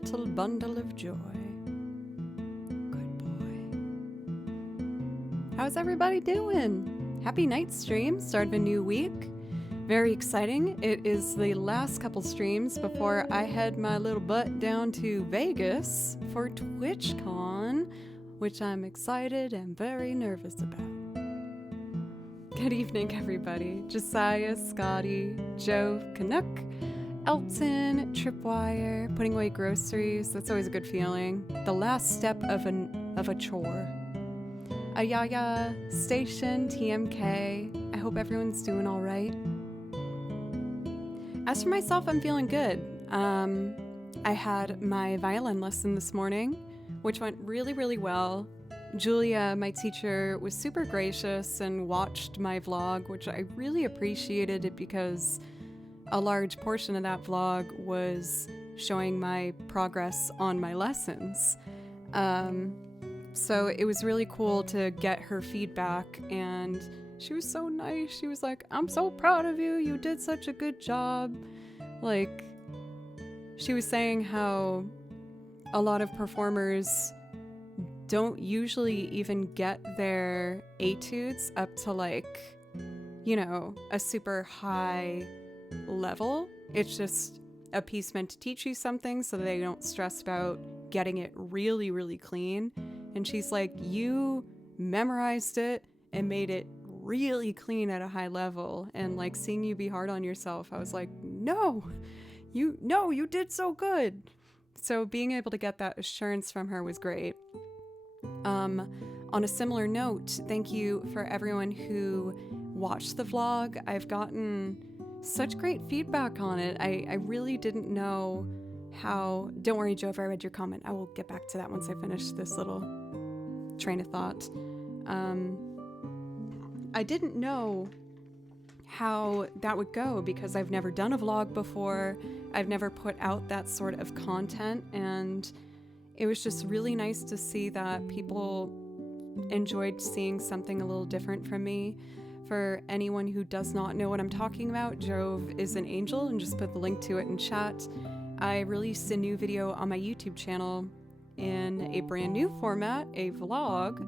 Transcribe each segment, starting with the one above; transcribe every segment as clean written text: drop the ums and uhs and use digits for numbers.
little bundle of joy. Good boy. How's everybody doing? Happy night stream, start of a new week. Very exciting. It is the last couple streams before I head my little butt down to Vegas for TwitchCon, which I'm excited and very nervous about. Good evening, everybody. Josiah, Scotty, Joe, Canuck, Elton, Tripwire, putting away groceries. That's always a good feeling. The last step of a chore. Ayaya, Station, TMK. I hope everyone's doing all right. As for myself, I'm feeling good. I had my violin lesson this morning, which went really, really well. Julia, my teacher, was super gracious and watched my vlog, which I really appreciated it because a large portion of that vlog was showing my progress on my lessons. So it was really cool to get her feedback, and she was so nice. She was like, "I'm so proud of you. You did such a good job." Like, she was saying how a lot of performers don't usually even get their etudes up to, like, you know, a super high level. It's just a piece meant to teach you something so they don't stress about getting it really, really clean. And she's like, "You memorized it and made it really clean at a high level." And like, seeing you be hard on yourself, I was like, no, you did so good. So being able to get that assurance from her was great. On a similar note, thank you for everyone who watched the vlog. I've gotten such great feedback on it. I really didn't know how... Don't worry, Joe, if I read your comment, I will get back to that once I finish this little train of thought. I didn't know how that would go because I've never done a vlog before. I've never put out that sort of content, and it was just really nice to see that people enjoyed seeing something a little different from me. For anyone who does not know what I'm talking about, Jove is an angel, and just put the link to it in chat. I released a new video on my YouTube channel in a brand new format, a vlog,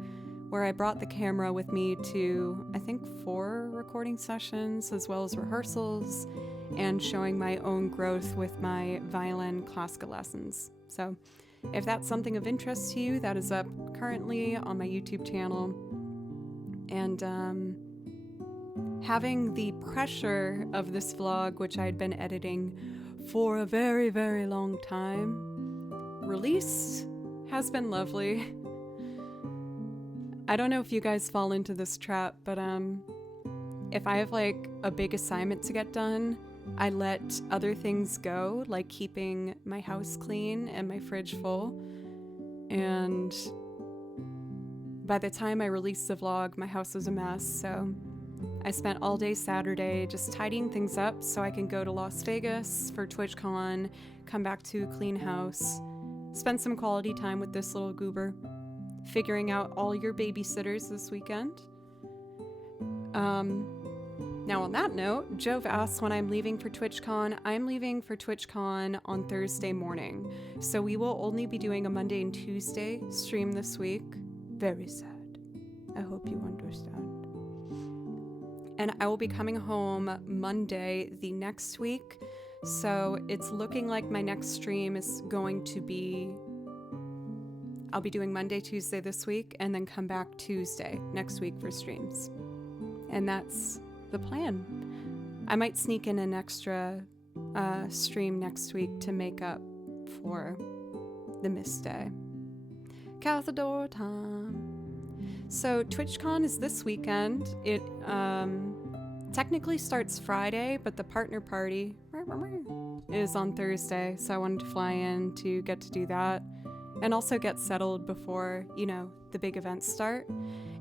where I brought the camera with me to, I think, 4 recording sessions, as well as rehearsals, and showing my own growth with my violin classical lessons. So if that's something of interest to you, that is up currently on my YouTube channel. And having the pressure of this vlog, which I had been editing for a very, very long time, released has been lovely. I don't know if you guys fall into this trap, but if I have like a big assignment to get done, I let other things go, like keeping my house clean and my fridge full. And by the time I released the vlog, my house was a mess, so I spent all day Saturday just tidying things up so I can go to Las Vegas for TwitchCon, come back to a clean house, spend some quality time with this little goober, figuring out all your babysitters this weekend. Now on that note, Jove asks when I'm leaving for TwitchCon. I'm leaving for TwitchCon on Thursday morning, so we will only be doing a Monday and Tuesday stream this week. Very sad. I hope you understand. And I will be coming home Monday the next week, so it's looking like my next stream is going to be... I'll be doing Monday, Tuesday this week, and then come back Tuesday next week for streams. And that's the plan. I might sneak in an extra stream next week to make up for the missed day. Cathador time. So TwitchCon is this weekend. It technically starts Friday, but the partner party is on Thursday, so I wanted to fly in to get to do that and also get settled before, you know, the big events start.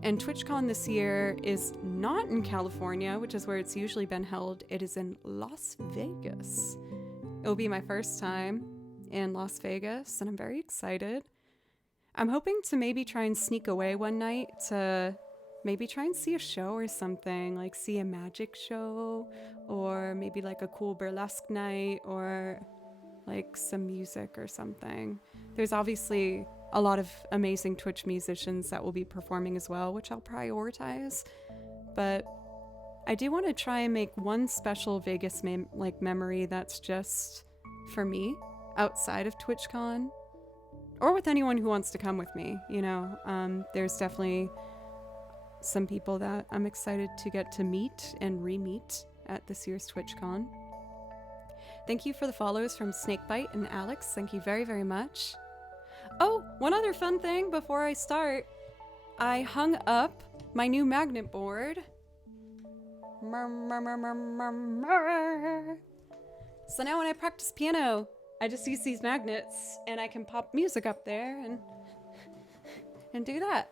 And TwitchCon this year is not in California, which is where it's usually been held. It is in Las Vegas. It will be my first time in Las Vegas, and I'm very excited. I'm hoping to maybe try and sneak away one night to maybe try and see a show or something, like see a magic show, or maybe like a cool burlesque night, or like some music or something. There's obviously a lot of amazing Twitch musicians that will be performing as well, which I'll prioritize. But I do want to try and make one special Vegas memory that's just for me outside of TwitchCon, or with anyone who wants to come with me. You know, there's definitely some people that I'm excited to get to meet and re-meet at this year's TwitchCon. Thank you for the follows from Snakebite and Alex. Thank you very, very much. Oh, one other fun thing before I start. I hung up my new magnet board. So now when I practice piano, I just use these magnets and I can pop music up there and do that.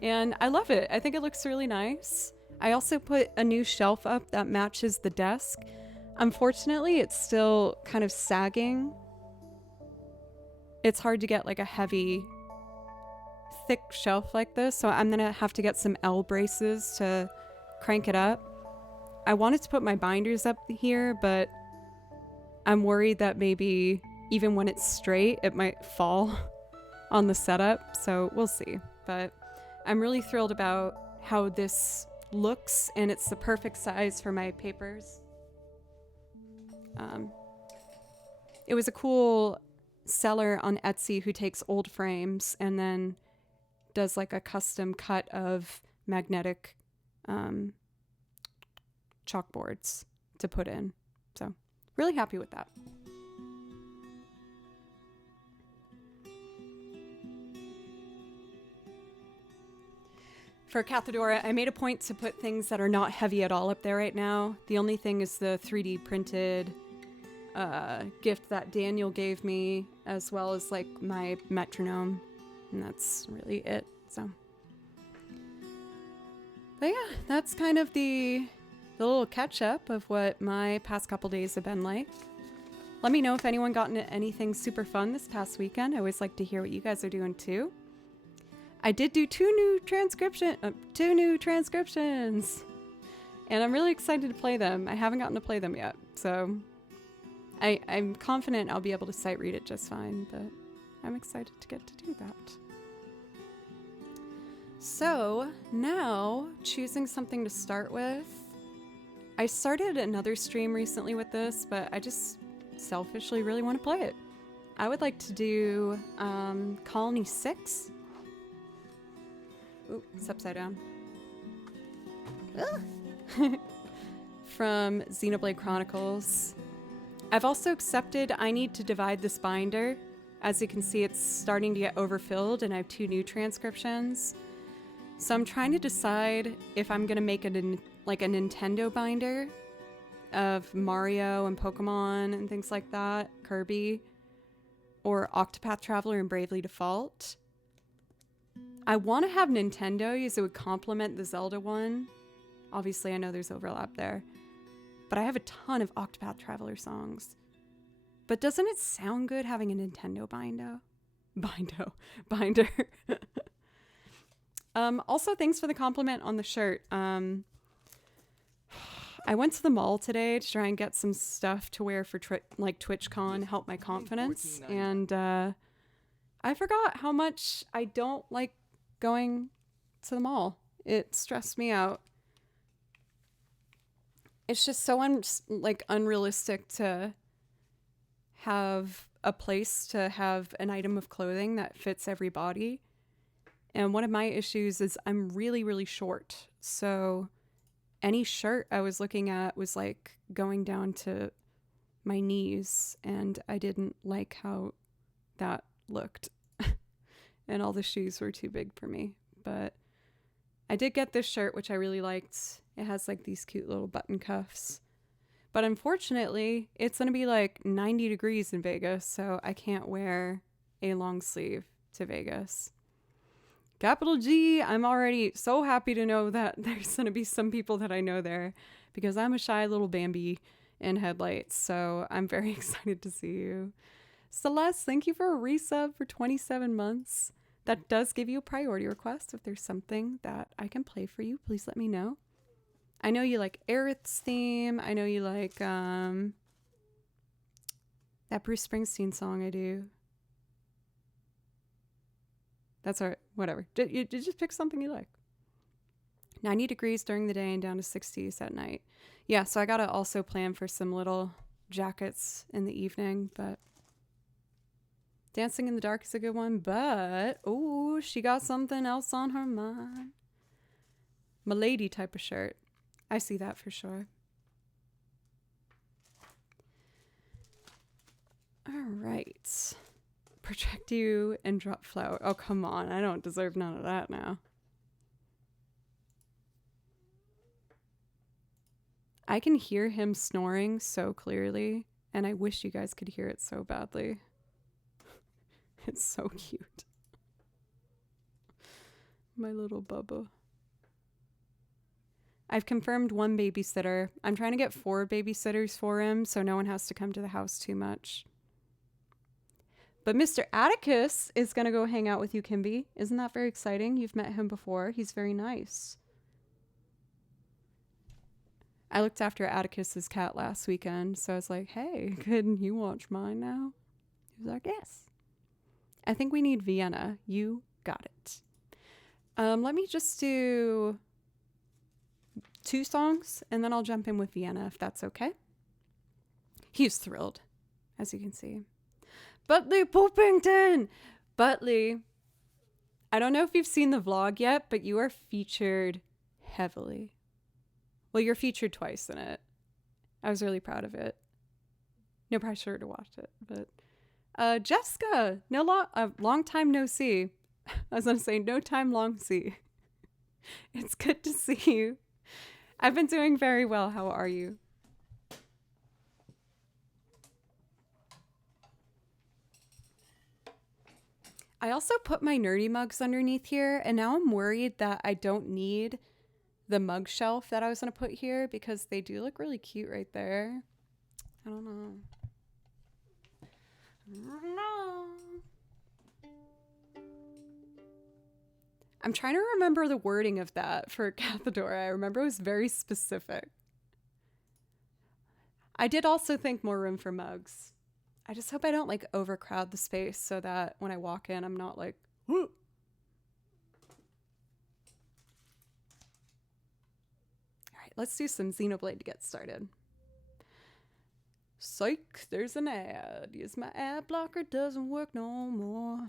And I love it. I think it looks really nice. I also put a new shelf up that matches the desk. Unfortunately, it's still kind of sagging. It's hard to get like a heavy, thick shelf like this, so I'm gonna have to get some L braces to crank it up. I wanted to put my binders up here, but I'm worried that maybe even when it's straight, it might fall on the setup, so we'll see. But I'm really thrilled about how this looks, and it's the perfect size for my papers. It was a cool seller on Etsy who takes old frames and then does like a custom cut of magnetic chalkboards to put in. So really happy with that. For Cathedora, I made a point to put things that are not heavy at all up there right now. The only thing is the 3D printed gift that Daniel gave me, as well as like my metronome, and that's really it. So, but yeah, that's kind of the little catch up of what my past couple days have been like. Let me know if anyone got into anything super fun this past weekend. I always like to hear what you guys are doing too. I did do two new transcriptions, and I'm really excited to play them. I haven't gotten to play them yet, so I'm confident I'll be able to sight read it just fine, but I'm excited to get to do that. So now, choosing something to start with. I started another stream recently with this, but I just selfishly really want to play it. I would like to do Colony 6. Ooh, it's upside down. From Xenoblade Chronicles. I've also accepted I need to divide this binder. As you can see, it's starting to get overfilled, and I have 2 new transcriptions. So I'm trying to decide if I'm going to make it like a Nintendo binder of Mario and Pokemon and things like that, Kirby, or Octopath Traveler and Bravely Default. I want to have Nintendo because it would complement the Zelda one. Obviously, I know there's overlap there. But I have a ton of Octopath Traveler songs. But doesn't it sound good having a Nintendo binder? Also, thanks for the compliment on the shirt. I went to the mall today to try and get some stuff to wear for TwitchCon, help my confidence. And I forgot how much I don't like going to the mall. It stressed me out. It's just so unrealistic to have a place to have an item of clothing that fits every body. And one of my issues is I'm really, really short. So any shirt I was looking at was like going down to my knees, and I didn't like how that looked. And all the shoes were too big for me. But I did get this shirt, which I really liked. It has like these cute little button cuffs. But unfortunately, it's going to be like 90 degrees in Vegas, so I can't wear a long sleeve to Vegas. Capital G, I'm already so happy to know that there's going to be some people that I know there, because I'm a shy little Bambi in headlights, so I'm very excited to see you. Celeste, thank you for a resub for 27 months. That does give you a priority request. If there's something that I can play for you, please let me know. I know you like Aerith's theme. I know you like That Bruce Springsteen song I do. That's all right. Whatever. You just pick something you like. 90 degrees during the day and down to 60s at night. Yeah, so I got to also plan for some little jackets in the evening, but dancing in the dark is a good one. But, oh, she got something else on her mind. Milady type of shirt. I see that for sure. All right. Project you and drop flower. Oh, come on. I don't deserve none of that now. I can hear him snoring so clearly, and I wish you guys could hear it so badly. It's so cute. My little Bubba. I've confirmed 1 babysitter. I'm trying to get 4 babysitters for him so no one has to come to the house too much. But Mr. Atticus is going to go hang out with you, Kimby. Isn't that very exciting? You've met him before. He's very nice. I looked after Atticus's cat last weekend, so I was like, hey, couldn't you watch mine now? He was like, yes. I think we need Vienna. You got it. Let me just do 2 songs, and then I'll jump in with Vienna, if that's okay. He's thrilled, as you can see. Butley Poopington! Butley, I don't know if you've seen the vlog yet, but you are featured heavily. Well, you're featured twice in it. I was really proud of it. No pressure to watch it, but Jessica, long time no see. I was gonna say no time long see. It's good to see you. I've been doing very well. How are you? I also put my nerdy mugs underneath here, and now I'm worried that I don't need the mug shelf that I was going to put here because they do look really cute right there. I don't know. No. I'm trying to remember the wording of that for Cathedora. I remember it was very specific. I did also think more room for mugs. I just hope I don't like overcrowd the space so that when I walk in, I'm not like, whoo. All right, let's do some Xenoblade to get started. Psych, there's an ad. Yes, my ad blocker doesn't work no more.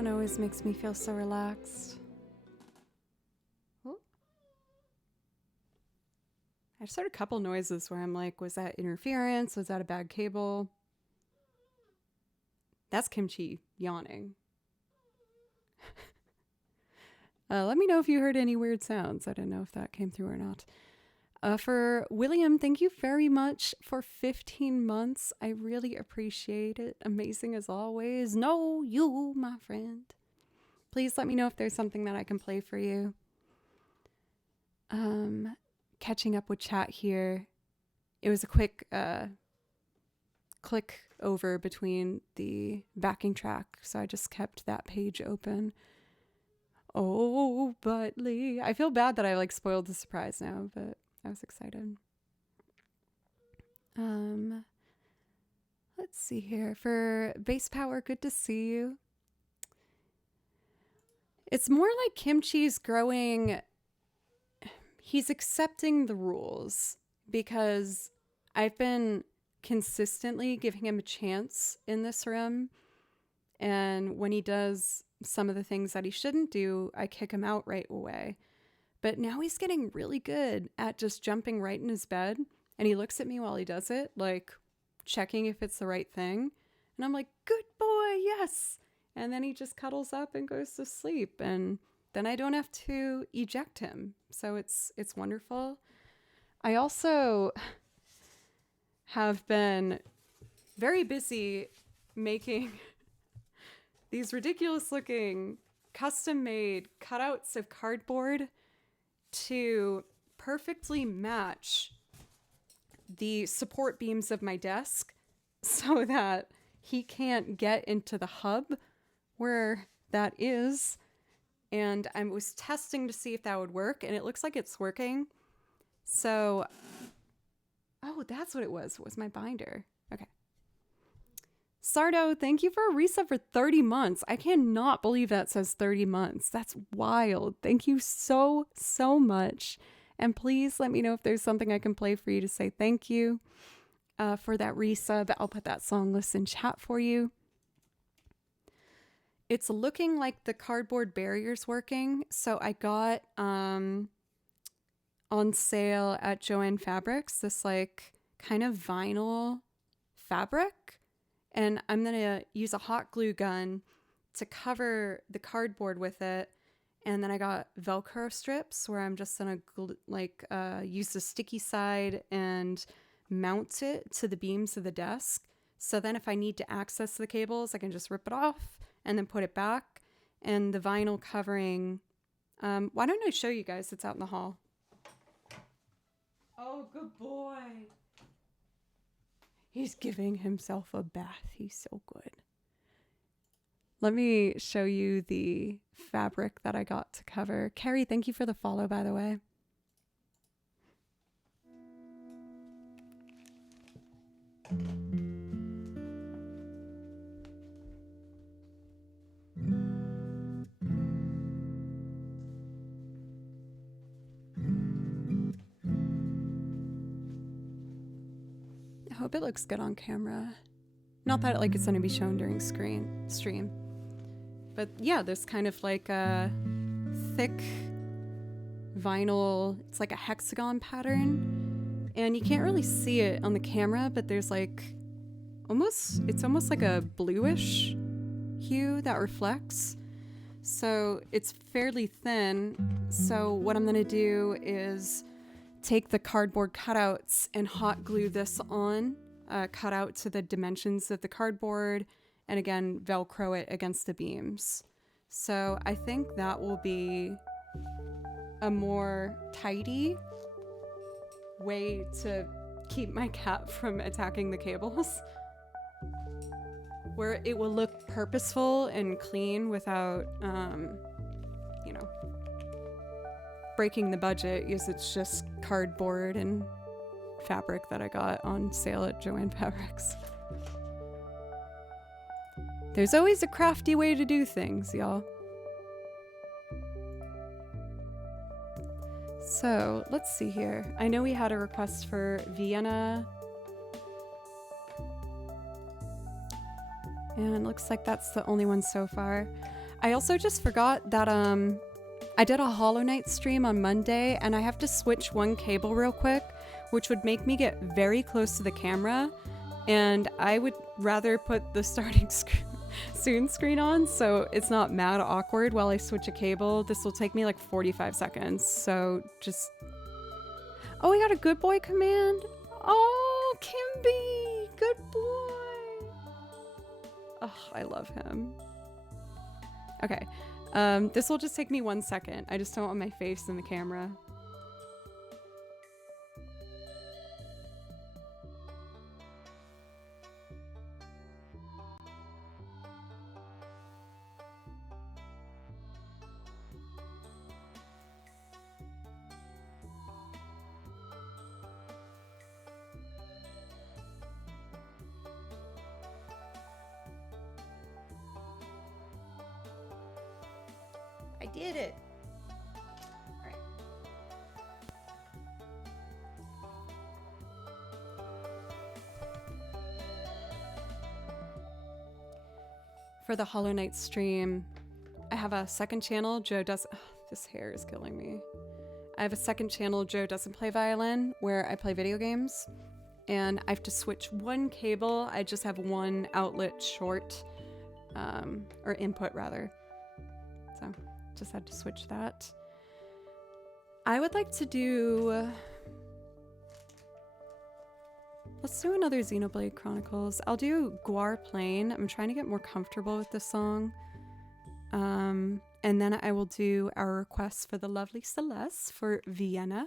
one always makes me feel so relaxed. Oh. I just heard a couple noises where I'm like, was that interference? Was that a bad cable? That's Kimchi yawning. Let me know if you heard any weird sounds. I don't know if that came through or not. For William, thank you very much for 15 months. I really appreciate it. Amazing as always. No, you, my friend. Please let me know if there's something that I can play for you. Catching up with chat here. It was a quick click over between the backing track, so I just kept that page open. Oh, Butley. I feel bad that I spoiled the surprise now, but I was excited. Let's see here. For Bass Power, good to see you. It's more like Kimchi's growing. He's accepting the rules because I've been consistently giving him a chance in this room. And when he does some of the things that he shouldn't do, I kick him out right away. But now he's getting really good at just jumping right in his bed. And he looks at me while he does it, checking if it's the right thing. And I'm like, good boy, yes. And then he just cuddles up and goes to sleep. And then I don't have to eject him. So it's wonderful. I also have been very busy making these ridiculous looking custom made cutouts of cardboard to perfectly match the support beams of my desk so that he can't get into the hub where that is. And I was testing to see if that would work, and it looks like it's working. So, oh, that's what it was my binder. Okay. Sardo, thank you for a resub for 30 months. I cannot believe that says 30 months. That's wild. Thank you so, so much. And please let me know if there's something I can play for you to say thank you for that resub. I'll put that song list in chat for you. It's looking like the cardboard barrier's working. So I got on sale at Joann Fabrics this kind of vinyl fabric. And I'm going to use a hot glue gun to cover the cardboard with it. And then I got Velcro strips where I'm just going to use the sticky side and mount it to the beams of the desk. So then if I need to access the cables, I can just rip it off and then put it back. And the vinyl covering, why don't I show you guys? It's out in the hall. Oh, good boy. He's giving himself a bath. He's so good. Let me show you the fabric that I got to cover. Carrie, thank you for the follow, by the way. I hope it looks good on camera. Not that it's going to be shown during stream. But yeah, there's kind of a thick vinyl. It's like a hexagon pattern. And you can't really see it on the camera, but there's it's almost like a bluish hue that reflects. So it's fairly thin. So what I'm going to do is take the cardboard cutouts and hot glue this on, cut out to the dimensions of the cardboard, and again, Velcro it against the beams. So I think that will be a more tidy way to keep my cat from attacking the cables, where it will look purposeful and clean without, breaking the budget, because it's just cardboard and fabric that I got on sale at Joann Fabrics. There's always a crafty way to do things, y'all. So let's see here. I know we had a request for Vienna. And it looks like that's the only one so far. I also just forgot that I did a Hollow Knight stream on Monday, and I have to switch one cable real quick, which would make me get very close to the camera, and I would rather put the starting soon screen on so it's not mad awkward while I switch a cable. This will take me like 45 seconds, so just... Oh, we got a good boy command. Oh, Kimby, good boy. Oh, I love him. Okay, this will just take me 1 second. I just don't want my face in the camera. I did it. All right. For the Hollow Knight stream, I have a second channel. Joe does... Oh, this hair is killing me. I have a second channel, Joe Doesn't Play Violin, where I play video games. And I have to switch one cable. I just have one outlet short, or input rather. So... just had to switch that. I would like to do... Let's do another Xenoblade Chronicles. I'll do Guar Plain. I'm trying to get more comfortable with this song. And then I will do our request for the lovely Celeste for Vienna.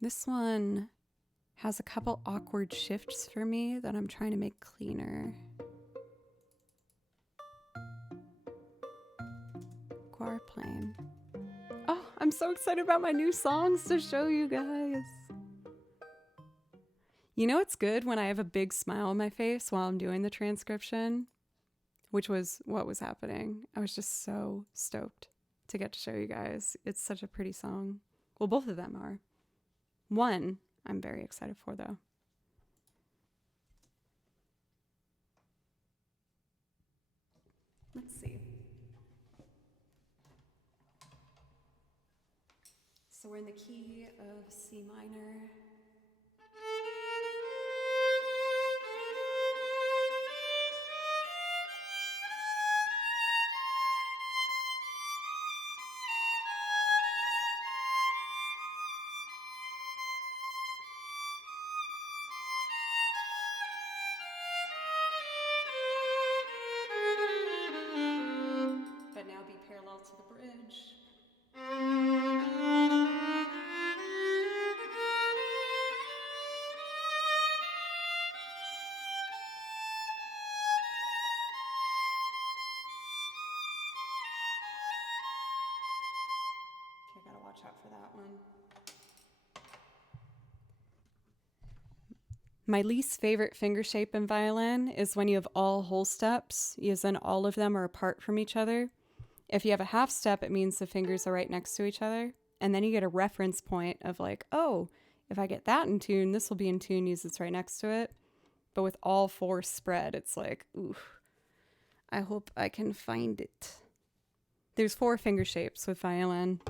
This one has a couple awkward shifts for me that I'm trying to make cleaner. Guar Plain. Oh, I'm so excited about my new songs to show you guys. You know it's good when I have a big smile on my face while I'm doing the transcription, which was what was happening. I was just so stoked to get to show you guys. It's such a pretty song. Well, both of them are. One, I'm very excited for though. Let's see. So we're in the key of C minor. But now be parallel to the bridge. Okay, gotta watch out for that one. My least favorite finger shape in violin is when you have all whole steps, as in all of them are apart from each other. If you have a half step, it means the fingers are right next to each other. And then you get a reference point of like, oh, if I get that in tune, this will be in tune because it's right next to it. But with all four spread, it's like, ooh, I hope I can find it. There's 4 finger shapes with violin.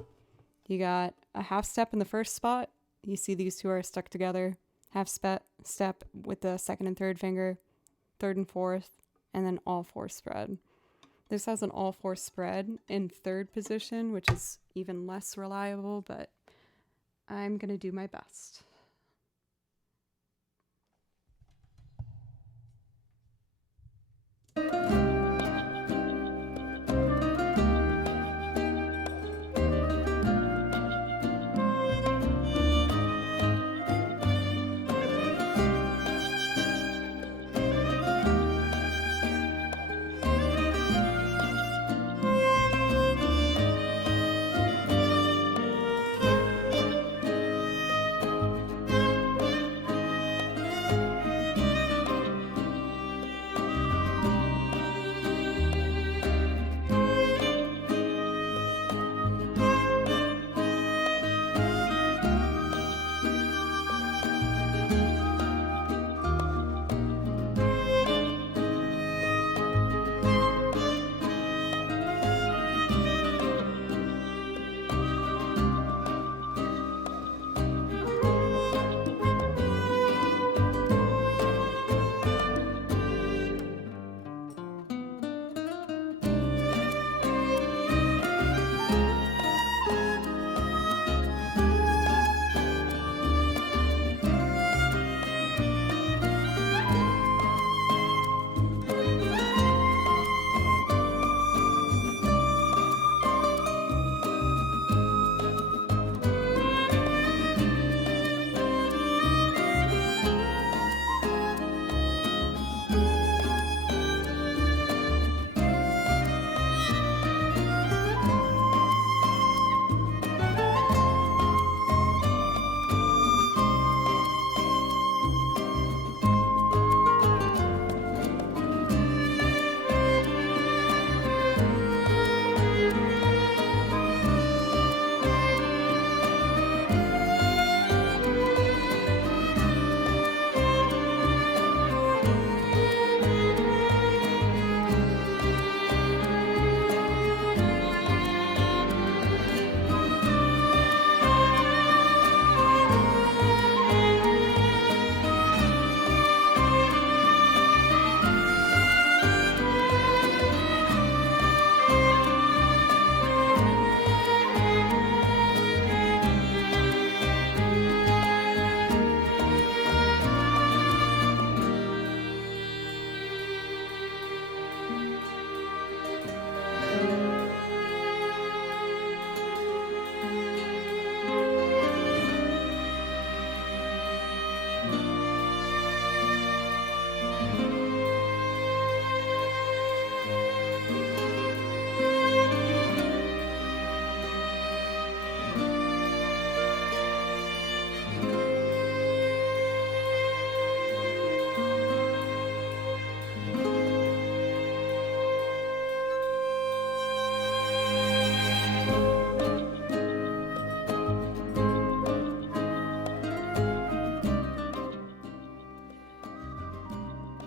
You got a half step in the first spot. You see these two are stuck together. Half step with the second and third finger, third and fourth, and then all 4 spread. This has an all 4 spread in third position, which is even less reliable, but I'm gonna do my best.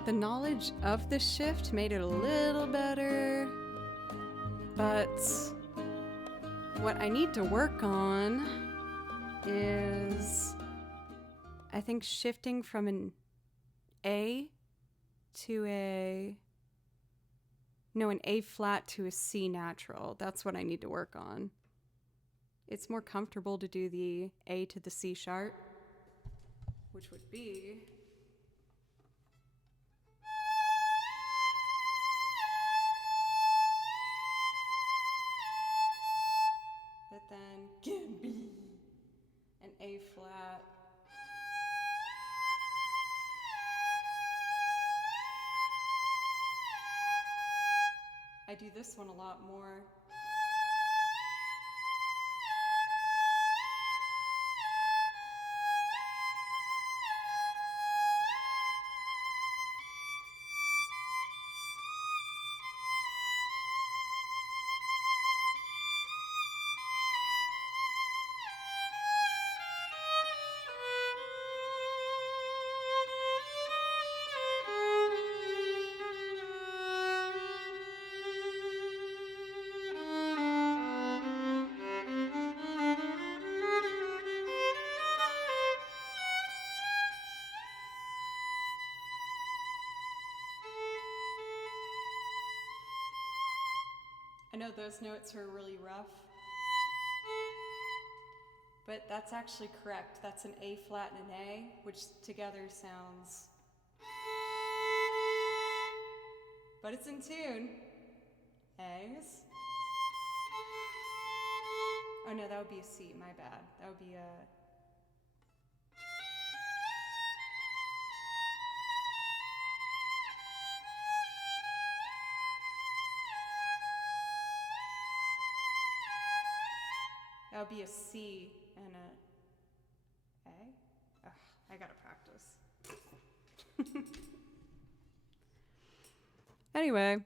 The knowledge of the shift made it a little better, but what I need to work on is, I think, shifting from an A to an A flat to a C natural. That's what I need to work on. It's more comfortable to do the A to the C sharp, which would be... But then give B, an A flat. I do this one a lot more. I know those notes are really rough, but that's actually correct. That's an A flat and an A, which together sounds... But it's in tune. A's. Oh no, that would be a C, my bad. That would be a... That would be a C and a A? Ugh, I gotta practice. Anyway,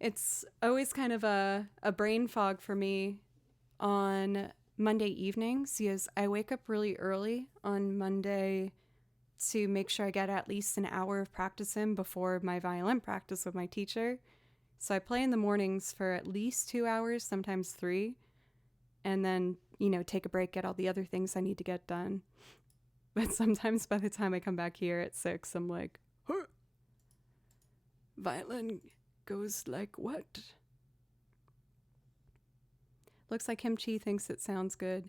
it's always kind of a brain fog for me on Monday evenings because I wake up really early on Monday to make sure I get at least an hour of practice in before my violin practice with my teacher. So I play in the mornings for at least 2 hours, sometimes 3, and then, take a break, get all the other things I need to get done. But sometimes by the time I come back here at 6, I'm like, huh. Violin goes like what? Looks like Kimchi thinks it sounds good.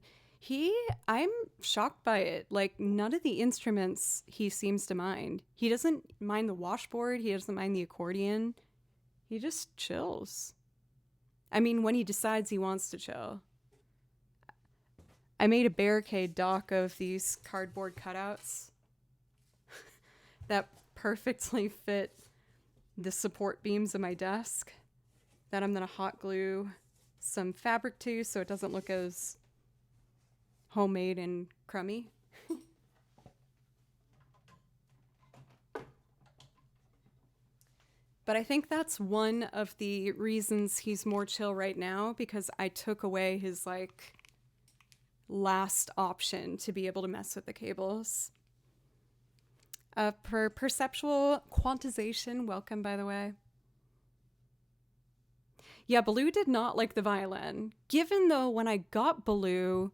I'm shocked by it. Like, none of the instruments he seems to mind. He doesn't mind the washboard. He doesn't mind the accordion. He just chills. I mean, when he decides he wants to chill. I made a barricade dock of these cardboard cutouts that perfectly fit the support beams of my desk that I'm going to hot glue some fabric to so it doesn't look as homemade and crummy. But I think that's one of the reasons he's more chill right now, because I took away his last option to be able to mess with the cables. For perceptual quantization, welcome, by the way. Yeah, Baloo did not like the violin. Given though, when I got Baloo,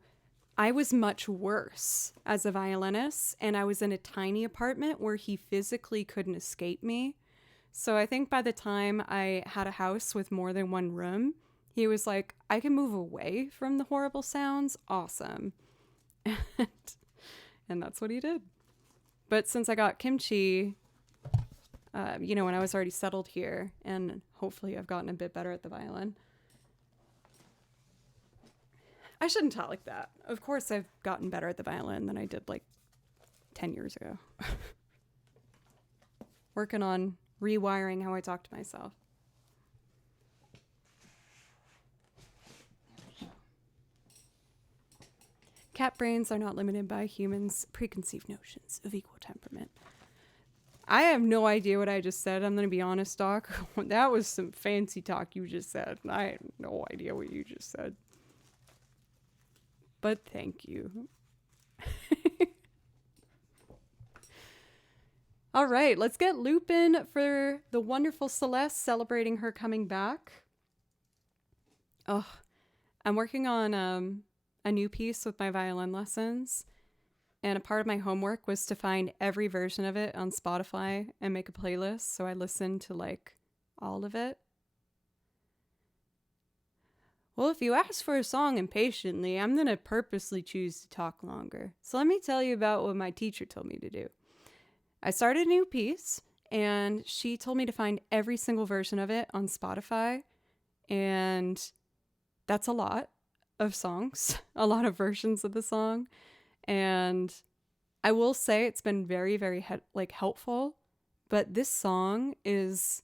I was much worse as a violinist, and I was in a tiny apartment where he physically couldn't escape me. So I think by the time I had a house with more than one room, he was like, I can move away from the horrible sounds. Awesome. And that's what he did. But since I got Kimchi, when I was already settled here, and hopefully I've gotten a bit better at the violin. I shouldn't talk like that. Of course I've gotten better at the violin than I did 10 years ago. Working on rewiring how I talk to myself. Cat brains are not limited by humans' preconceived notions of equal temperament. I have no idea what I just said. I'm going to be honest, Doc. That was some fancy talk you just said. I have no idea what you just said. But thank you. All right, let's get Lupin for the wonderful Celeste celebrating her coming back. Oh, I'm working on a new piece with my violin lessons, and a part of my homework was to find every version of it on Spotify and make a playlist, so I listened to like all of it. Well, if you ask for a song impatiently, I'm going to purposely choose to talk longer. So let me tell you about what my teacher told me to do. I started a new piece, and she told me to find every single version of it on Spotify, and that's a lot of songs, a lot of versions of the song, and I will say it's been very, very helpful, but this song is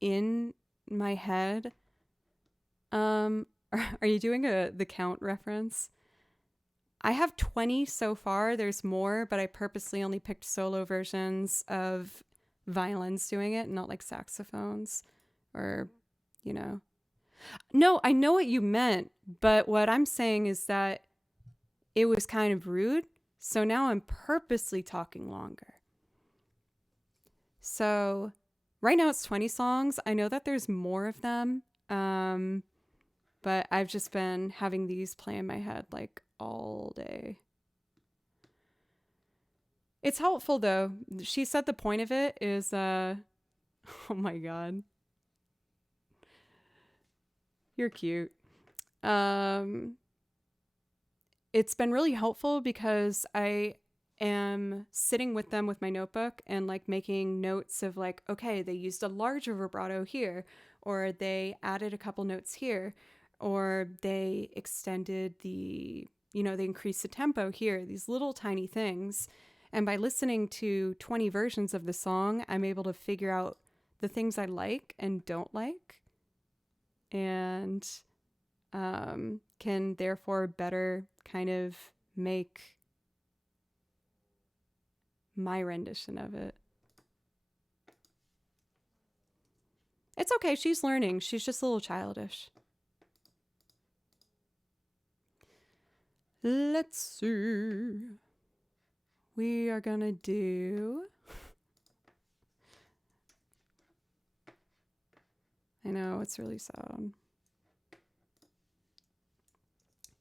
in my head. Are you doing the count reference? I have 20 so far. There's more, but I purposely only picked solo versions of violins doing it, not like saxophones or, you know. No, I know what you meant, but what I'm saying is that it was kind of rude. So now I'm purposely talking longer. So right now it's 20 songs. I know that there's more of them. But I've just been having these play in my head like all day. It's helpful though. She said the point of it is, oh my God. You're cute. It's been really helpful because I am sitting with them with my notebook and like making notes of like, okay, they used a larger vibrato here, or they added a couple notes here, or they extended they increased the tempo here, these little tiny things. And by listening to 20 versions of the song, I'm able to figure out the things I like and don't like, and can therefore better kind of make my rendition of it. It's okay, she's learning. She's just a little childish. Let's see. We are gonna do... I know, it's really sad.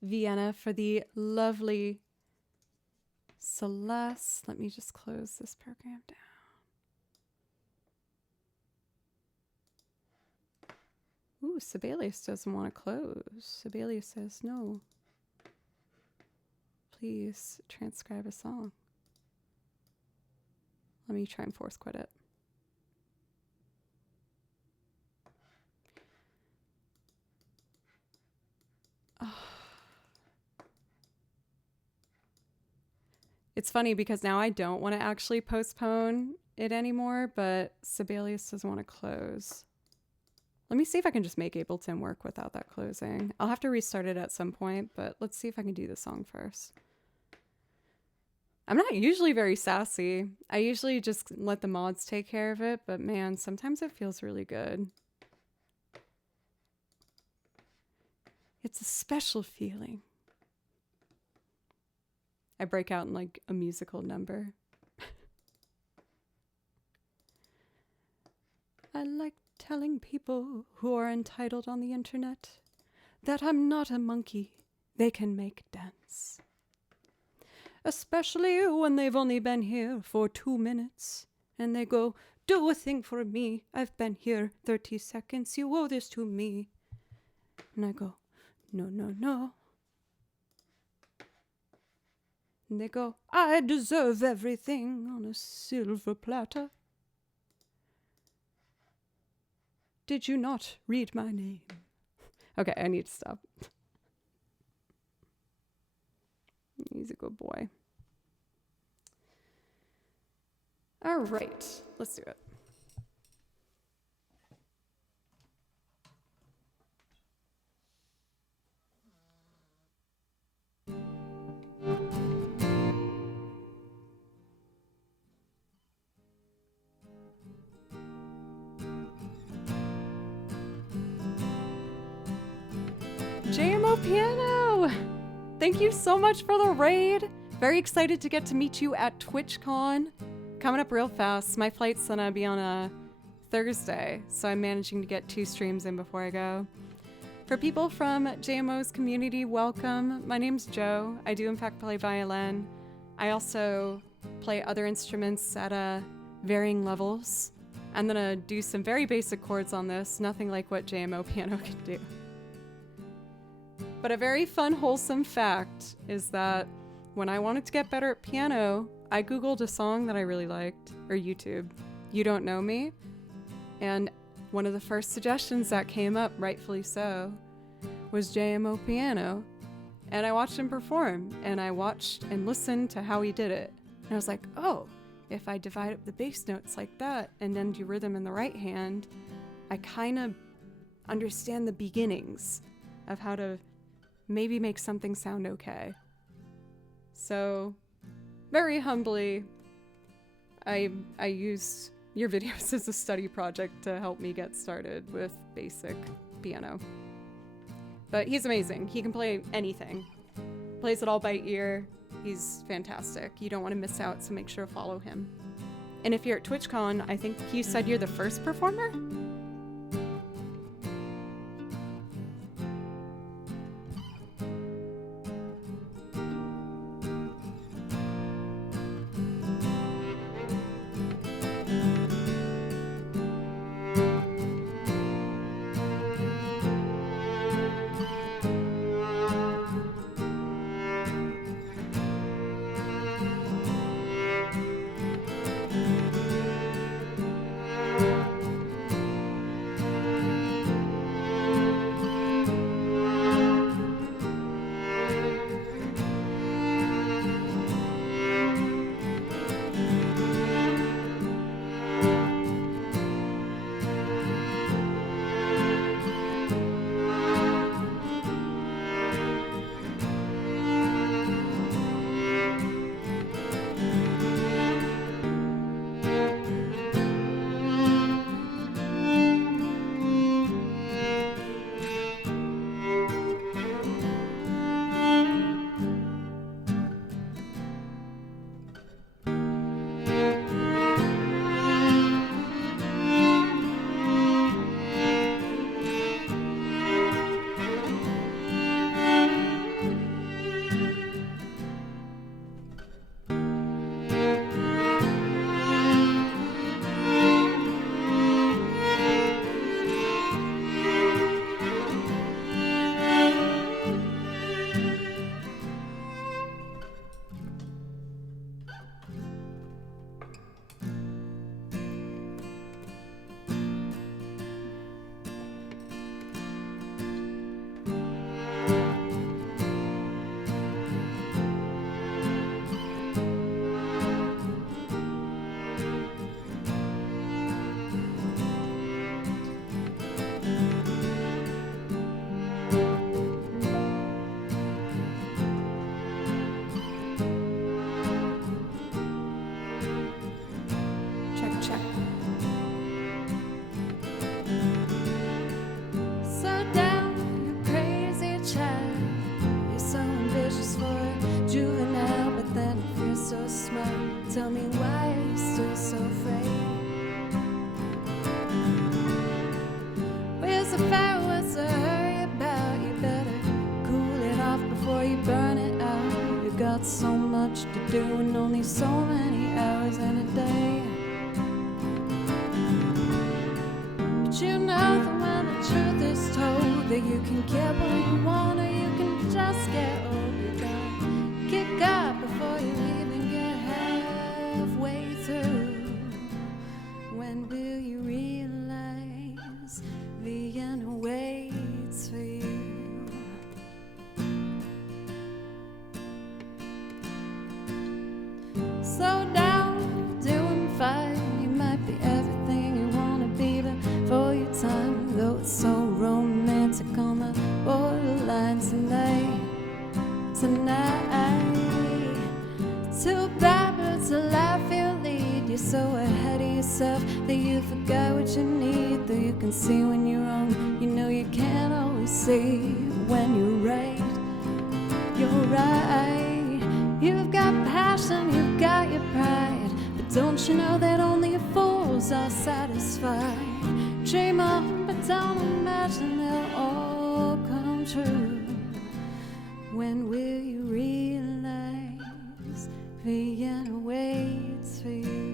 Vienna for the lovely Celeste. Let me just close this program down. Ooh, Sibelius doesn't want to close. Sibelius says no. Please transcribe a song. Let me try and force quit it. Oh. It's funny because now I don't want to actually postpone it anymore, but Sibelius doesn't want to close. Let me see if I can just make Ableton work without that closing. I'll have to restart it at some point, but let's see if I can do the song first. I'm not usually very sassy. I usually just let the mods take care of it, but man, sometimes it feels really good. It's a special feeling. I break out in like a musical number. I like telling people who are entitled on the internet that I'm not a monkey they can make dance. Especially when they've only been here for 2 minutes and they go, do a thing for me. I've been here 30 seconds. You owe this to me. And I go, no, no, no. And they go, I deserve everything on a silver platter. Did you not read my name? Okay, I need to stop. He's a good boy. All right, let's do it. JMO Piano! Thank you so much for the raid. Very excited to get to meet you at TwitchCon. coming up real fast. My flight's gonna be on a Thursday, so I'm managing to get 2 streams in before I go. For people from JMO's community, welcome. My name's Jo. I do in fact play violin. I also play other instruments at varying levels. I'm gonna do some very basic chords on this, nothing like what JMO piano can do. But a very fun, wholesome fact is that when I wanted to get better at piano, I Googled a song that I really liked, or YouTube, You Don't Know Me, and one of the first suggestions that came up, rightfully so, was JMO piano. And I watched him perform, and I watched and listened to how he did it. And I was like, oh, if I divide up the bass notes like that and then do rhythm in the right hand, I kind of understand the beginnings of how to maybe make something sound okay. So, very humbly, I used your videos as a study project to help me get started with basic piano. But he's amazing. He can play anything. Plays it all by ear. He's fantastic. You don't want to miss out, so make sure to follow him. And if you're at TwitchCon, I think you said you're the first performer? Tell me why are you still so afraid? Where's the fire? What's the hurry about? You better cool it off before you burn it out. You got so much to do and only so many hours in a day. But you know that when the truth is told, that you can get what you want or you can just get old. You gotta kick up before you even get halfway through. When will you realize the end waits for you? Slow down, you're doing fine. You might be everything you wanna be before your time, though it's so romantic on the borderline tonight. Too bad, but it's a life you lead. You're so ahead of yourself that you forgot what you need. Though you can see when you're wrong, you know you can't always see when you're right. You're right. You've got passion, you've got your pride, but Don't you know that only fools are satisfied? Dream on, but don't imagine they'll all come true. When will you realize Vienna waits for you?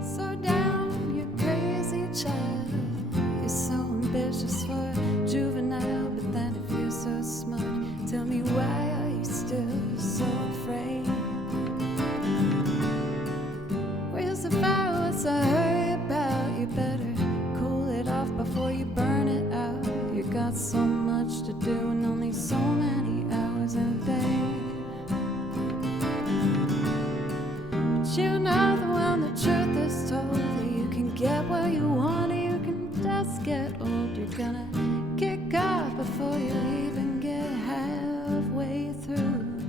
So down, you crazy child. You're so ambitious for a juvenile, but then if you're so smart, tell me why are you still so afraid? Where's the fire? What's the hurry about? You better cool it off before you burn it out. You got so much to do and only so many hours in a day. But you know the one the truth is told, that you can get what you want or you can just get old. You're gonna kick off before you even get halfway through.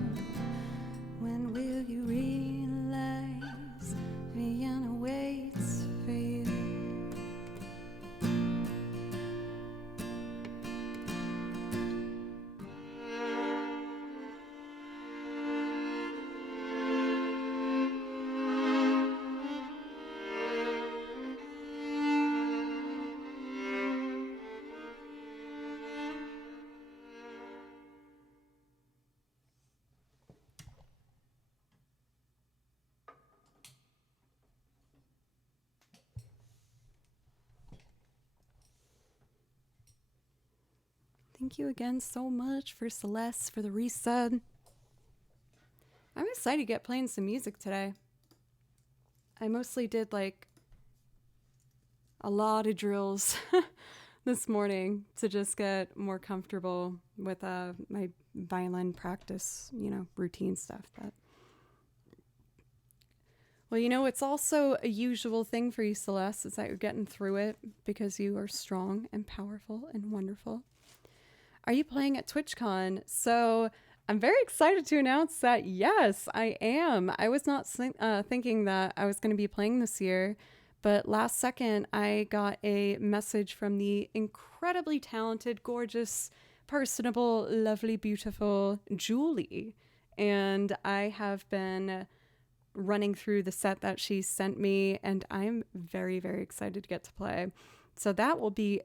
When will you realize Vienna waits for you? Thank you again so much for Celeste for the resub. I'm excited to get playing some music today. I mostly did like a lot of drills this morning to just get more comfortable with my violin practice, routine stuff. But well, it's also a usual thing for you, Celeste, is that you're getting through it because you are strong and powerful and wonderful. Are you playing at TwitchCon? So I'm very excited to announce that, yes, I am. I was not thinking that I was going to be playing this year, but last second I got a message from the incredibly talented, gorgeous, personable, lovely, beautiful Julie. And I have been running through the set that she sent me, and I'm very, very excited to get to play. So that will be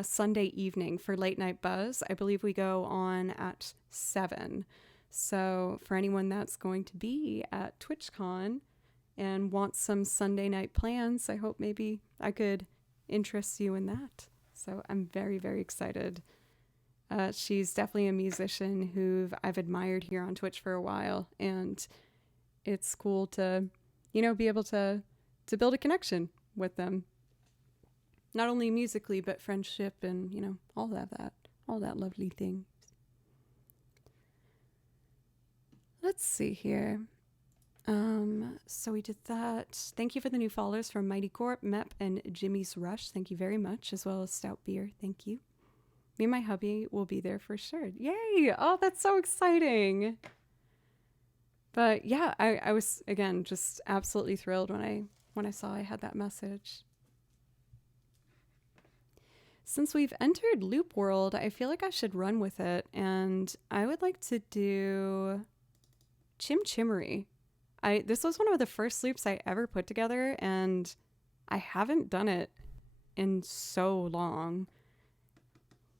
Sunday evening for Late Night Buzz. I believe we go on at 7. So for anyone that's going to be at TwitchCon and wants some Sunday night plans, I hope maybe I could interest you in that. So I'm very, very excited. She's definitely a musician who I've admired here on Twitch for a while, and it's cool to, be able to build a connection with them. Not only musically, but friendship and, all that lovely things. Let's see here. So we did that. Thank you for the new followers from Mighty Corp, Mep, and Jimmy's Rush. Thank you very much, as well as Stout Beer. Thank you. Me and my hubby will be there for sure. Yay! Oh, that's so exciting. But yeah, I was, again, just absolutely thrilled when I saw I had that message. Since we've entered Loop World, I feel like I should run with it, and I would like to do Chim Chimmery. This was one of the first loops I ever put together, and I haven't done it in so long.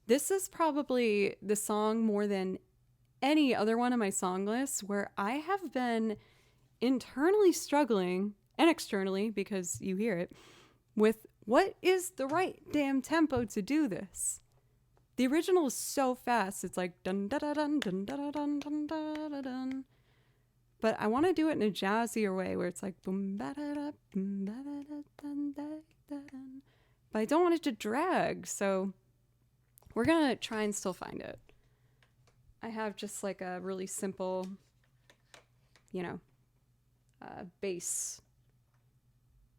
This is probably the song more than any other one on my song list where I have been internally struggling, and externally, because you hear it, with what is the right damn tempo to do this. The original is so fast. It's like dun da da dun dun da da dun dun da da dun. But I want to do it in a jazzier way where it's like boom ba da da boom ba da da dun da da dun. But I don't want it to drag, so we're gonna try and still find it. I have just like a really simple, bass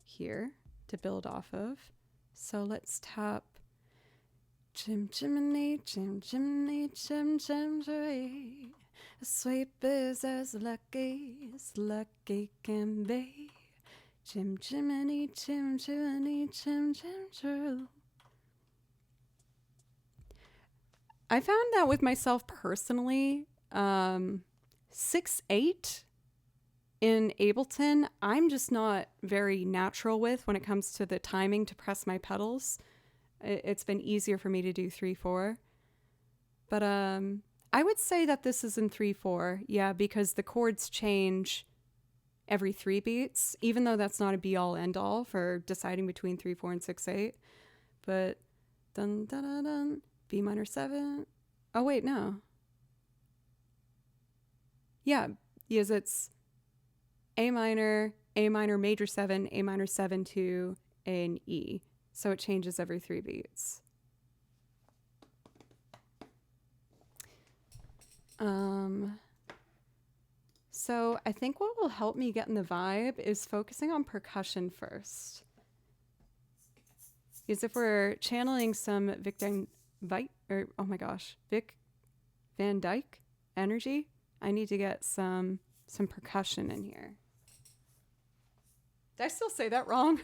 here to build off of. So let's tap chim chimney, chim chimney, chim chim chimney. A sweep is as lucky can be. Chim chimney, chim chimney, chim chim chim. I found that with myself personally, 6/8 in Ableton, I'm just not very natural with when it comes to the timing to press my pedals. It's been easier for me to do 3/4. But I would say that this is in 3/4, yeah, because the chords change every 3 beats, even though that's not a be-all, end-all for deciding between 3/4 and 6/8. But dun dun dun dun. B minor 7. Oh, wait, no. Yeah, because it's A minor major 7, A minor 7 2, A and E. So it changes every 3 beats. So I think what will help me get in the vibe is focusing on percussion first. Because if we're channeling some Vic Van Dyke energy, I need to get some percussion in here. Did I still say that wrong?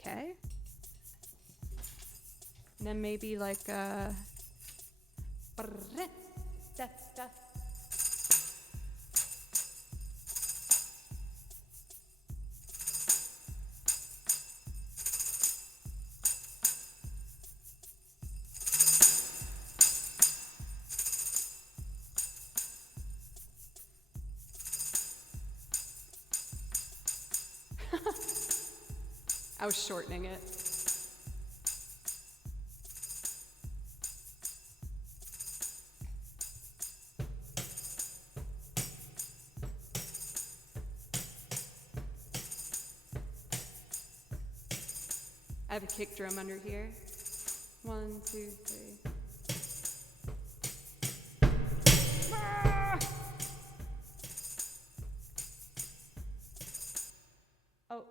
Okay. And then maybe like a I was shortening it. I have a kick drum under here. 1, 2, 3. Ah! Oh.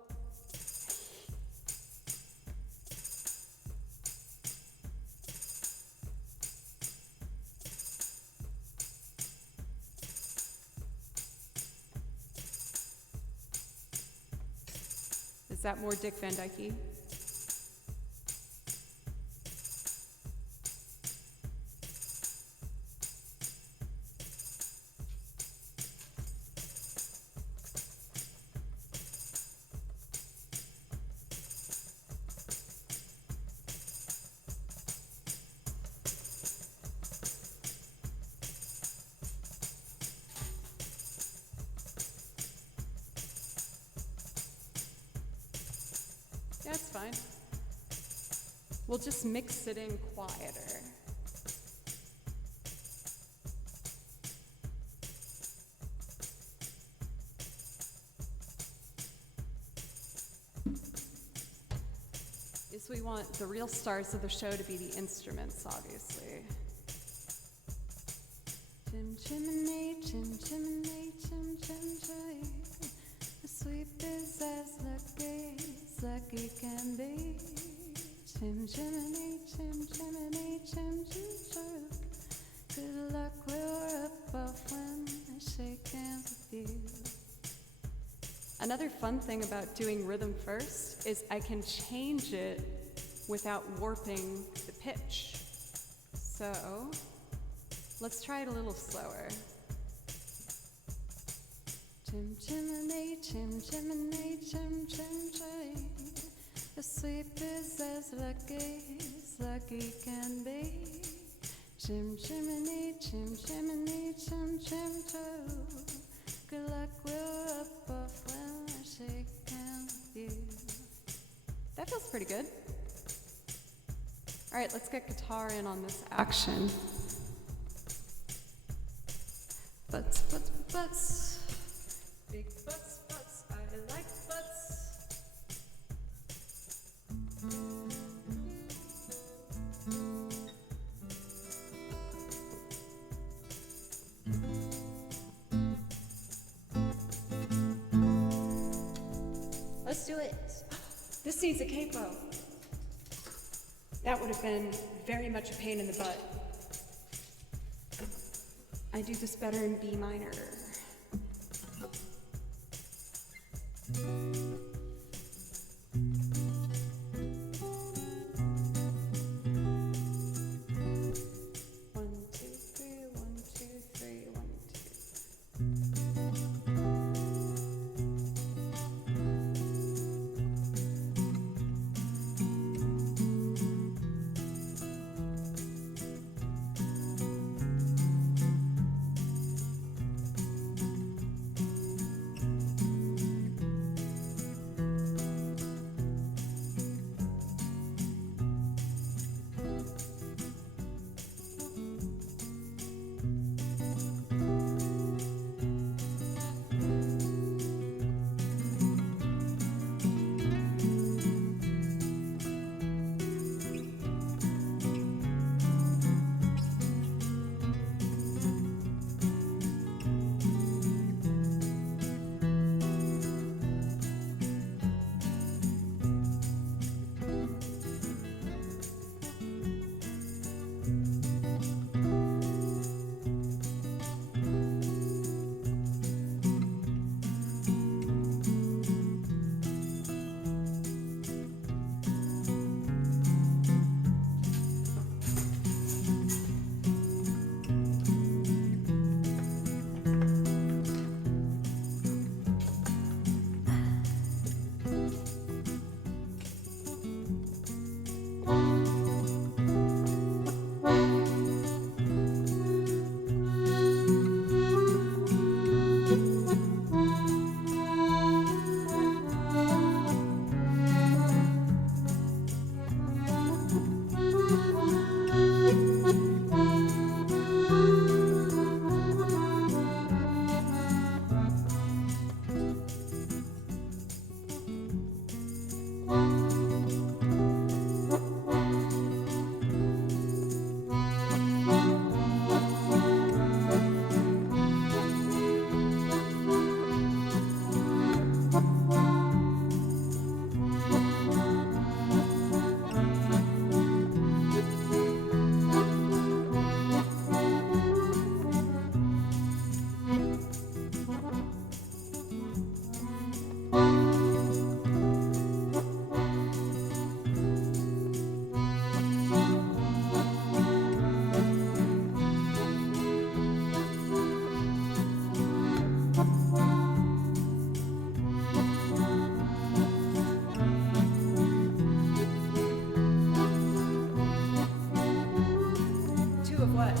Is that more Dick Van Dyke-y? That's fine. We'll just mix it in quieter. Is we want the real stars of the show to be the instruments, obviously. Chim chimney, chim chimney, chim chim chim. The sweep is as lucky can be. Chim chimney, chim chimney, chim chim chim. Good luck, we'll rub off when I shake hands with you. Another fun thing about doing rhythm first is I can change it without warping the pitch. So Let's try it a little slower. Chim chimney, chim chimney, chim chim chim. The sweep is as lucky can be. Chim chimney, chim chimney, chim chim chim. Good luck will rub off when I shake hands with you. That feels pretty good. All right, let's get guitar in on this action. Butts, butts, butts. Big butts, butts. I like butts. Let's do it. This needs a capo. That would have been very much a pain in the butt. I do this better in B minor. One, two, three, 1, 2, 3, 1, 2 of what?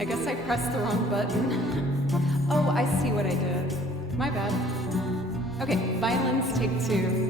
I guess I pressed the wrong button. Oh, I see what I did. My bad. Okay, violins take 2.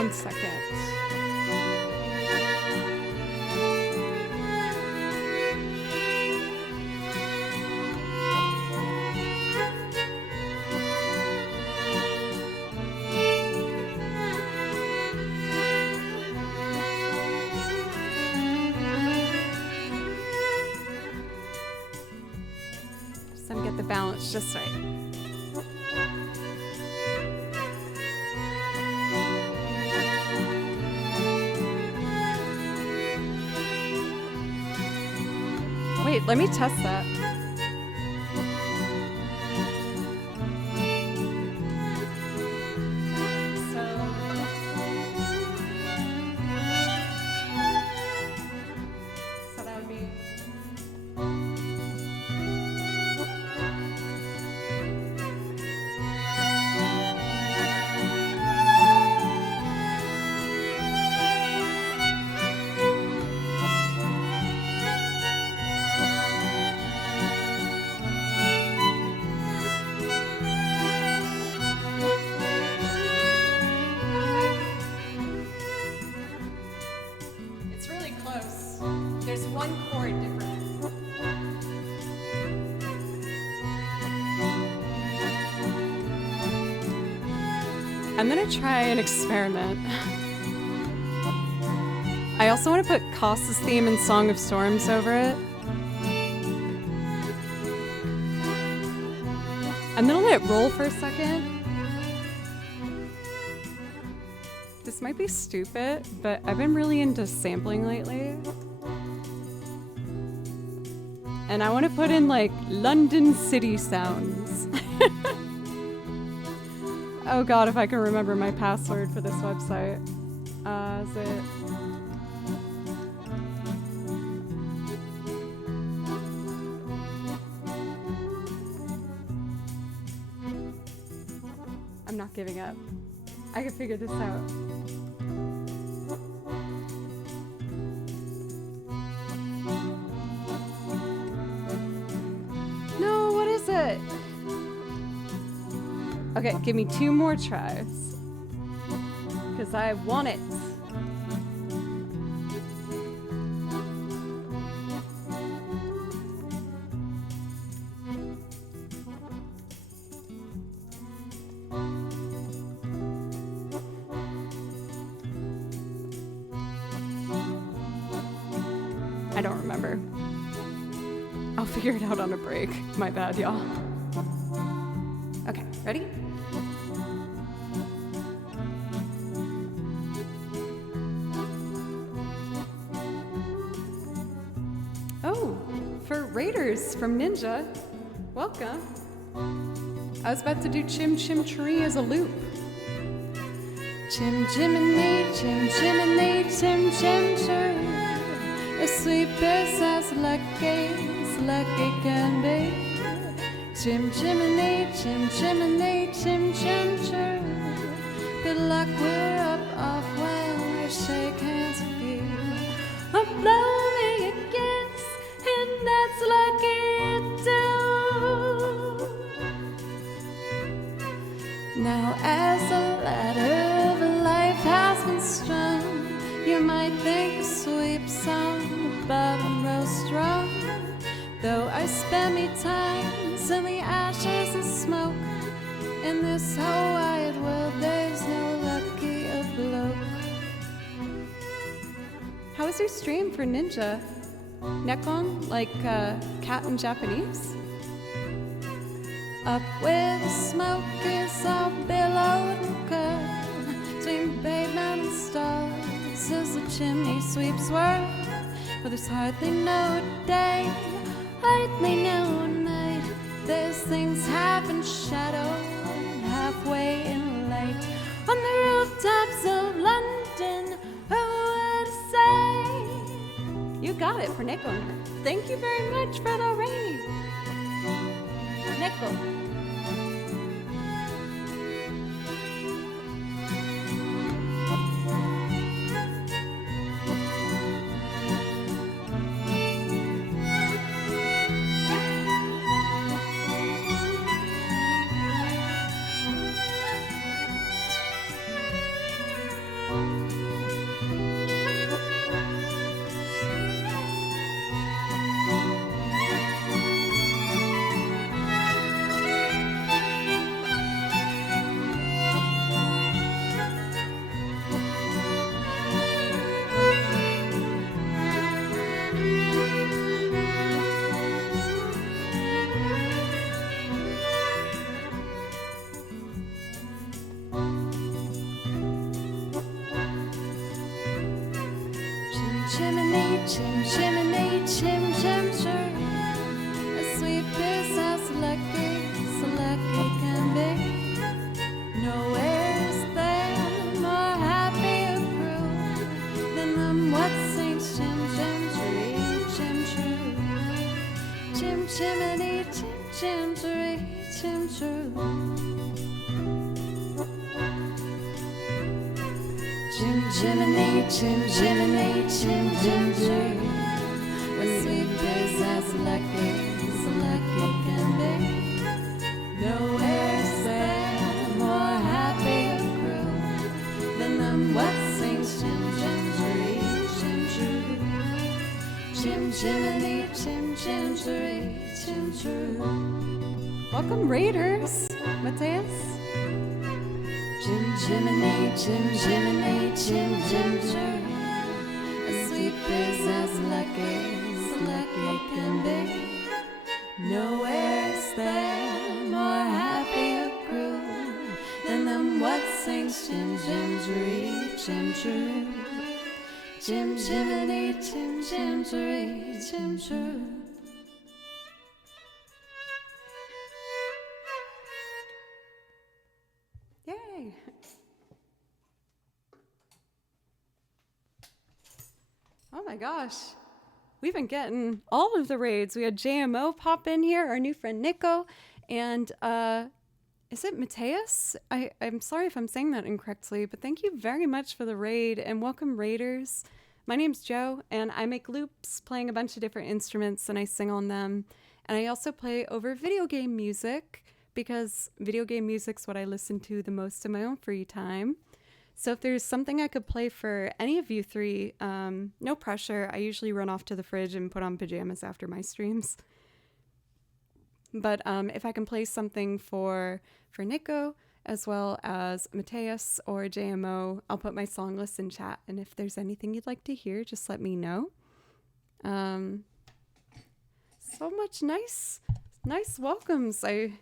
1 second. Just let me get the balance just right. Wait, let me test that. So that would be. It's really close. There's one chord difference. I'm gonna try an experiment. I also want to put Costa's theme and Song of Storms over it. I'm gonna let it roll for a second. This might be stupid, but I've been really into sampling lately. And I want to put in like London city sounds. Oh god, if I can remember my password for this website. Is it... I'm not giving up. I can figure this out. No, what is it? Okay, give me 2 more tries. Because I want it. I don't remember. I'll figure it out on a break. My bad, y'all. Okay, ready? Oh, for Raiders from Ninja. Welcome. I was about to do Chim Chim Tree as a loop. Chim Jiminy, Chim Jiminy, Chim Chim Chim. Asleep is as lucky can be. Chim Jiminy, Chim Jiminy, Chim Chim Chim. Good luck, we're up off when we shake hands with you. Oh, blow me a kiss, and that's lucky too. Now as the ladder of life has been strung, you might think a sweep song, the bottom row strong. Though I spend me times in the ashes and smoke, in this whole wide world there's no luckier bloke. How was your stream for Ninja? Nekon, like cat in Japanese? Up where the smoke is all billowed and curled, between pavement and stars as the chimney sweeps whirl. But there's hardly no day, hardly no night. There's things half in shadow, halfway in light. On the rooftops of London, who would say? You got it for Nekon. Thank you very much for the raid. Nekon. Chimney, chimney, chim, chim, chim. A sweet business, so lucky can be. Nowhere's there more happy crew than them what sings chim, chim, chiree, chim, chiree. Chim, chimney, chim, chim, chiree, chim, chiree. Chimney, chimney, chim, chim, chim. When sweet business, so lucky can be. Nowhere's there more happy crew than them what sings chim, chim, chiree, chim, chiree. Chim, chimney, chim, chim, chiree, chim, chiree. Welcome, Raiders. Mateus? Chim, chimney, chim, chimney, chim, chim, chim. A sweet business, so lucky can be. Nowhere's there more happy crew than them what sings chim, chim, chiree, chim, chiree. Chim, chimney, chim, chim, chiree, chim, chiree. Yay. Oh my gosh. We've been getting all of the raids. We had JMO pop in here, our new friend Nico, and is it Mateus? I'm sorry if I'm saying that incorrectly, but thank you very much for the raid and welcome Raiders. My name's Jo, and I make loops playing a bunch of different instruments and I sing on them. And I also play over video game music because video game music's what I listen to the most in my own free time. So if there's something I could play for any of you three, no pressure. I usually run off to the fridge and put on pajamas after my streams. But if I can play something for Nico, as well as Mateus or JMO, I'll put my song list in chat. And if there's anything you'd like to hear, just let me know. So much nice welcomes. I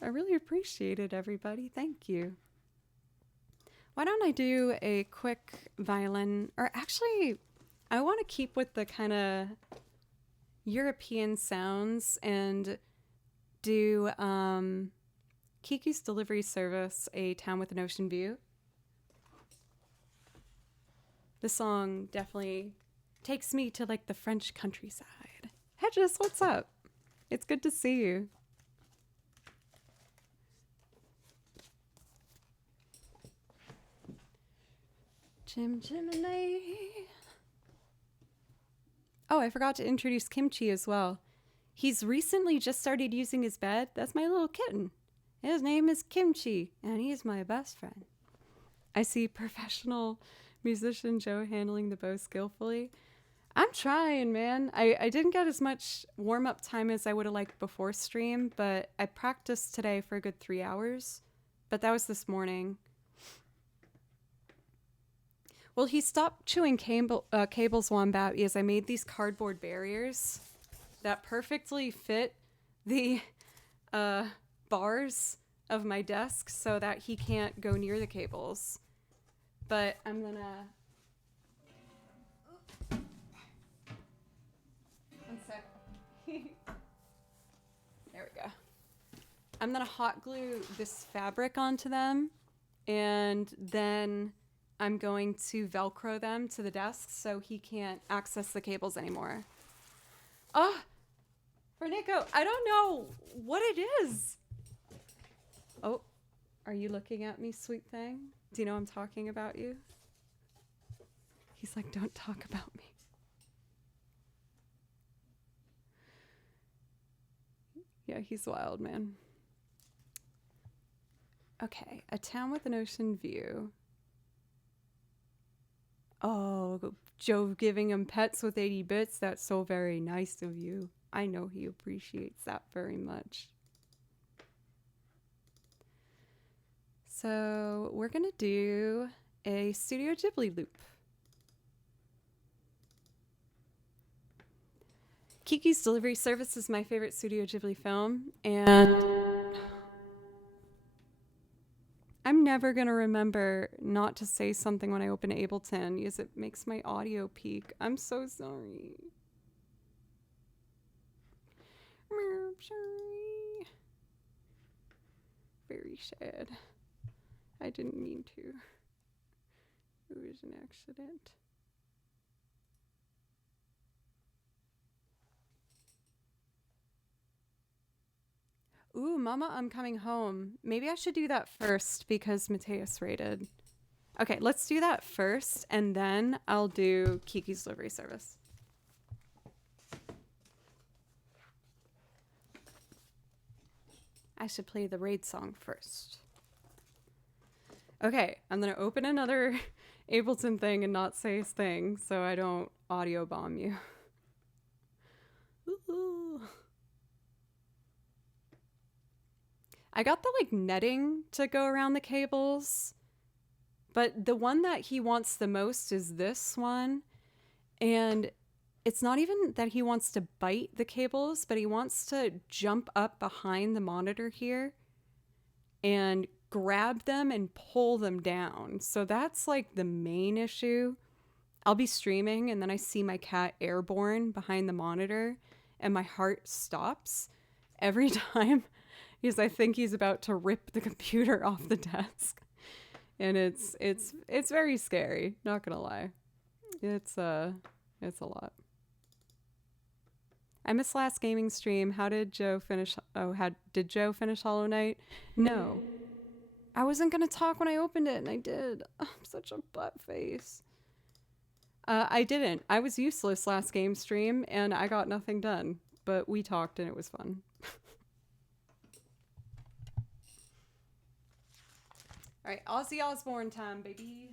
really appreciate it, everybody. Thank you. Why don't I do a quick violin, or actually, I want to keep with the kind of European sounds and do Kiki's Delivery Service, A Town with an Ocean View. The song definitely takes me to like the French countryside. Hedges, what's up? It's good to see you. Chim chimney. Oh, I forgot to introduce Kimchi as well. He's recently just started using his bed. That's my little kitten. His name is Kimchi, and he's my best friend. I see professional musician Jo handling the bow skillfully. I'm trying, man. I didn't get as much warm-up time as I would have liked before stream, but I practiced today for a good 3 hours. But that was this morning. Well, he stopped chewing cables while I'm about because I made these cardboard barriers that perfectly fit the bars of my desk so that he can't go near the cables. But I'm gonna... One sec. There we go. I'm gonna hot glue this fabric onto them, and then I'm going to Velcro them to the desk so he can't access the cables anymore. Oh, for Nico, I don't know what it is. Oh, are you looking at me, sweet thing? Do you know I'm talking about you? He's like, don't talk about me. Yeah, he's wild, man. Okay, A Town with an Ocean View. Oh, Joe giving him pets with 80 bits. That's so very nice of you. I know he appreciates that very much. So we're going to do a Studio Ghibli loop. Kiki's Delivery Service is my favorite Studio Ghibli film, and I'm never going to remember not to say something when I open Ableton because it makes my audio peak. I'm so sorry. I'm sorry. Very sad. I didn't mean to. It was an accident. Ooh, Mama, I'm coming home. Maybe I should do that first because Mateus rated. Okay, let's do that first, and then I'll do Kiki's Delivery Service. I should play the raid song first. Okay, I'm gonna open another Ableton thing and not say his thing so I don't audio bomb you. Ooh. I got the like netting to go around the cables, but the one that he wants the most is this one. And it's not even that he wants to bite the cables, but he wants to jump up behind the monitor here and grab them and pull them down. So that's like the main issue. I'll be streaming and then I see my cat airborne behind the monitor and my heart stops every time because I think he's about to rip the computer off the desk. And it's very scary, not gonna lie. It's a lot. I missed last gaming stream. How did Joe finish? Did Joe finish Hollow Knight? No. I wasn't gonna talk when I opened it, and I did. I'm such a butt face. I didn't. I was useless last game stream, and I got nothing done. But we talked, and it was fun. All right, Ozzy Osbourne time, baby.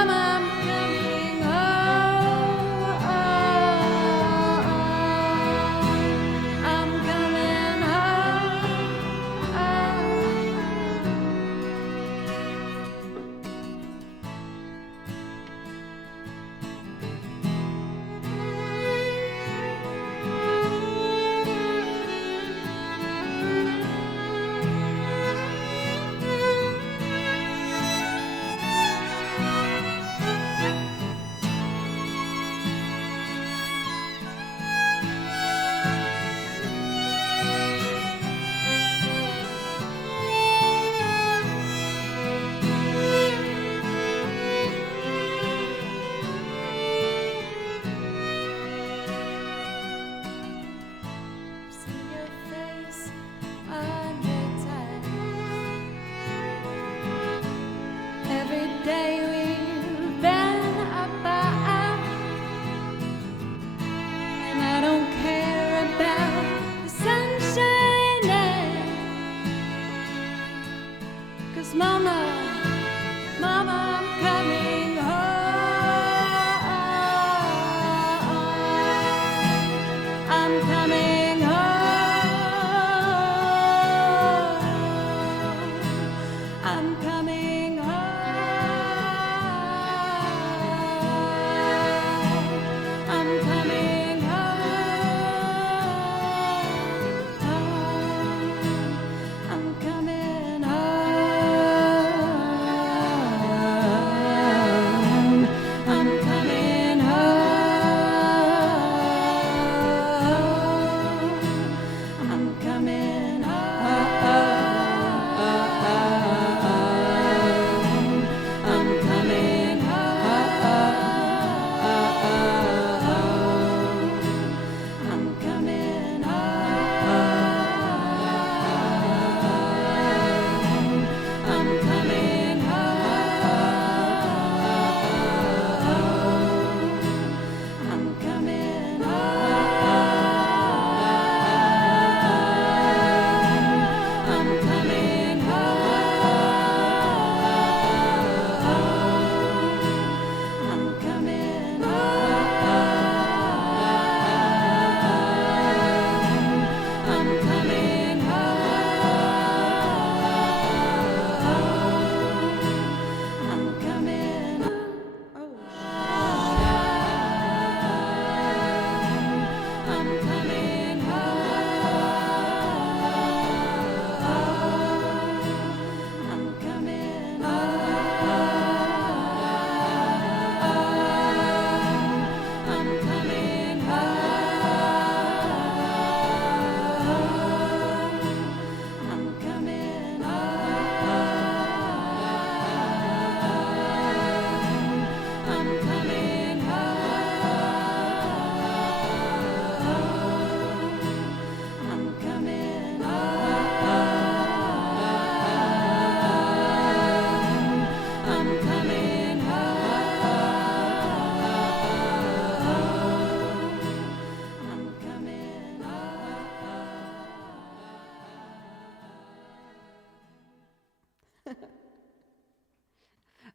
Mama, I'm coming home. I'm coming see your face 100 times. Every day we've been apart, and I don't care about the sunshine, 'cause Mama, Mama, I'm coming home. I'm coming home. I'm coming home. I'm coming home. I'm coming home. I'm coming home. I'm coming home. I'm coming home. I'm coming home. I'm coming home. I'm coming home. I'm coming home. I'm coming home. I'm coming home. I'm coming I'm coming home. I'm coming home. I'm coming home. I'm coming home. I'm coming home. I'm coming home. I'm coming home. I'm coming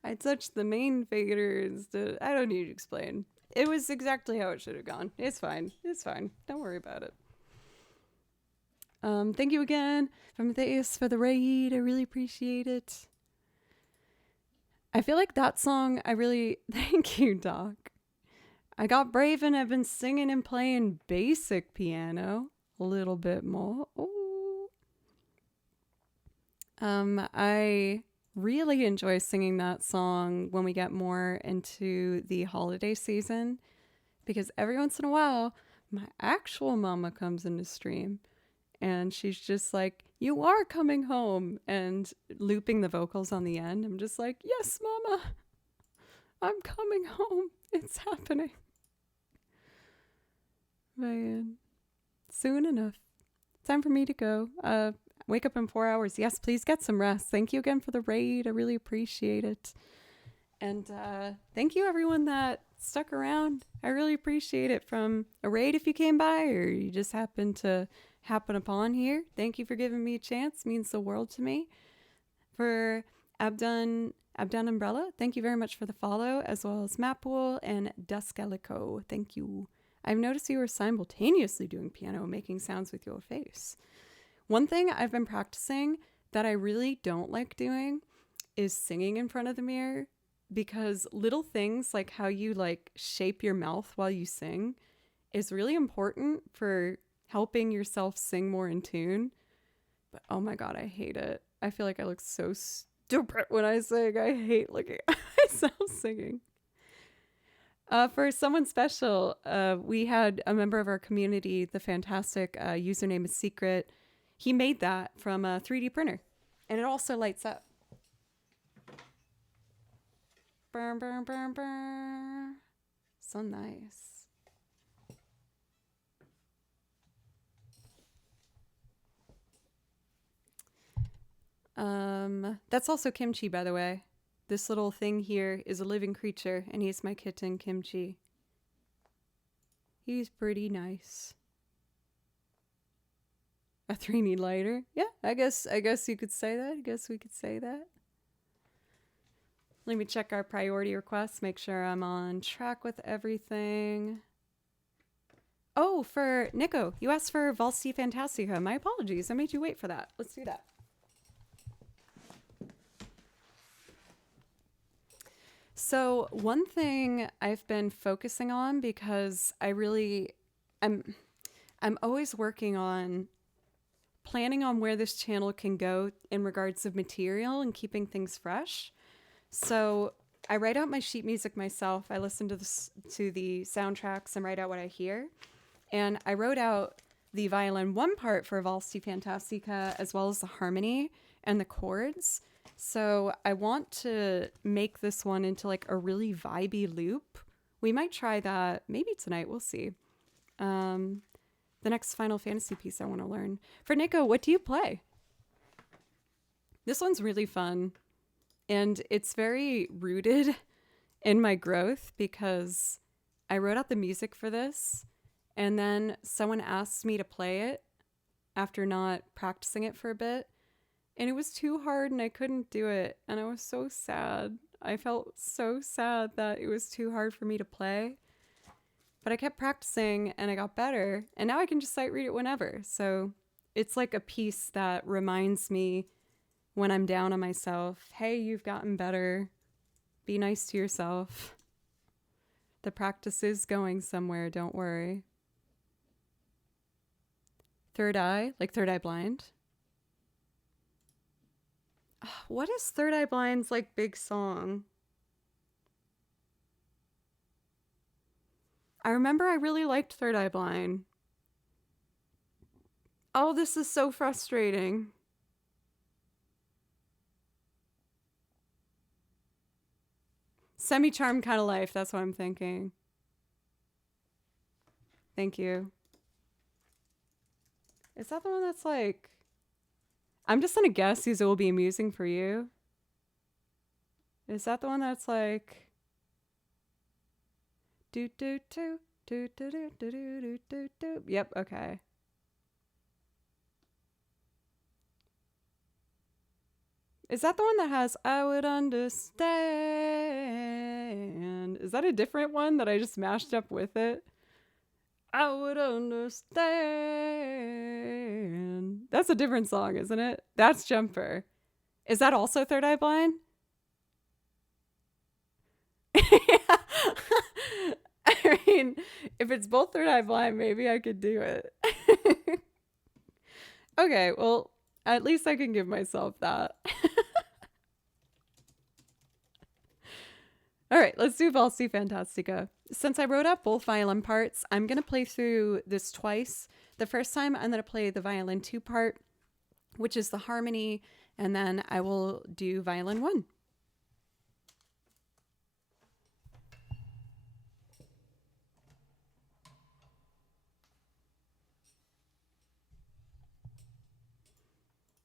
I touched the main faders. I don't need to explain. It was exactly how it should have gone. It's fine. It's fine. Don't worry about it. Thank you again from Matthias for the raid. I really appreciate it. I feel like that song, thank you, Doc. I got brave and I've been singing and playing basic piano a little bit more. Ooh. I really enjoy singing that song when we get more into the holiday season, because every once in a while, my actual mama comes into stream and she's just like, "You are coming home," and looping the vocals on the end. I'm just like, "Yes, mama, I'm coming home. It's happening." Man, soon enough. Time for me to go. Wake up in 4 hours. Yes, please get some rest. Thank you again for the raid. I really appreciate it. And thank you everyone that stuck around. I really appreciate it. From a raid if you came by or you just happened to happen upon here. Thank you for giving me a chance. It means the world to me. For Abdun Abdan Umbrella, thank you very much for the follow, as well as Mappool and Duskelico. Thank you. I've noticed you are simultaneously doing piano, making sounds with your face. One thing I've been practicing that I really don't like doing is singing in front of the mirror, because little things like how you like shape your mouth while you sing is really important for helping yourself sing more in tune. But oh my God, I hate it. I feel like I look so stupid when I sing. I hate looking at myself singing. For someone special, we had a member of our community, the fantastic username is Secret. He made that from a 3D printer, and it also lights up. Burr, burr, burr, burr. So nice. That's also Kimchi, by the way. This little thing here is a living creature, and he's my kitten, Kimchi. He's pretty nice. A 3D lighter? Yeah, I guess you could say that. I guess we could say that. Let me check our priority requests, make sure I'm on track with everything. Oh, for Nico, you asked for Valsi Fantastica. My apologies, I made you wait for that. Let's do that. So one thing I've been focusing on, because I'm always working on planning on where this channel can go in regards of material and keeping things fresh. So I write out my sheet music myself. I listen to the soundtracks and write out what I hear. And I wrote out the violin 1 part for Valsi Fantastica, as well as the harmony and the chords. So I want to make this one into like a really vibey loop. We might try that maybe tonight. We'll see. The next Final Fantasy piece I want to learn. For Nico, what do you play? This one's really fun. And it's very rooted in my growth, because I wrote out the music for this, and then someone asked me to play it after not practicing it for a bit. And it was too hard and I couldn't do it. And I was so sad. I felt so sad that it was too hard for me to play. But I kept practicing and I got better. And now I can just sight read it whenever. So it's like a piece that reminds me when I'm down on myself, hey, you've gotten better. Be nice to yourself. The practice is going somewhere, don't worry. Third Eye, like Third Eye Blind. What is Third Eye Blind's like big song? I remember I really liked Third Eye Blind. Oh, this is so frustrating. Semi-charmed kind of life, that's what I'm thinking. Thank you. Is that the one that's like... I'm just gonna guess because it will be amusing for you. Is that the one that's like... Do do do do do do do do do do. Yep, okay. Is that the one that has I would understand? Is that a different one that I just mashed up with it? I would understand. That's a different song, isn't it? That's Jumper. Is that also Third Eye Blind? Yeah. I mean, if it's both Third Eye Blind, maybe I could do it. Okay, well, at least I can give myself that. All right, let's do Valsi Fantastica. Since I wrote up both violin parts, I'm going to play through this twice. The first time, I'm going to play the violin 2 part, which is the harmony, and then I will do violin 1.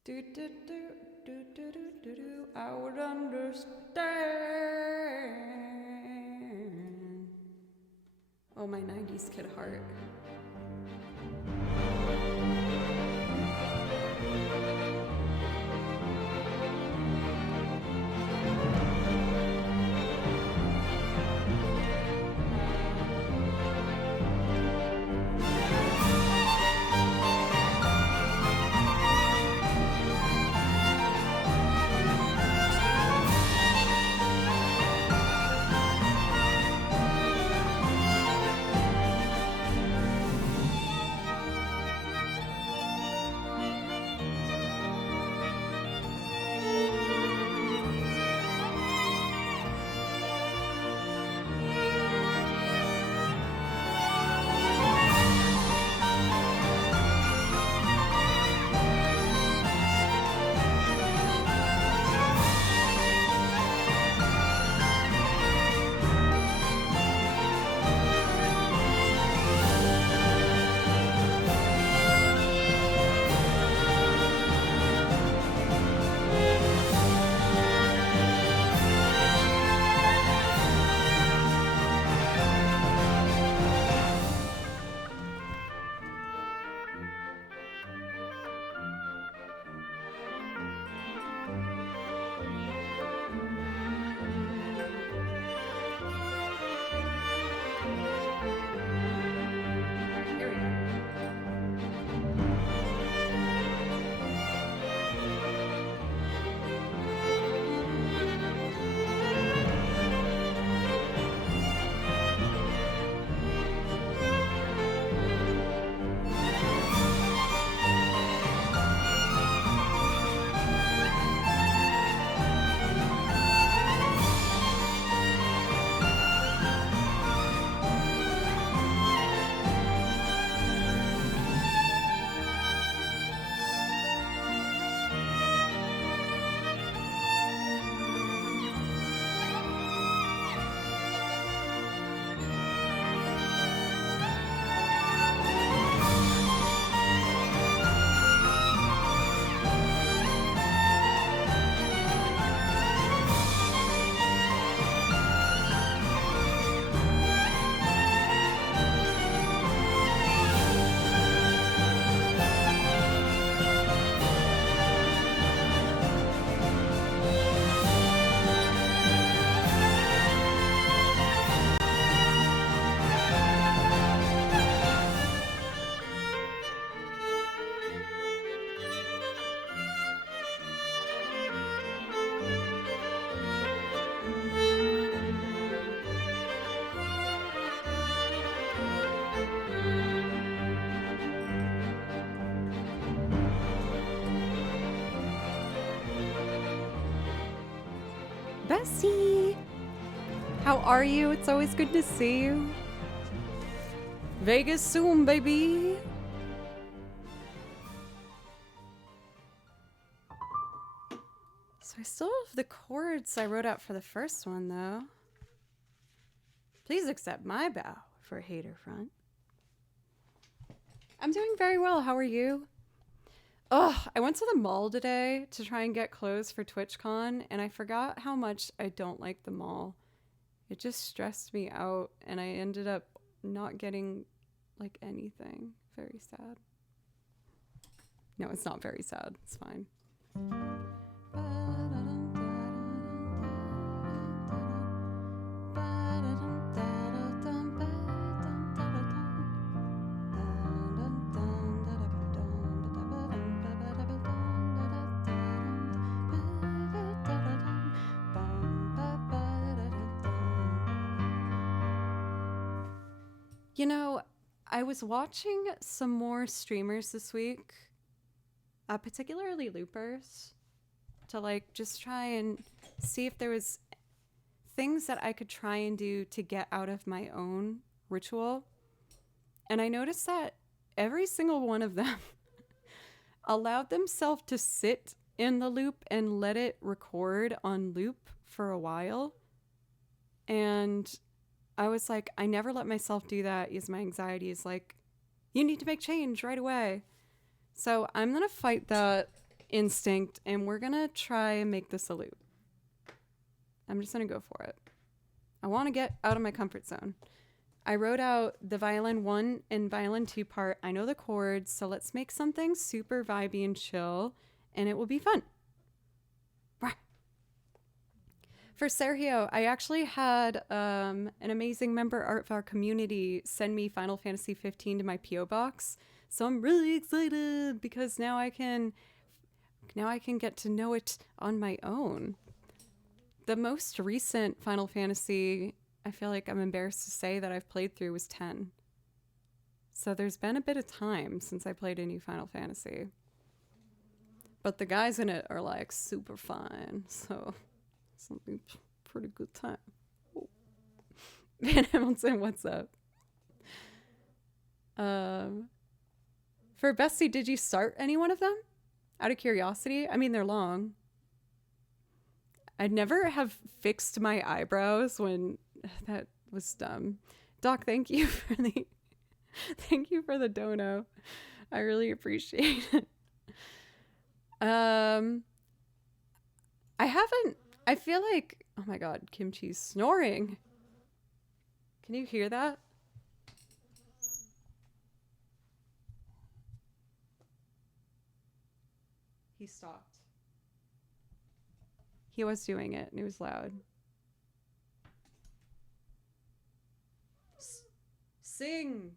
Do, do, do, do, do, do, do, do. I would understand. Oh, my 90s kid heart. Bessie! How are you? It's always good to see you. Vegas soon, baby! So I still have the chords I wrote out for the first one, though. Please accept my bow for Hater Front. I'm doing very well. How are you? Oh, I went to the mall today to try and get clothes for TwitchCon, and I forgot how much I don't like the mall. It just stressed me out, and I ended up not getting, like, anything. Very sad. No, it's not very sad. It's fine. You know, I was watching some more streamers this week, particularly loopers, to like just try and see if there was things that I could try and do to get out of my own ritual. And I noticed that every single one of them allowed themselves to sit in the loop and let it record on loop for a while. And I was like, I never let myself do that because my anxiety is like, you need to make change right away. So I'm going to fight that instinct and we're going to try and make this a loop. I'm just going to go for it. I want to get out of my comfort zone. I wrote out the violin 1 and violin 2 part. I know the chords, so let's make something super vibey and chill and it will be fun. For Sergio, I actually had an amazing member of our community send me Final Fantasy 15 to my P.O. box. So I'm really excited because now I can get to know it on my own. The most recent Final Fantasy, I feel like I'm embarrassed to say that I've played through, was 10. So there's been a bit of time since I played a new Final Fantasy. But the guys in it are like super fun, so something pretty good time. Oh. Van Hamilton, what's up? For Bessie, did you start any one of them? Out of curiosity? I mean, they're long. I'd never have fixed my eyebrows when that was dumb. Doc, thank you for the dono. I really appreciate it. I feel like, oh my god, Kimchi's snoring. Can you hear that? He stopped. He was doing it and it was loud. Sing!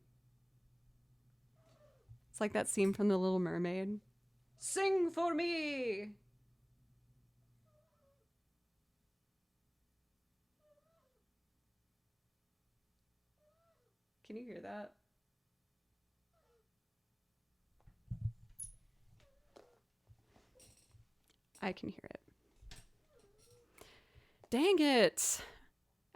It's like that scene from The Little Mermaid. Sing for me! Can you hear that? I can hear it. Dang it.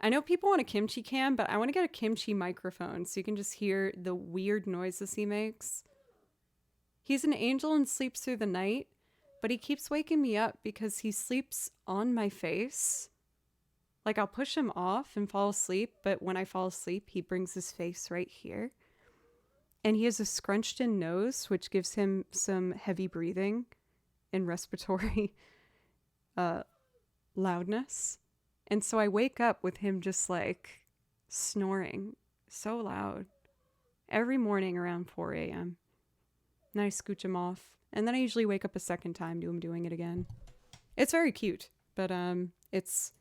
I know people want a kimchi cam, but I want to get a kimchi microphone so you can just hear the weird noises he makes. He's an angel and sleeps through the night, but he keeps waking me up because he sleeps on my face. Like, I'll push him off and fall asleep, but when I fall asleep, he brings his face right here. And he has a scrunched in nose, which gives him some heavy breathing and respiratory loudness. And so I wake up with him just like snoring so loud every morning around 4 a.m. And I scooch him off. And then I usually wake up a second time to him doing it again. It's very cute, but it's,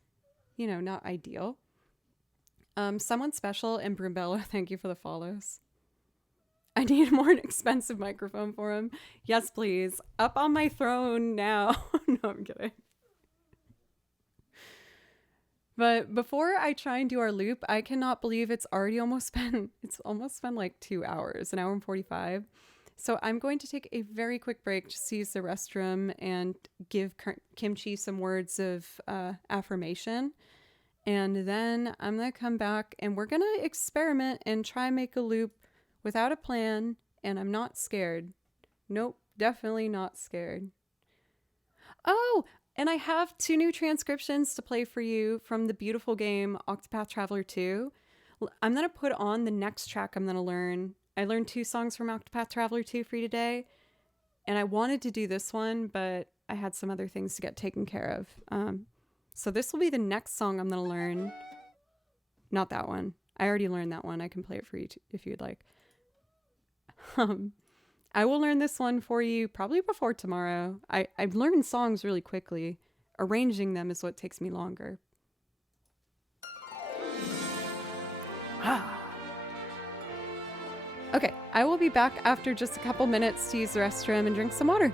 you know, not ideal. Someone special and Brumbella, thank you for the follows. I need a more expensive microphone for him. Yes, please. Up on my throne now. No, I'm kidding. But before I try and do our loop, I cannot believe it's almost been like 2 hours, an hour and 45. So I'm going to take a very quick break just to use the restroom and give Kimchi some words of affirmation. And then I'm going to come back and we're going to experiment and try and make a loop without a plan. And I'm not scared. Nope, definitely not scared. Oh, and I have 2 new transcriptions to play for you from the beautiful game Octopath Traveler 2. I'm going to put on the next track I'm going to learn. I learned 2 songs from Octopath Traveler 2 for you today, and I wanted to do this one, but I had some other things to get taken care of. So this will be the next song I'm going to learn. Not that one. I already learned that one. I can play it for you if you'd like. I will learn this one for you probably before tomorrow. I've learned songs really quickly. Arranging them is what takes me longer. Okay, I will be back after just a couple minutes to use the restroom and drink some water.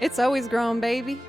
It's always growing, baby.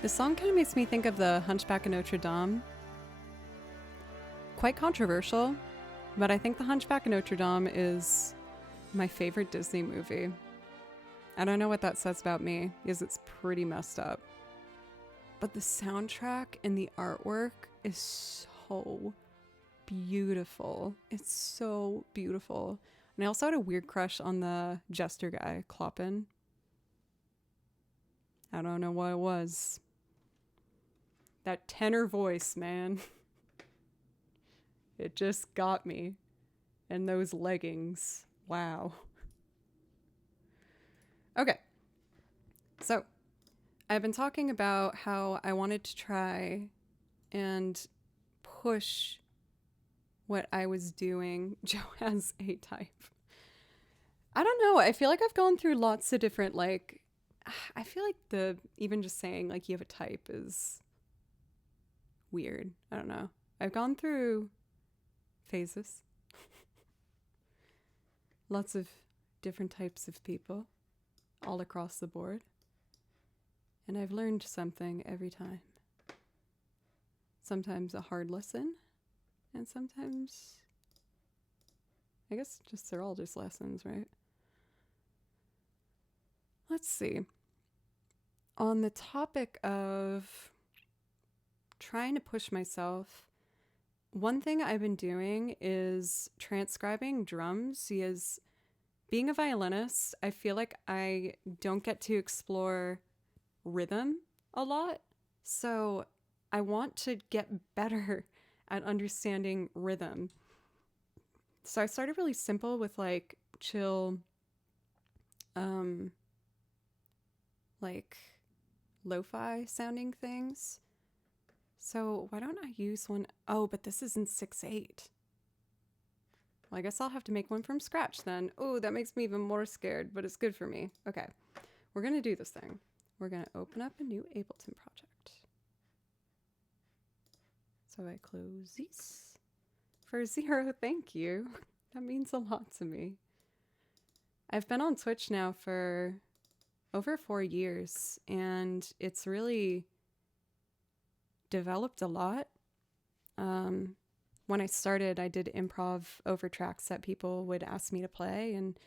This song kind of makes me think of the Hunchback of Notre Dame. Quite controversial, but I think the Hunchback of Notre Dame is my favorite Disney movie. I don't know what that says about me, because it's pretty messed up. But the soundtrack and the artwork is so beautiful. It's so beautiful. And I also had a weird crush on the jester guy, Kloppen. I don't know what it was. That tenor voice, man. It just got me. And those leggings. Wow. Okay. So, I've been talking about how I wanted to try and push what I was doing. Joe has A-type. I don't know. I feel like I've gone through lots of different, I feel like even just saying like you have a type is weird. I don't know. I've gone through phases. Lots of different types of people all across the board. And I've learned something every time. Sometimes a hard lesson, and sometimes, I guess they're all just lessons, right? Let's see. On the topic of trying to push myself, one thing I've been doing is transcribing drums because being a violinist, I feel like I don't get to explore rhythm a lot. So I want to get better at understanding rhythm. So I started really simple with like chill, like lo-fi sounding things. So why don't I use one? Oh, but this is in 6/8. Well, I guess I'll have to make one from scratch then. Oh, that makes me even more scared, but it's good for me. Okay, we're gonna do this thing. We're gonna open up a new Ableton project. So I close these. For 0, thank you. That means a lot to me. I've been on Twitch now for over 4 years, and it's really developed a lot. When I started, I did improv over tracks that people would ask me to play, and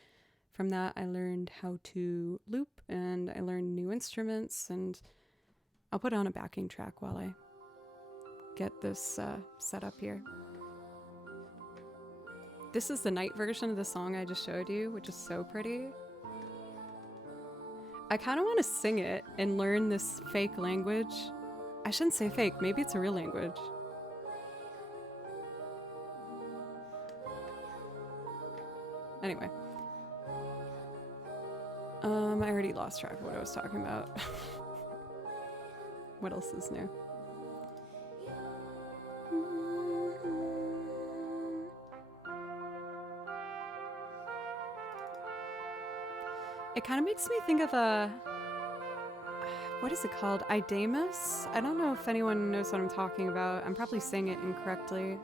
from that I learned how to loop, and I learned new instruments, and I'll put on a backing track while I get this set up here. This is the night version of the song I just showed you, which is so pretty. I kind of want to sing it and learn this fake language. I shouldn't say fake, maybe it's a real language. Anyway. I already lost track of what I was talking about. What else is new? It kind of makes me think of what is it called? Idamus? I don't know if anyone knows what I'm talking about. I'm probably saying it incorrectly.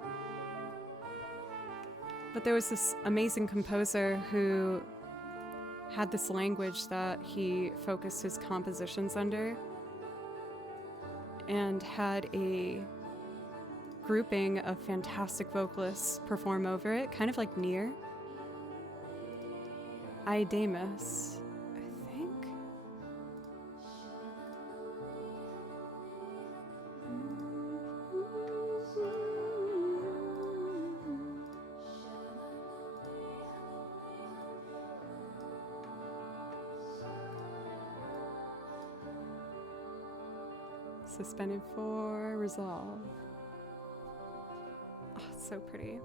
But there was this amazing composer who had this language that he focused his compositions under and had a grouping of fantastic vocalists perform over it, kind of like Near. Idamus, I think. Suspended for resolve. Oh, it's so pretty.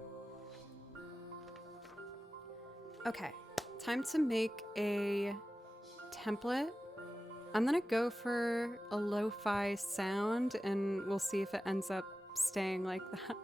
Okay, time to make a template. I'm gonna go for a lo-fi sound and we'll see if it ends up staying like that.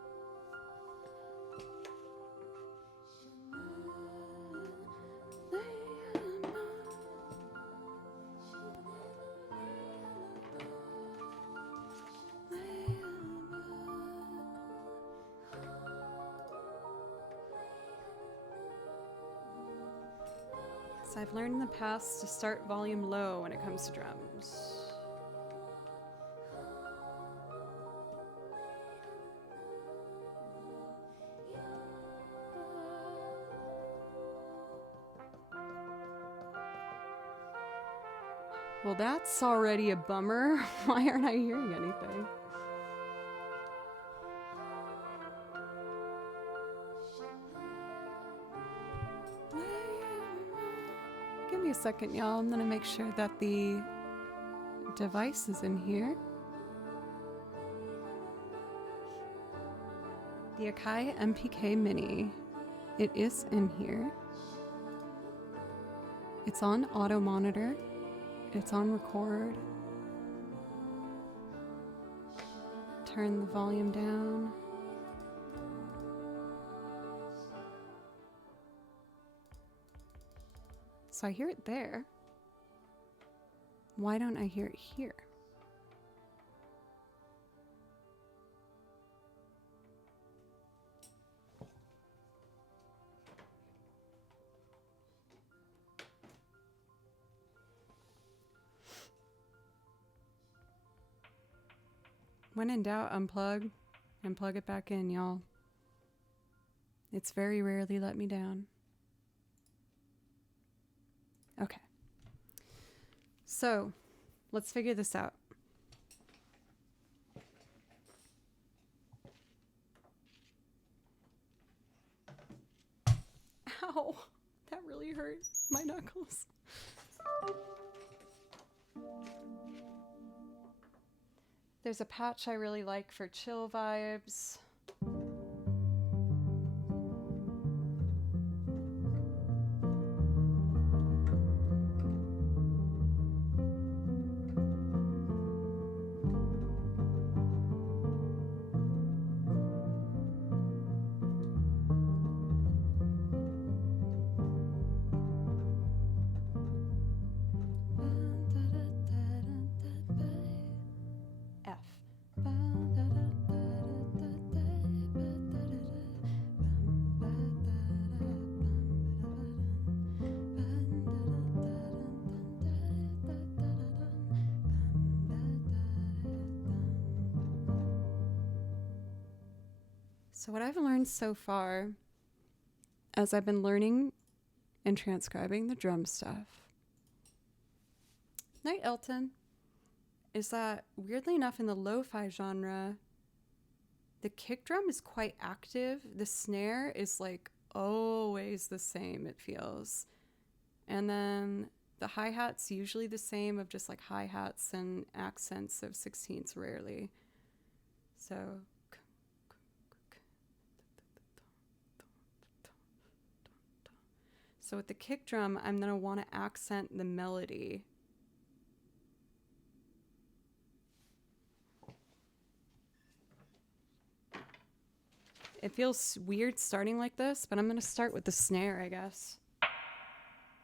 So I've learned in the past to start volume low when it comes to drums. Well, that's already a bummer. Why aren't I hearing anything? Give me a second, y'all. I'm gonna make sure that the device is in here. The Akai MPK Mini. It is in here. It's on auto monitor. It's on record. Turn the volume down. So I hear it there. Why don't I hear it here? When in doubt, unplug and plug it back in, y'all. It's very rarely let me down. Okay. So, let's figure this out. Ow! That really hurt my knuckles. There's a patch I really like for chill vibes. So what I've learned so far, as I've been learning and transcribing the drum stuff, Night Elton, is that weirdly enough in the lo-fi genre, the kick drum is quite active. The snare is like always the same, it feels. And then the hi-hat's usually the same, of just like hi-hats and accents of 16ths rarely. So... So with the kick drum, I'm going to want to accent the melody. It feels weird starting like this, but I'm going to start with the snare, I guess.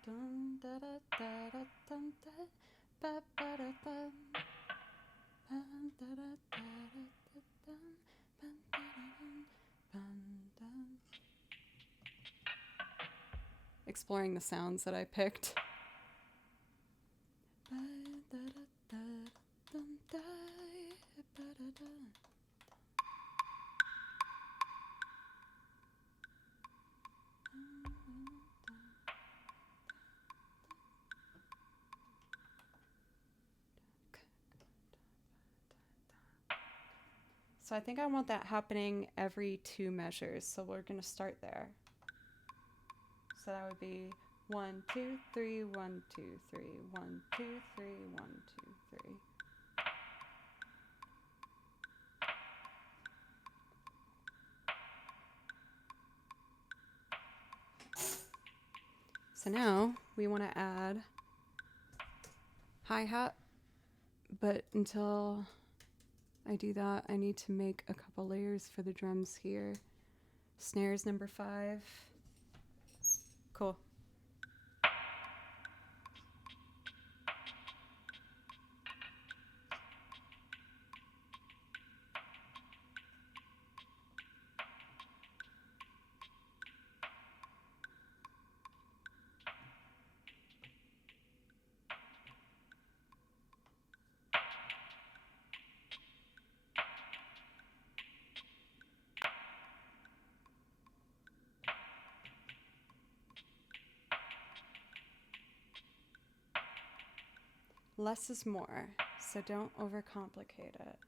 Dun, da, da, da, da, dun, da, ba, ba, da, dun. Dun, da, da, da, da, dun, ban, da, da, dun, ban, dun. Exploring the sounds that I picked. So I think I want that happening every 2 measures. So we're going to start there. So that would be 1, 2, 3, 1, 2, 3, 1, 2, 3, 1, 2, 3. So now we want to add hi-hat, but until I do that, I need to make a couple layers for the drums here. Snares number 5. Cool. Less is more, so don't overcomplicate it.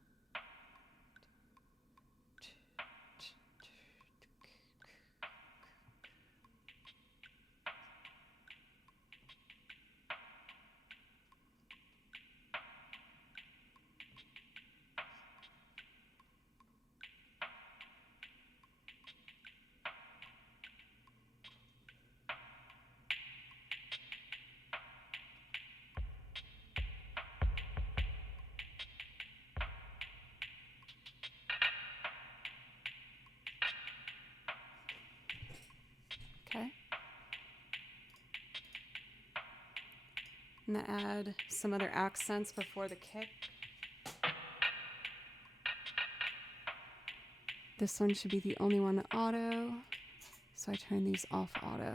I'm gonna add some other accents before the kick. This one should be the only one that auto, so I turn these off auto.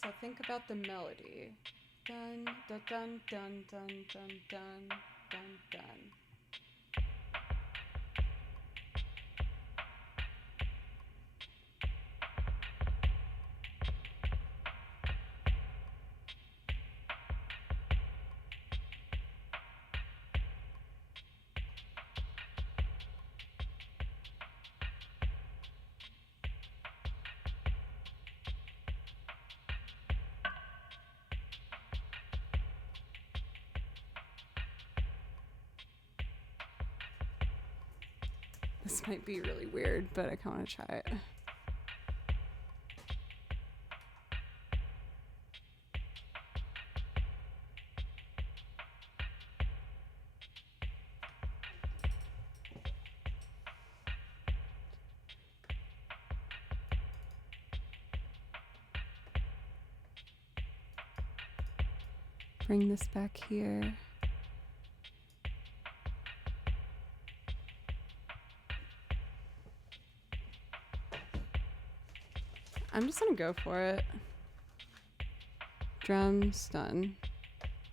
So think about the melody. Dun, dun, dun, dun, dun, dun, dun, dun, dun. This might be really weird, but I kind of want to try it. Bring this back here. I'm just gonna go for it. Drums done.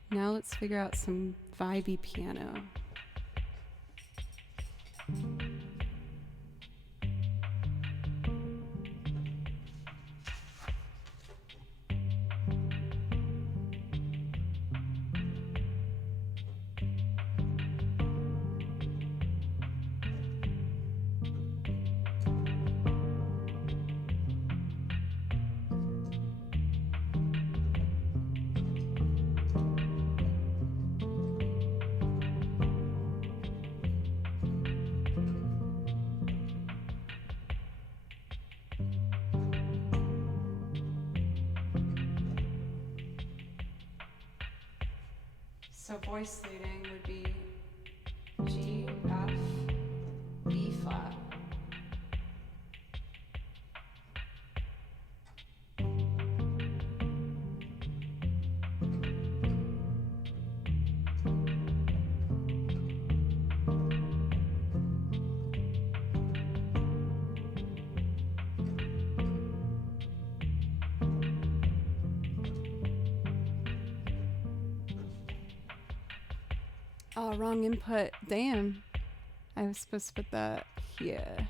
Now let's figure out some vibey piano. So voice leading would be G, F, B flat. Oh, wrong input. Damn. I was supposed to put that here.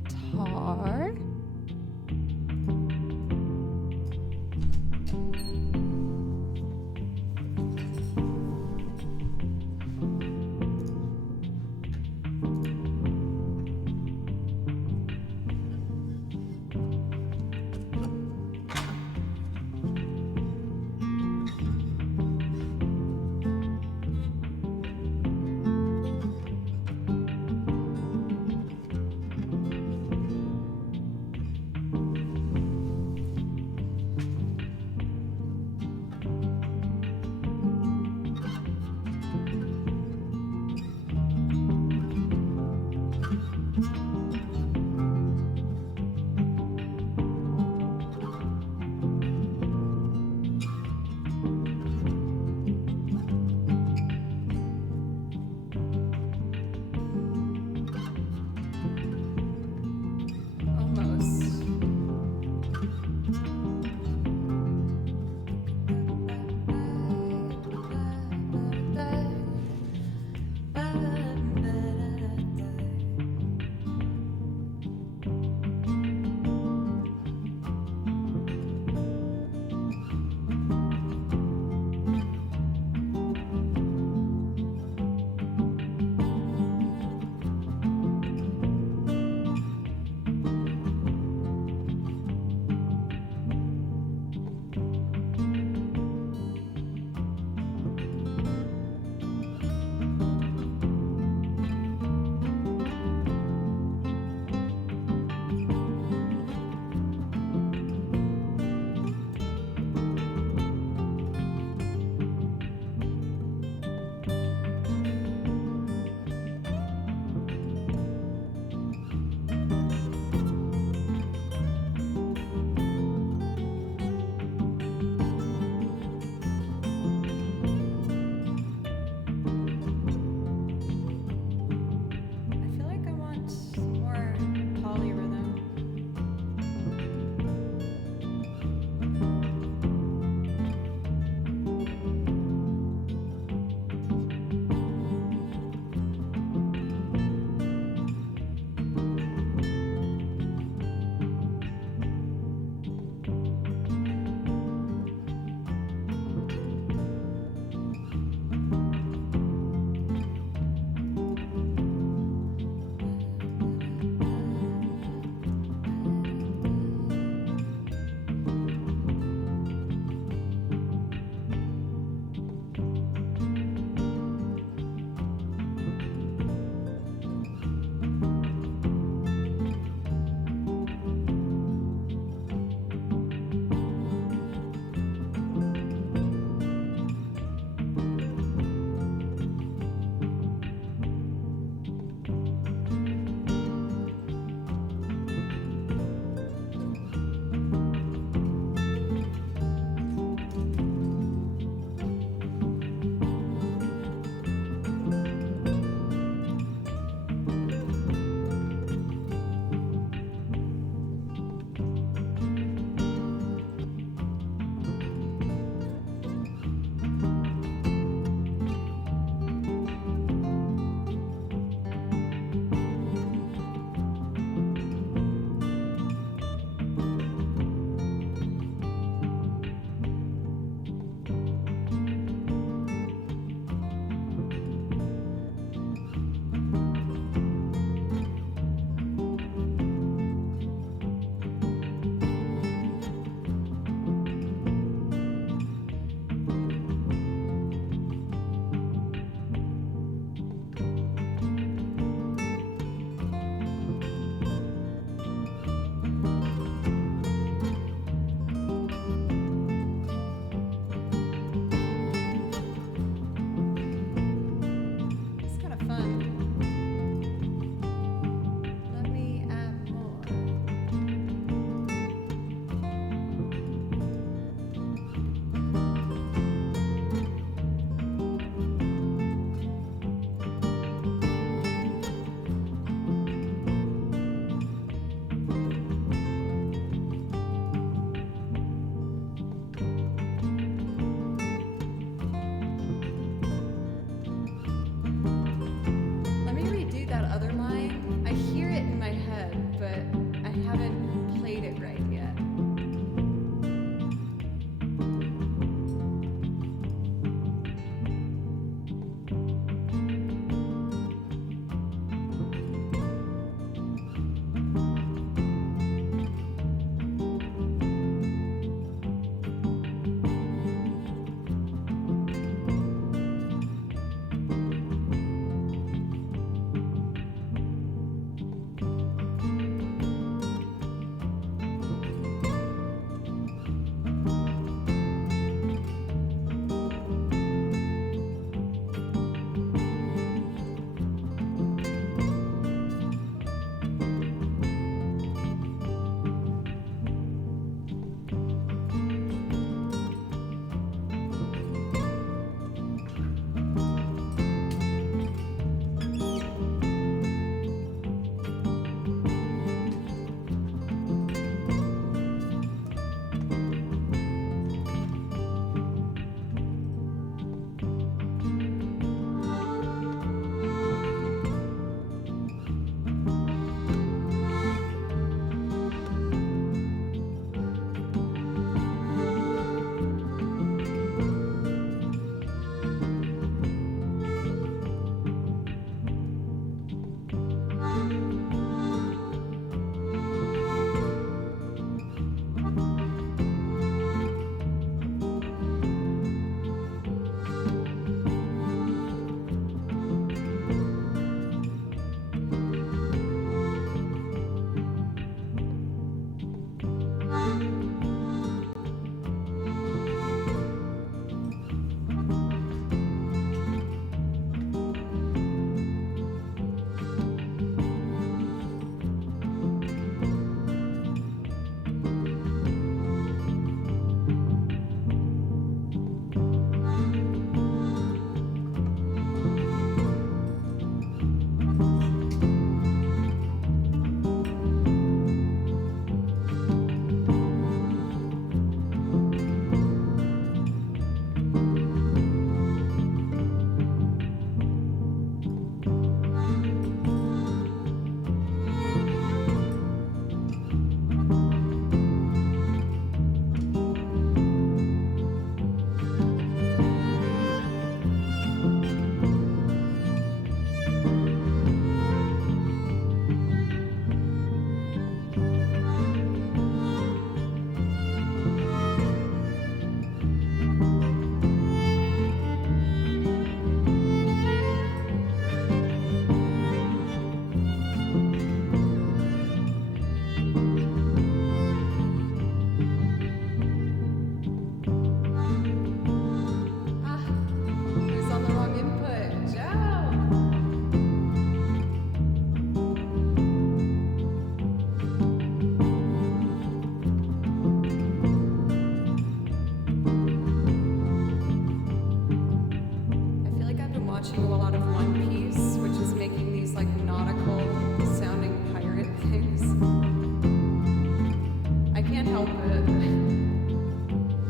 guitar.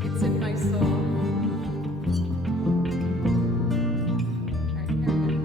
It's in my soul. All right, here we go.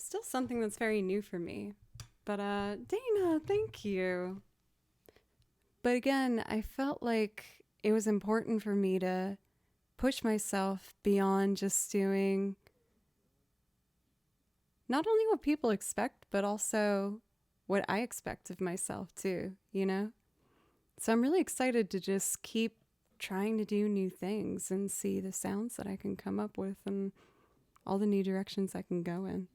Still something that's very new for me. But Dana, thank you. But again, I felt like it was important for me to push myself beyond just doing not only what people expect, but also what I expect of myself too, you know? So I'm really excited to just keep trying to do new things and see the sounds that I can come up with and all the new directions I can go in.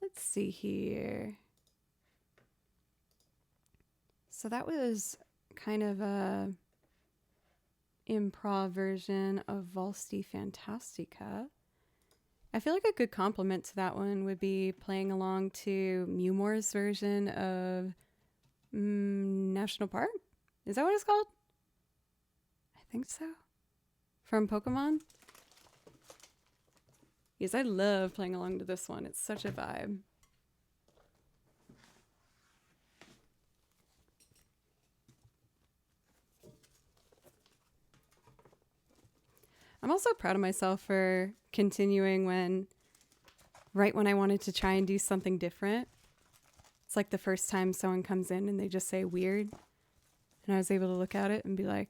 Let's see here. So that was kind of a improv version of Valsti Fantastica. I feel like a good compliment to that one would be playing along to Mewmore's version of National Park. Is that what it's called? I think so. From Pokemon. Yes, I love playing along to this one. It's such a vibe. I'm also proud of myself for continuing when right when I wanted to try and do something different. It's like the first time someone comes in and they just say weird. And I was able to look at it and be like,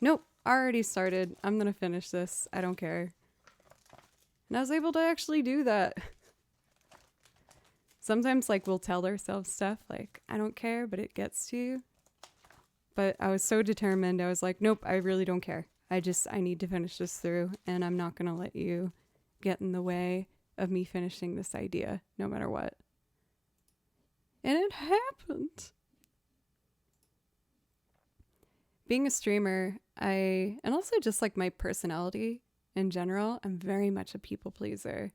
nope, I already started. I'm going to finish this. I don't care. And I was able to actually do that. Sometimes like we'll tell ourselves stuff like, I don't care, but it gets to you. But I was so determined. I was like, nope, I really don't care. I need to finish this through, and I'm not going to let you get in the way of me finishing this idea, no matter what. And it happened. Being a streamer, and also just like my personality in general, I'm very much a people pleaser.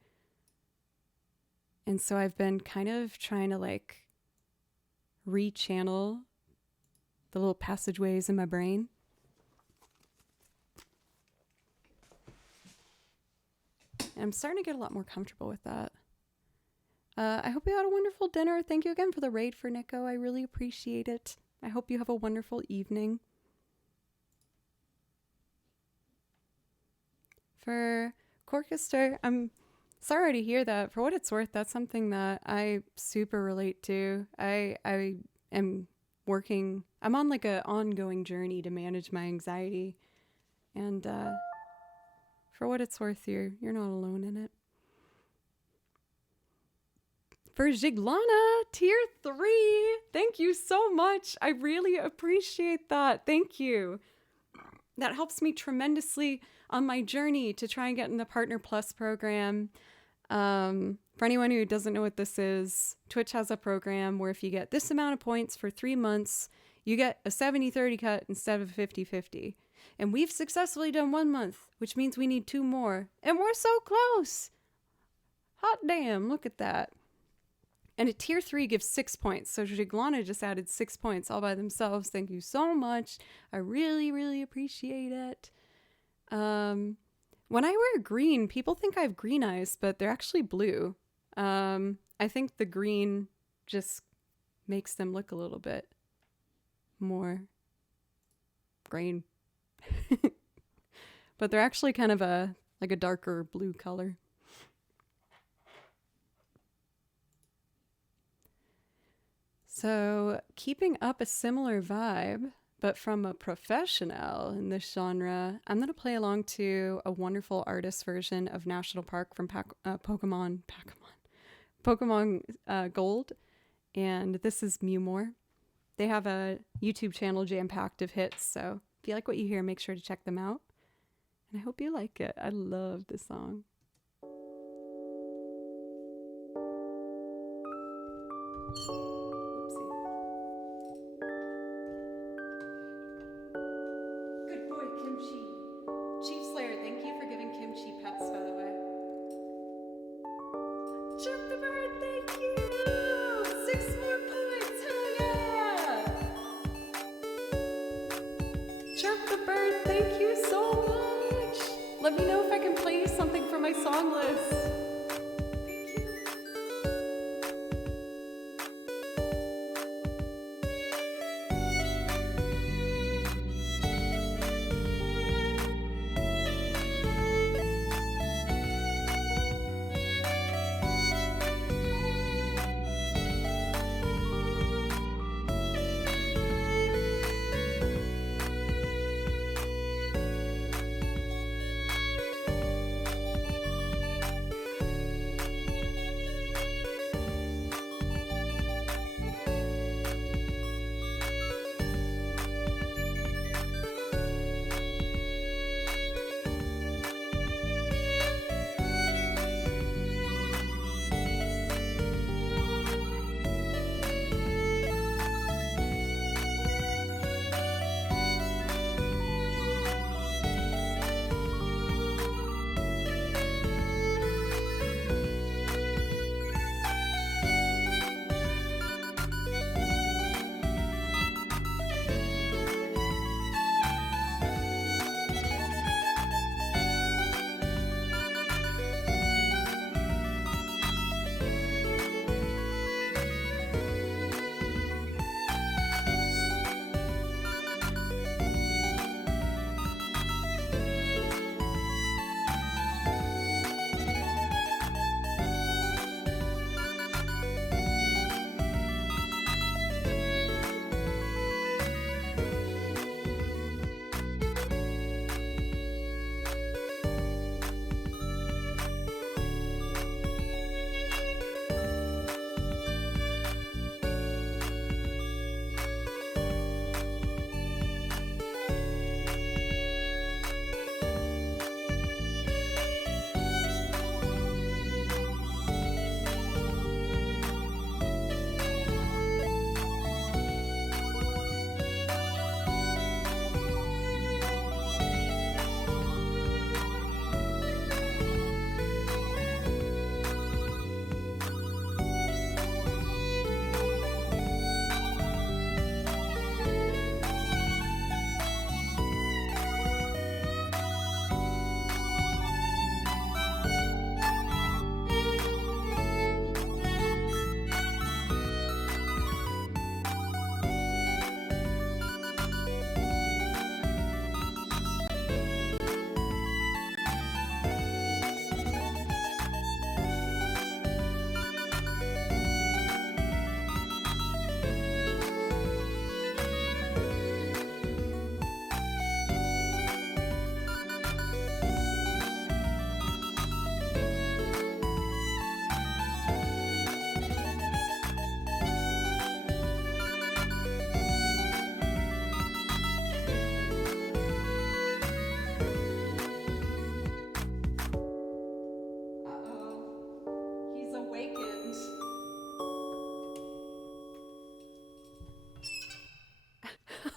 And so I've been kind of trying to like rechannel the little passageways in my brain. And I'm starting to get a lot more comfortable with that. I hope you had a wonderful dinner. Thank you again for the raid for Nico. I really appreciate it. I hope you have a wonderful evening. For Corchester, I'm sorry to hear that. For what it's worth, that's something that I super relate to. I am working, I'm on like an ongoing journey to manage my anxiety. And for what it's worth, you're not alone in it. For Jiglana, tier 3, thank you so much. I really appreciate that. Thank you. That helps me tremendously on my journey to try and get in the Partner Plus program. For anyone who doesn't know what this is, Twitch has a program where if you get this amount of points for 3 months, you get a 70-30 cut instead of a 50-50. And we've successfully done 1 month, which means we need 2 more. And we're so close. Hot damn, look at that. And a tier 3 gives 6 points. So Jiglana just added 6 points all by themselves. Thank you so much. I really, really appreciate it. When I wear green, people think I have green eyes, but they're actually blue. I think the green just makes them look a little bit more green. But they're actually kind of a darker blue color. So keeping up a similar vibe, but from a professional in this genre, I'm going to play along to a wonderful artist version of National Park from Pokemon Gold. And this is Mewmore. They have a YouTube channel jam-packed of hits, so if you like what you hear, make sure to check them out. And I hope you like it. I love this song. Good boy, Kimchi. Chief Slayer, thank you for giving Kimchi pets, by the way. Chirp the bird, thank you! 6 more points, hell yeah! Chirp the bird, thank you so much! Let me know if I can play you something from my song list.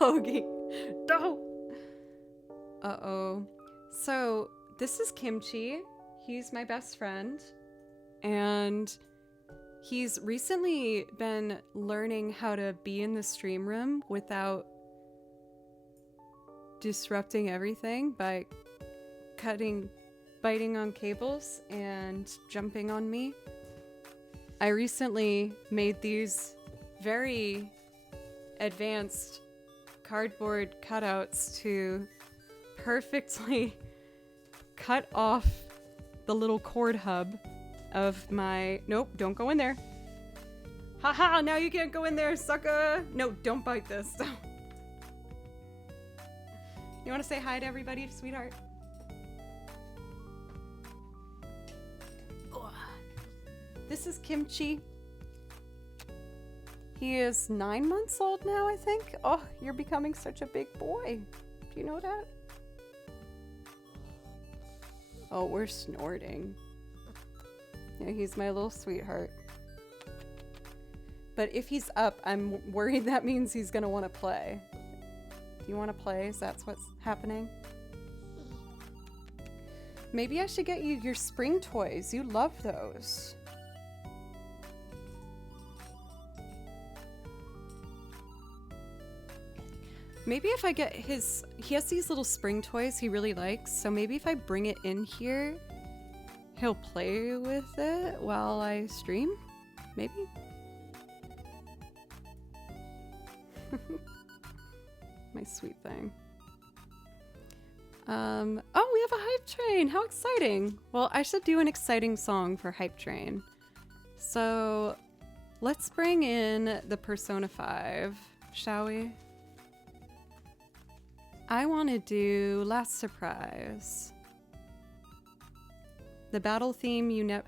Hoagie. No. Uh-oh. So, this is Kimchi. He's my best friend. And he's recently been learning how to be in the stream room without disrupting everything by biting on cables and jumping on me. I recently made these very advanced cardboard cutouts to perfectly cut off the little cord hub of my... Nope, don't go in there. Haha, now you can't go in there, sucker. No, don't bite this. You want to say hi to everybody, sweetheart? This is Kimchi. He is 9 months old now, I think. Oh, you're becoming such a big boy. Do you know that? Oh, we're snorting. Yeah, he's my little sweetheart. But if he's up, I'm worried that means he's gonna want to play. Do you want to play? Is that what's happening? Maybe I should get you your spring toys. You love those. Maybe if I get his... He has these little spring toys he really likes, so maybe if I bring it in here, he'll play with it while I stream? Maybe? My sweet thing. Oh, we have a hype train! How exciting! Well, I should do an exciting song for hype train. So, let's bring in the Persona 5, shall we? I want to do Last Surprise. The battle theme you never...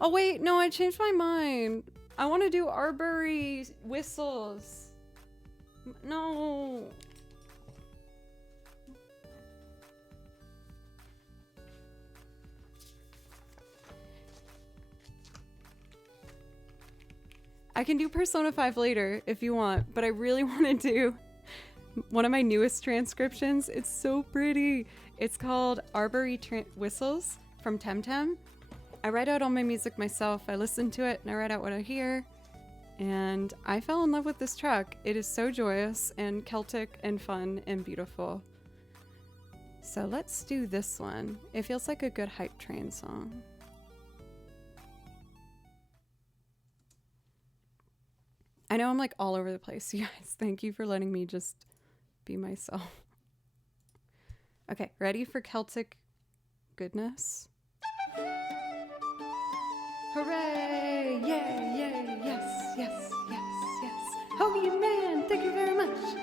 Oh wait, no, I changed my mind. I want to do Arbery Whistles. No. I can do Persona 5 later if you want, but I really want to do one of my newest transcriptions. It's so pretty. It's called Arbery Whistles from Temtem. I write out all my music myself. I listen to it and I write out what I hear. And I fell in love with this track. It is so joyous and Celtic and fun and beautiful. So let's do this one. It feels like a good hype train song. I know I'm like all over the place, you guys. Thank you for letting me just be myself. Okay, ready for Celtic goodness? Hooray! Yay, yay, yes, yes, yes, yes. Hoagie Man, thank you very much.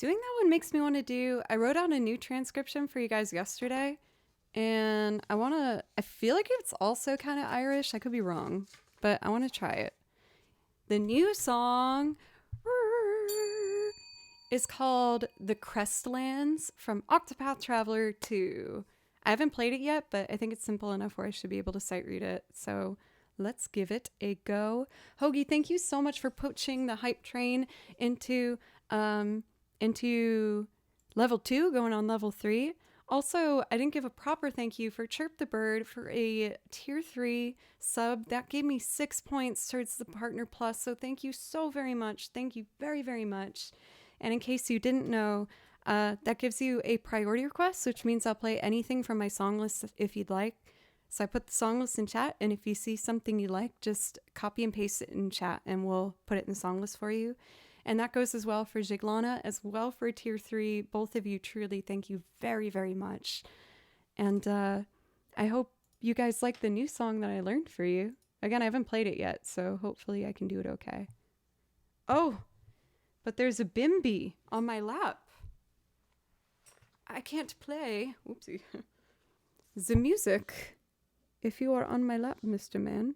Doing that one makes me want to do. I wrote out a new transcription for you guys yesterday, and I feel like it's also kind of Irish. I could be wrong, but I want to try it. The new song is called The Crestlands from Octopath Traveler 2. I haven't played it yet, but I think it's simple enough where I should be able to sight read it. So let's give it a go. Hoagie, thank you so much for poaching the hype train into level 2, going on level 3. Also, I didn't give a proper thank you for Chirp the Bird for a tier 3 sub. That gave me 6 points towards the Partner Plus. So thank you so very much. Thank you very, very much. And in case you didn't know, that gives you a priority request, which means I'll play anything from my song list if you'd like. So I put the song list in chat, and if you see something you like, just copy and paste it in chat, and we'll put it in the song list for you. And that goes as well for Jiglana, as well for tier 3. Both of you, truly, thank you very, very much. And I hope you guys like the new song that I learned for you. Again, I haven't played it yet, so hopefully I can do it okay. Oh, but there's a Bimby on my lap. I can't play. Oopsie. The music if you are on my lap, Mr. Man.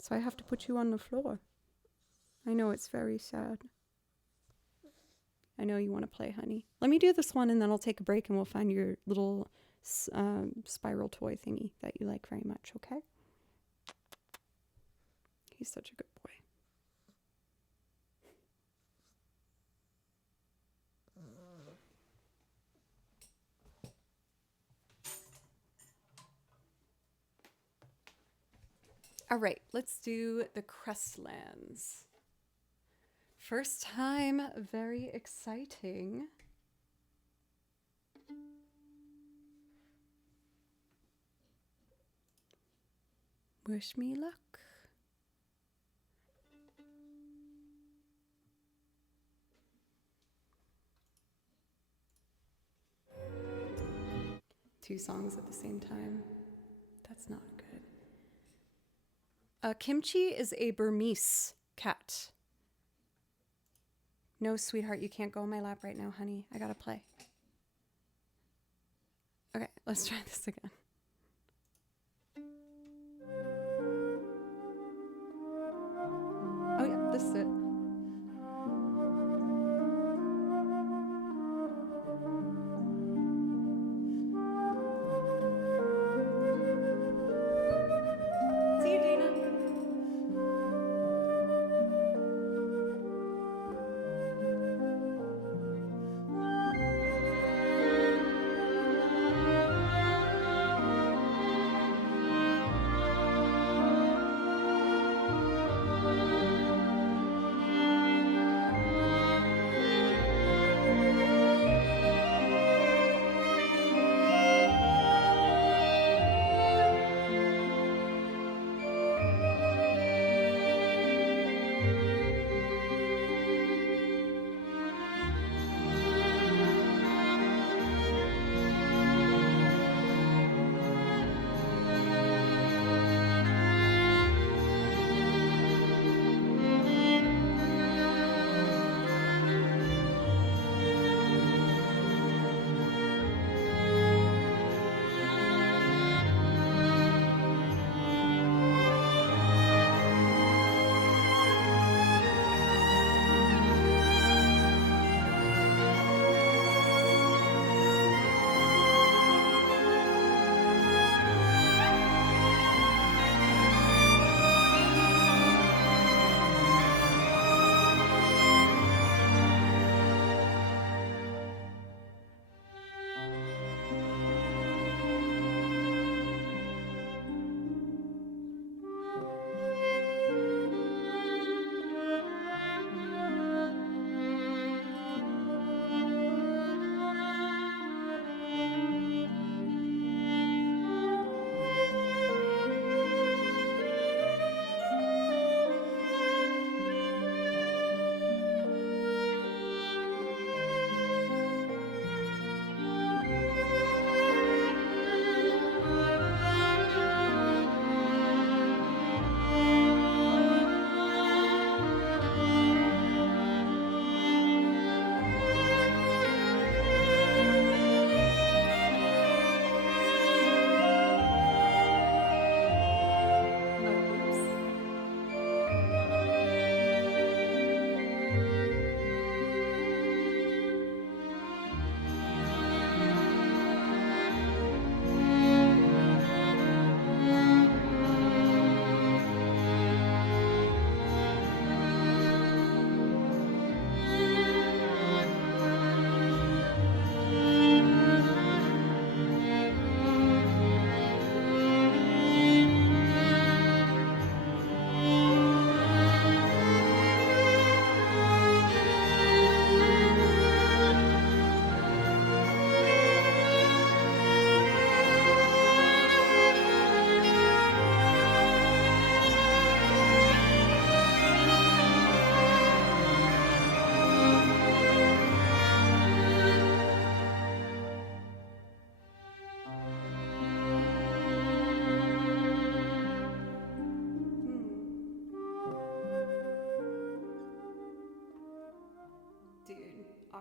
So I have to put you on the floor. I know it's very sad. I know you want to play, honey. Let me do this one and then I'll take a break and we'll find your little spiral toy thingy that you like very much, okay? He's such a good boy. All right, let's do the Crestlands. First time, very exciting. Wish me luck. Two songs at the same time. That's not good. Kimchi is a Burmese cat. No, sweetheart, you can't go on my lap right now, honey. I gotta play. Okay, let's try this again. Oh yeah, this is it. See you, Dana.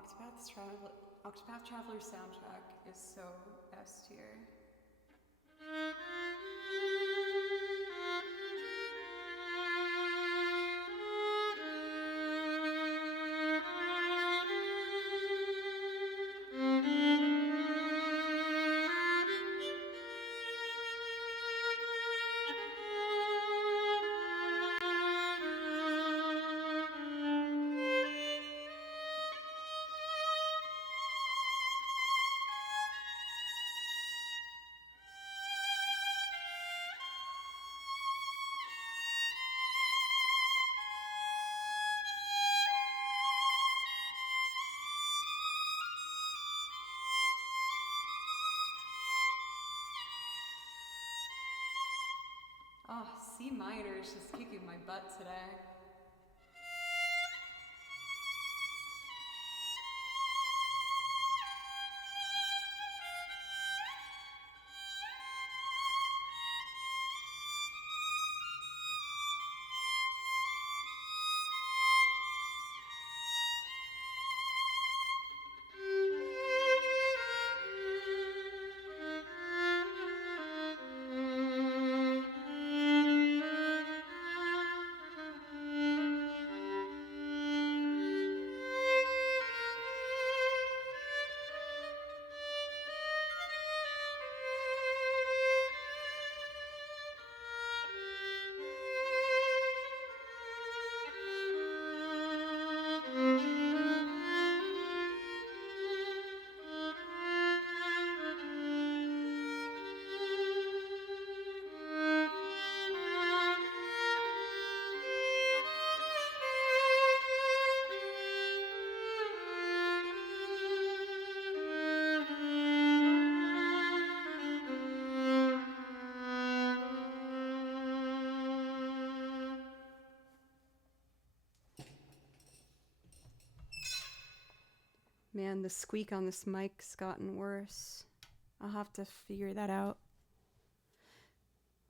Octopath Traveler soundtrack is so S tier. Oh, C minor is just kicking my butt today. Man, the squeak on this mic's gotten worse. I'll have to figure that out.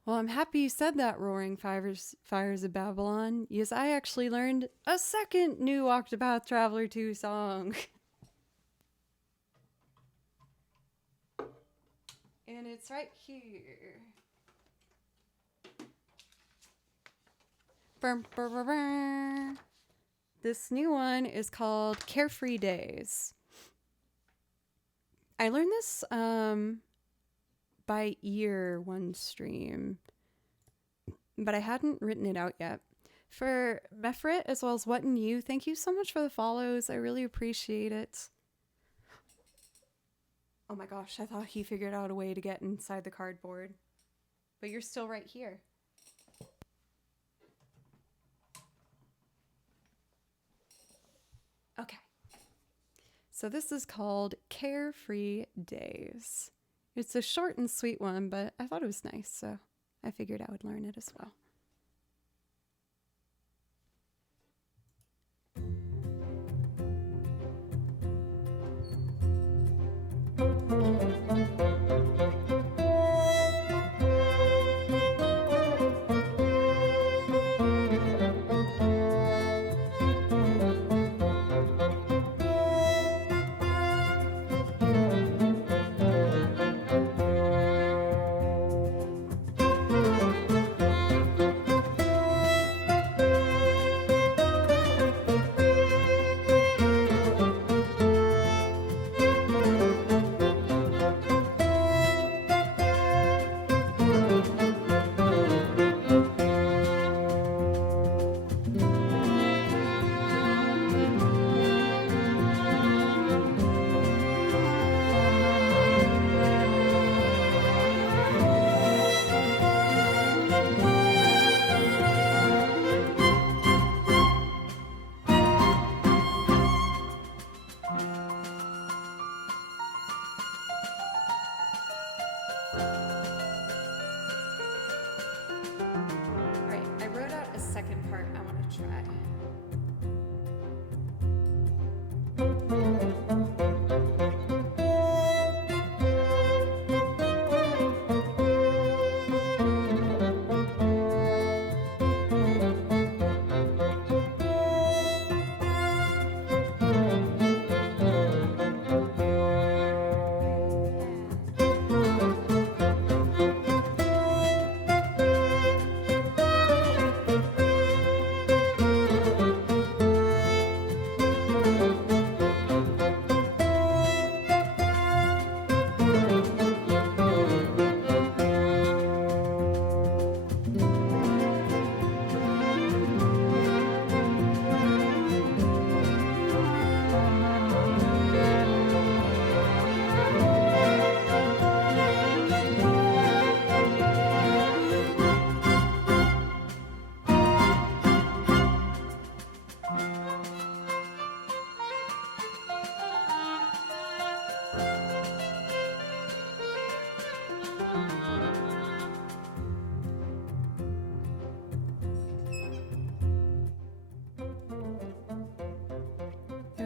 Well, I'm happy you said that, Roaring Fires of Babylon. Yes, I actually learned a second new Octopath Traveler 2 song. And it's right here. This new one is called Carefree Days. I learned this by ear one stream, but I hadn't written it out yet. For Mefrit as well as What and You, thank you so much for the follows. I really appreciate it. Oh my gosh, I thought he figured out a way to get inside the cardboard. But you're still right here. Okay. So this is called Carefree Days. It's a short and sweet one, but I thought it was nice, so I figured I would learn it as well.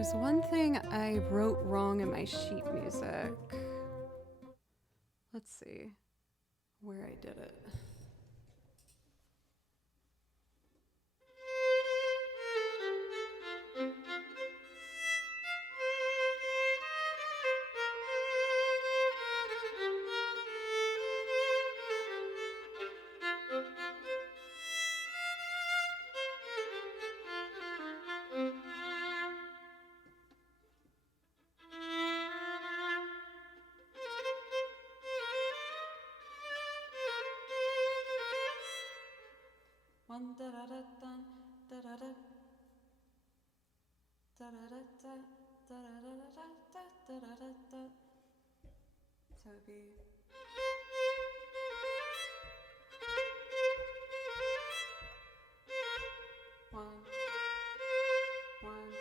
There's one thing I wrote wrong in my sheet music. Let's see where I did it. One da da da da da da da da da da da da da da da da da. So it'd be one, one.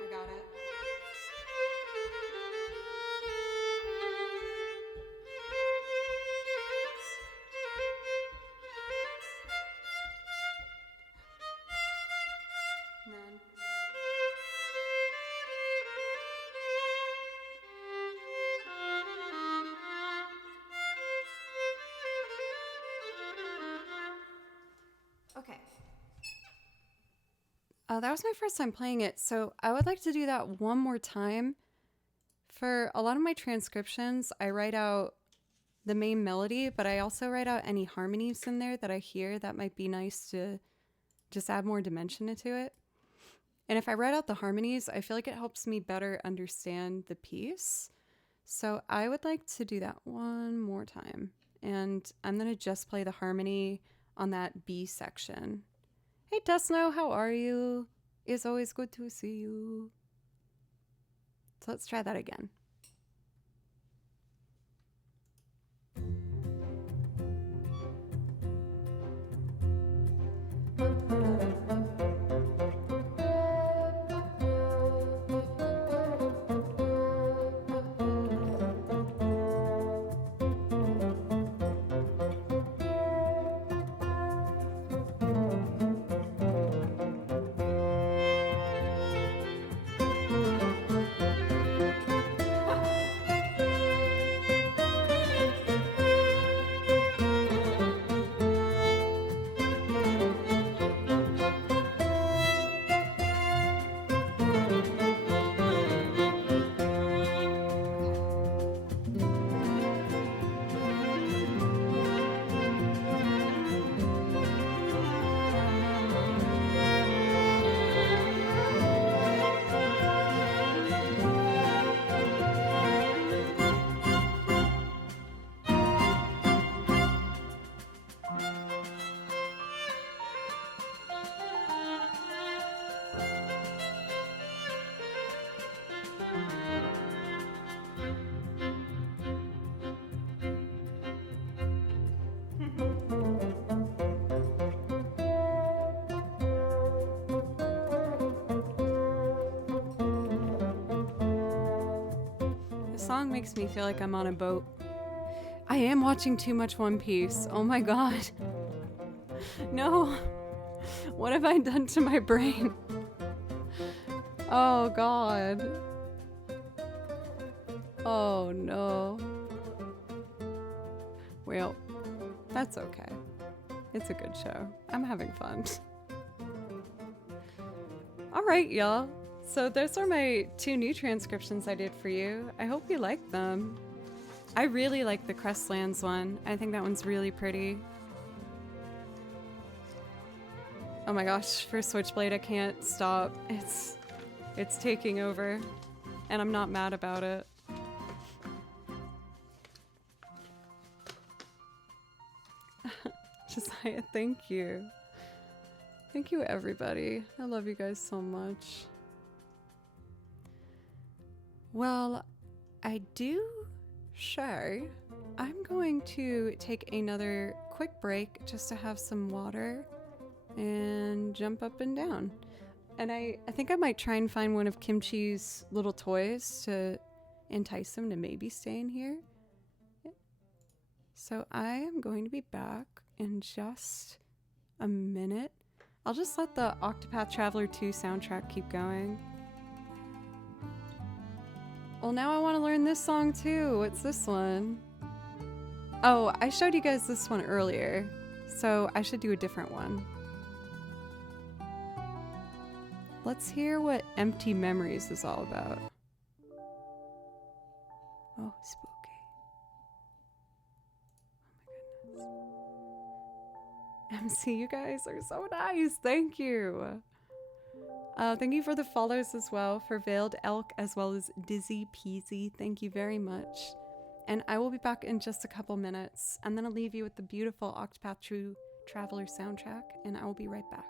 I got it. And then okay. That was my first time playing it, so I would like to do that one more time. For a lot of my transcriptions, I write out the main melody, but I also write out any harmonies in there that I hear that might be nice to just add more dimension into it. And if I write out the harmonies, I feel like it helps me better understand the piece. So I would like to do that one more time. And I'm going to just play the harmony on that B section. Hey, Desno, how are you? It's always good to see you. So let's try that again. This song makes me feel like I'm on a boat. I am watching too much One Piece. Oh my god. No. What have I done to my brain? Oh god. Oh no. Well, that's okay. It's a good show. I'm having fun. Alright, y'all. So those are my 2 new transcriptions I did for you. I hope you liked them. I really like the Crestlands one. I think that one's really pretty. Oh my gosh, for Switchblade I can't stop. It's taking over. And I'm not mad about it. Josiah, thank you. Thank you everybody. I love you guys so much. Well, I do show I'm going to take another quick break just to have some water and jump up and down. And I think I might try and find one of Kimchi's little toys to entice him to maybe stay in here. So I am going to be back in just a minute. I'll just let the Octopath Traveler 2 soundtrack keep going. Well, now I want to learn this song too. What's this one? Oh, I showed you guys this one earlier, so I should do a different one. Let's hear what Empty Memories is all about. Oh, spooky. Oh my goodness. MC, you guys are so nice. Thank you. Thank you for the follows as well, for Veiled Elk as well as Dizzy Peasy. Thank you very much. And I will be back in just a couple minutes. I'm going to leave you with the beautiful Octopath Traveler soundtrack, and I will be right back.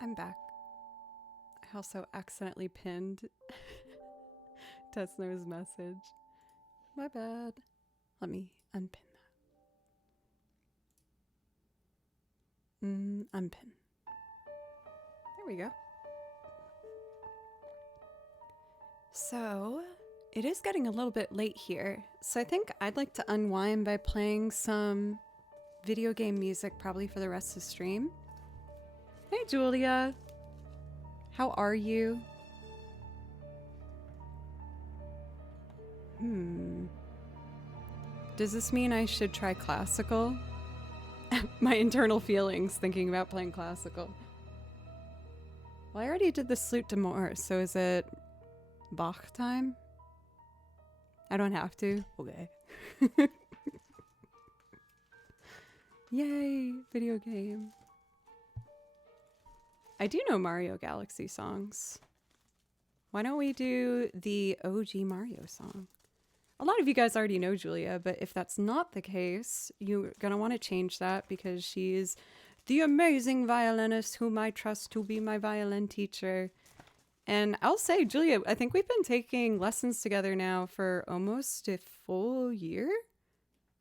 I'm back. I also accidentally pinned Tesno's message. My bad. Let me unpin that. Unpin. There we go. So, it is getting a little bit late here. So I think I'd like to unwind by playing some video game music probably for the rest of the stream. Hey Julia, how are you? Does this mean I should try classical? My internal feelings thinking about playing classical. Well, I already did the Salute de Mort, so is it Bach time? I don't have to. Okay. Yay, video game. I do know Mario Galaxy songs. Why don't we do the OG Mario song? A lot of you guys already know Julia, but if that's not the case, you're going to want to change that because she's the amazing violinist whom I trust to be my violin teacher. And I'll say, Julia, I think we've been taking lessons together now for almost a full year.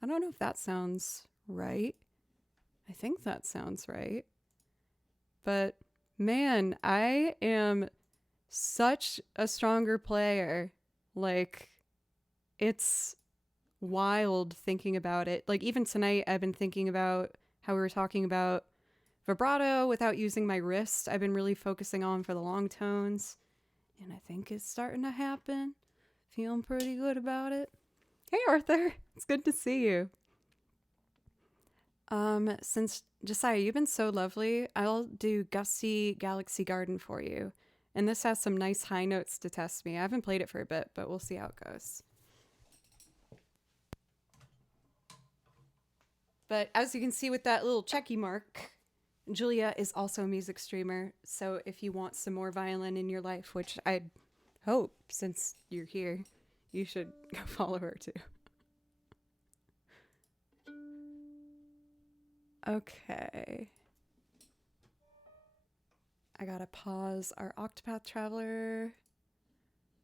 I don't know if that sounds right. I think that sounds right. But man, I am such a stronger player. Like, it's wild thinking about it. Like, even tonight, I've been thinking about how we were talking about vibrato without using my wrist. I've been really focusing on for the long tones. And I think it's starting to happen. Feeling pretty good about it. Hey, Arthur. It's good to see you. Since Josiah, you've been so lovely, I'll do Gusty Galaxy Garden for you. And this has some nice high notes to test me. I haven't played it for a bit, but we'll see how it goes. But as you can see with that little checky mark, Julia is also a music streamer. So if you want some more violin in your life, which I hope since you're here, you should go follow her too. Okay. I gotta pause our Octopath Traveler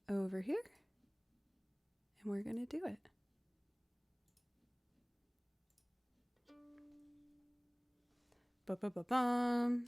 over here. And we're gonna do it. Ba-ba-ba-bum.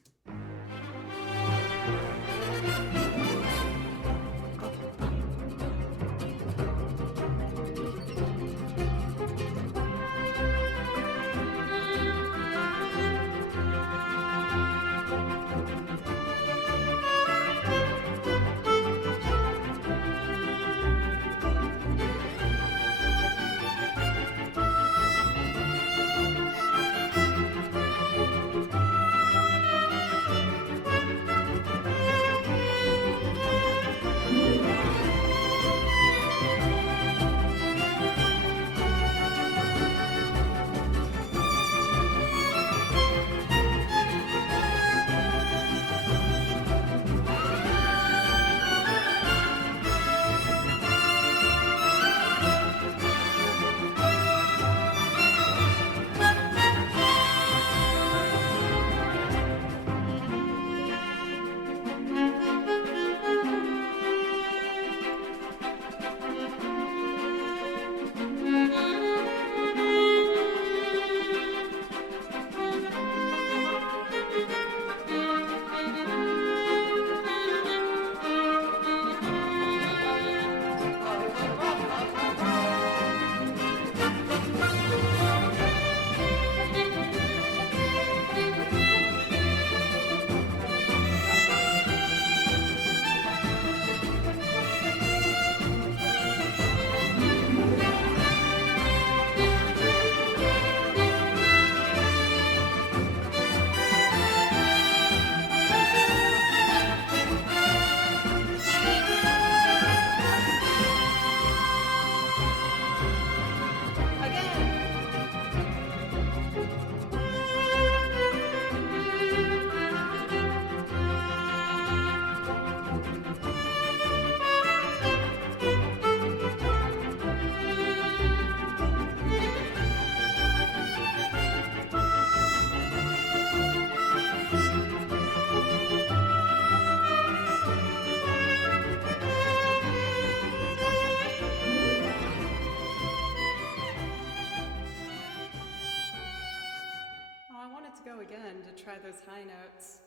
To go again to try those high notes.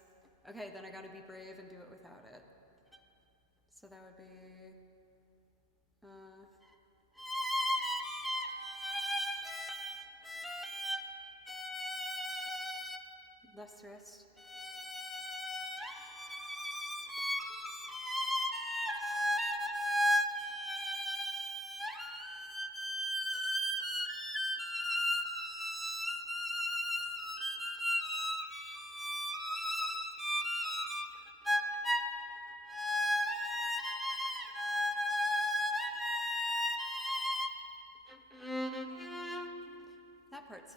Okay, then I gotta be brave and do it without it. So that would be left wrist.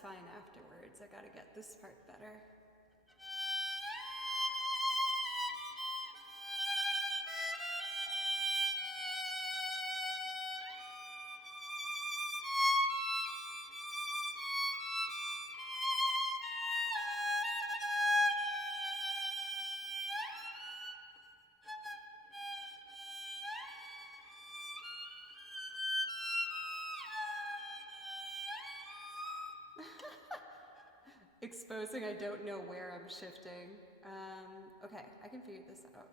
fine afterwards. I gotta get this part better. Exposing I don't know where I'm shifting. Okay, I can figure this out.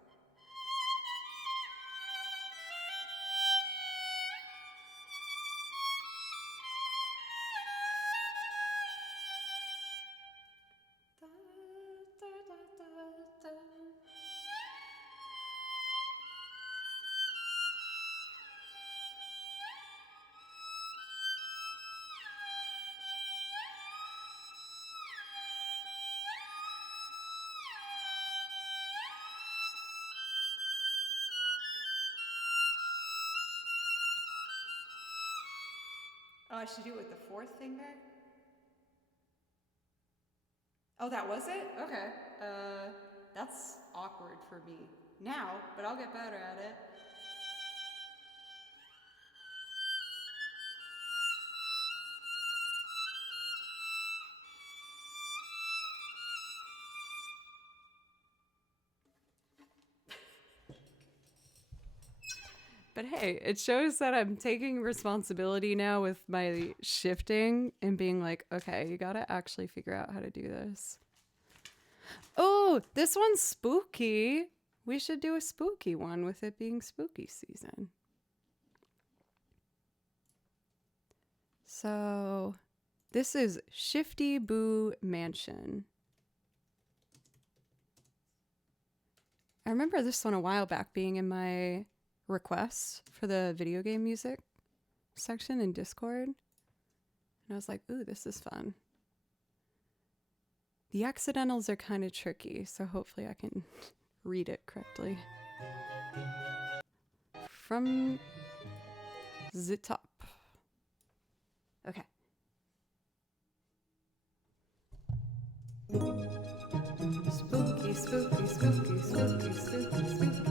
Da, da, da, da, da. Oh, I should do it with the fourth finger? Oh, that was it? Okay. That's awkward for me now, but I'll get better at it. But hey, it shows that I'm taking responsibility now with my shifting and being like, okay, you gotta actually figure out how to do this. Oh, this one's spooky. We should do a spooky one with it being spooky season. So this is Shifty Boo Mansion. I remember this one a while back being in my requests for the video game music section in Discord. And I was like, ooh, this is fun. The accidentals are kind of tricky, so hopefully I can read it correctly. From the top. Okay. Spooky, spooky, spooky, spooky, spooky, spooky.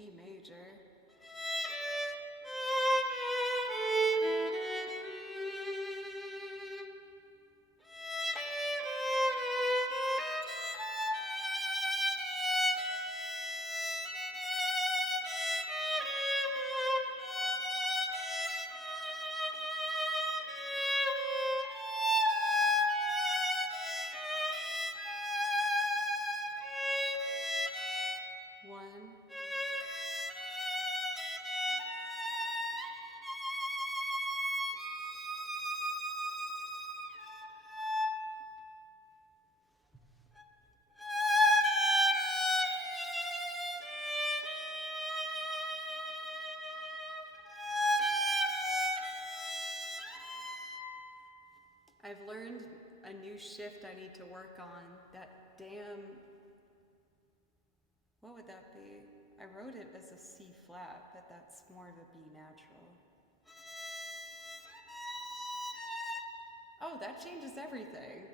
G major. One. I've learned a new shift I need to work on. That damn. What would that be? I wrote it as a C flat, but that's more of a B natural. Oh, that changes everything.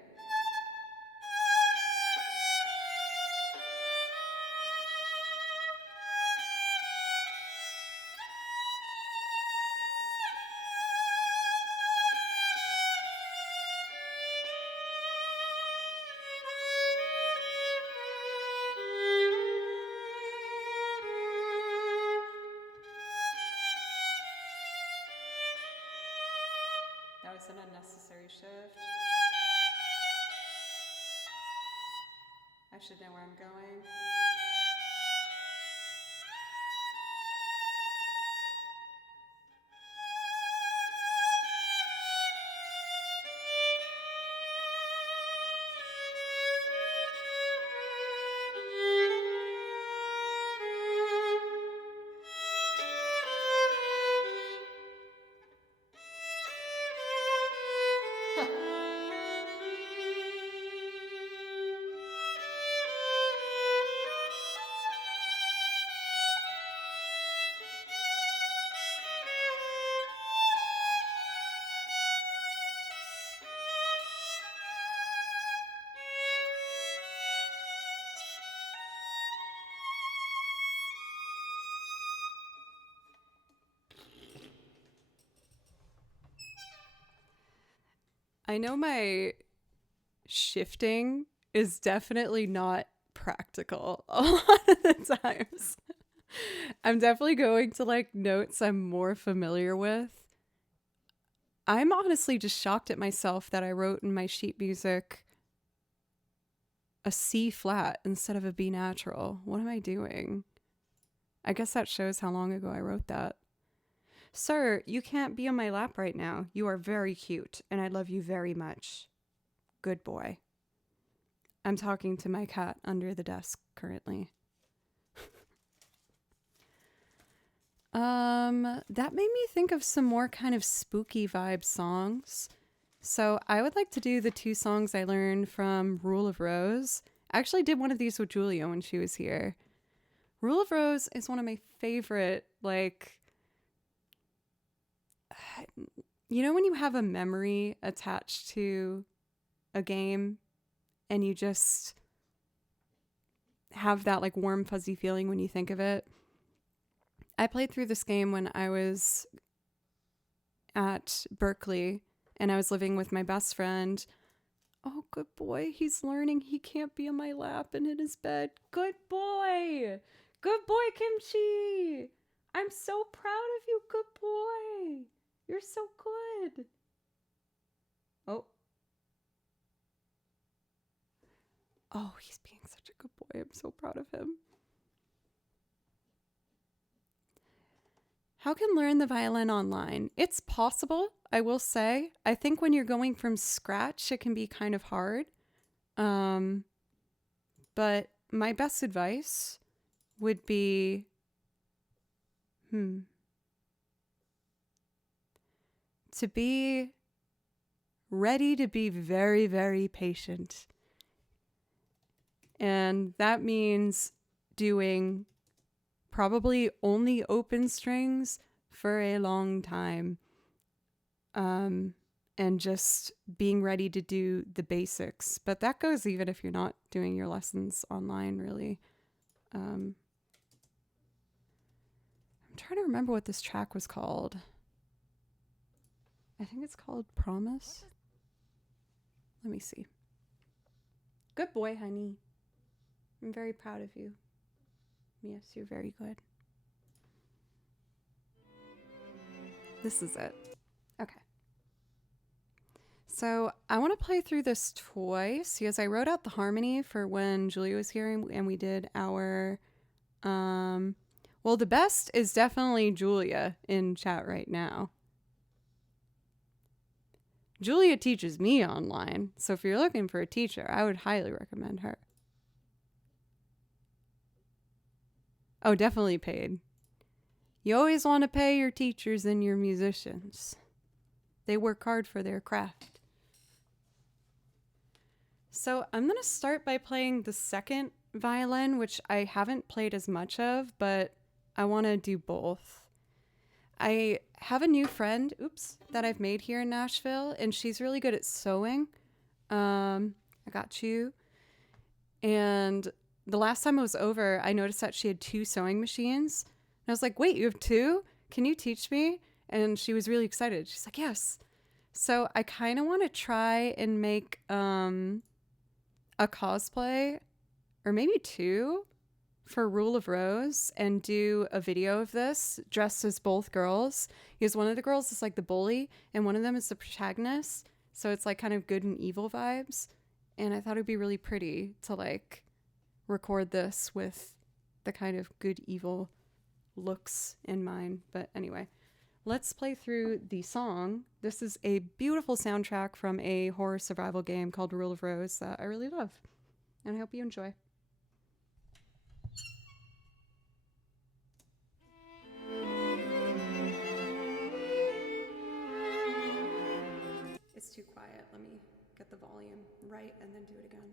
That was an unnecessary shift. I should know where I'm going. I know my shifting is definitely not practical a lot of the times. I'm definitely going to like notes I'm more familiar with. I'm honestly just shocked at myself that I wrote in my sheet music a C flat instead of a B natural. What am I doing? I guess that shows how long ago I wrote that. Sir, you can't be on my lap right now. You are very cute, and I love you very much. Good boy. I'm talking to my cat under the desk currently. That made me think of some more kind of spooky vibe songs. So I would like to do the 2 songs I learned from Rule of Rose. I actually did one of these with Julia when she was here. Rule of Rose is one of my favorite, like, you know when you have a memory attached to a game and you just have that like warm fuzzy feeling when you think of it? I played through this game when I was at Berkeley and I was living with my best friend. Oh, good boy. He's learning he can't be on my lap and in his bed. Good boy. Good boy, Kimchi. I'm so proud of you. Good boy. You're so good. Oh. Oh, he's being such a good boy. I'm so proud of him. How can learn the violin online? It's possible, I will say. I think when you're going from scratch, it can be kind of hard. But my best advice would be, to be ready to be very, very patient. And that means doing probably only open strings for a long time. And just being ready to do the basics. But that goes even if you're not doing your lessons online, really. I'm trying to remember what this track was called. I think it's called Promise. Let me see. Good boy, honey. I'm very proud of you. Yes, you're very good. This is it. Okay. So I want to play through this twice because I wrote out the harmony for when Julia was here and we did our... well, the best is definitely Julia in chat right now. Julia teaches me online, so if you're looking for a teacher, I would highly recommend her. Oh, definitely paid. You always want to pay your teachers and your musicians. They work hard for their craft. So I'm going to start by playing the second violin, which I haven't played as much of, but I want to do both. I have a new friend, that I've made here in Nashville, and she's really good at sewing. I got you. And the last time I was over, I noticed that she had 2 sewing machines. And I was like, wait, you have 2? Can you teach me? And she was really excited. She's like, yes. So I kind of want to try and make a cosplay, or maybe 2, for Rule of Rose and do a video of this dressed as both girls. Because one of the girls is like the bully and one of them is the protagonist. So it's like kind of good and evil vibes. And I thought it'd be really pretty to like record this with the kind of good evil looks in mind. But anyway, let's play through the song. This is a beautiful soundtrack from a horror survival game called Rule of Rose that I really love. And I hope you enjoy. It's too quiet. Let me get the volume right and then do it again.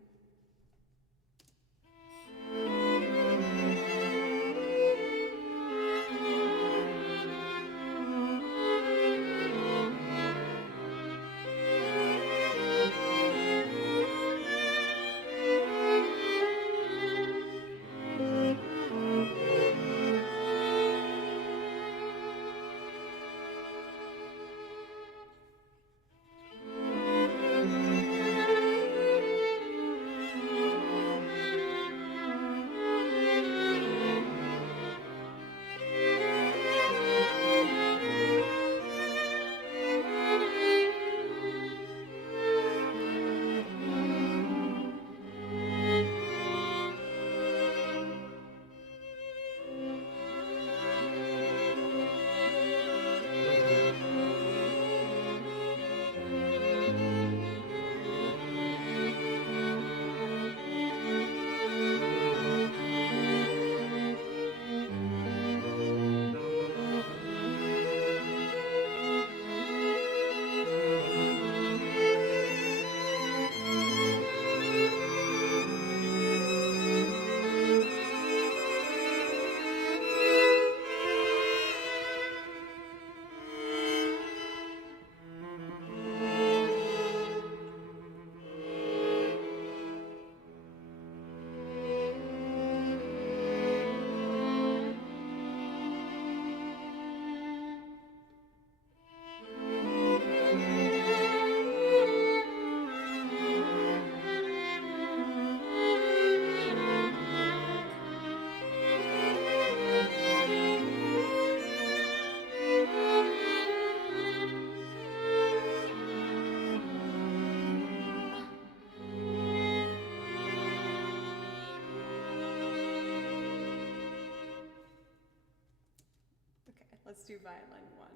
Let's do violin 1.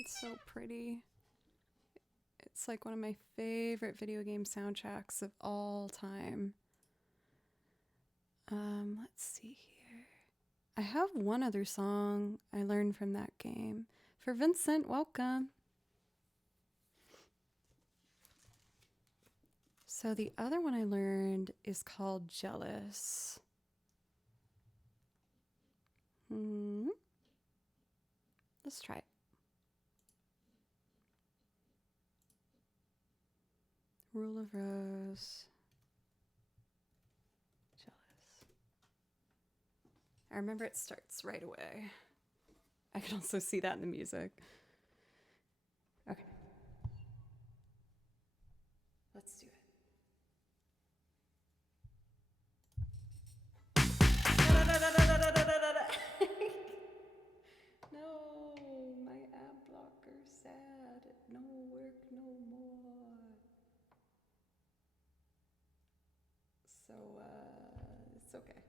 It's so pretty. It's like one of my favorite video game soundtracks of all time. Let's see here. I have one other song I learned from that game. For Vincent, welcome. So the other one I learned is called Jealous. Let's try it. Rule of Rose. Jealous. I remember it starts right away. I can also see that in the music. Okay. Let's do it. No, my ad blocker sad. No work no more. So, it's okay.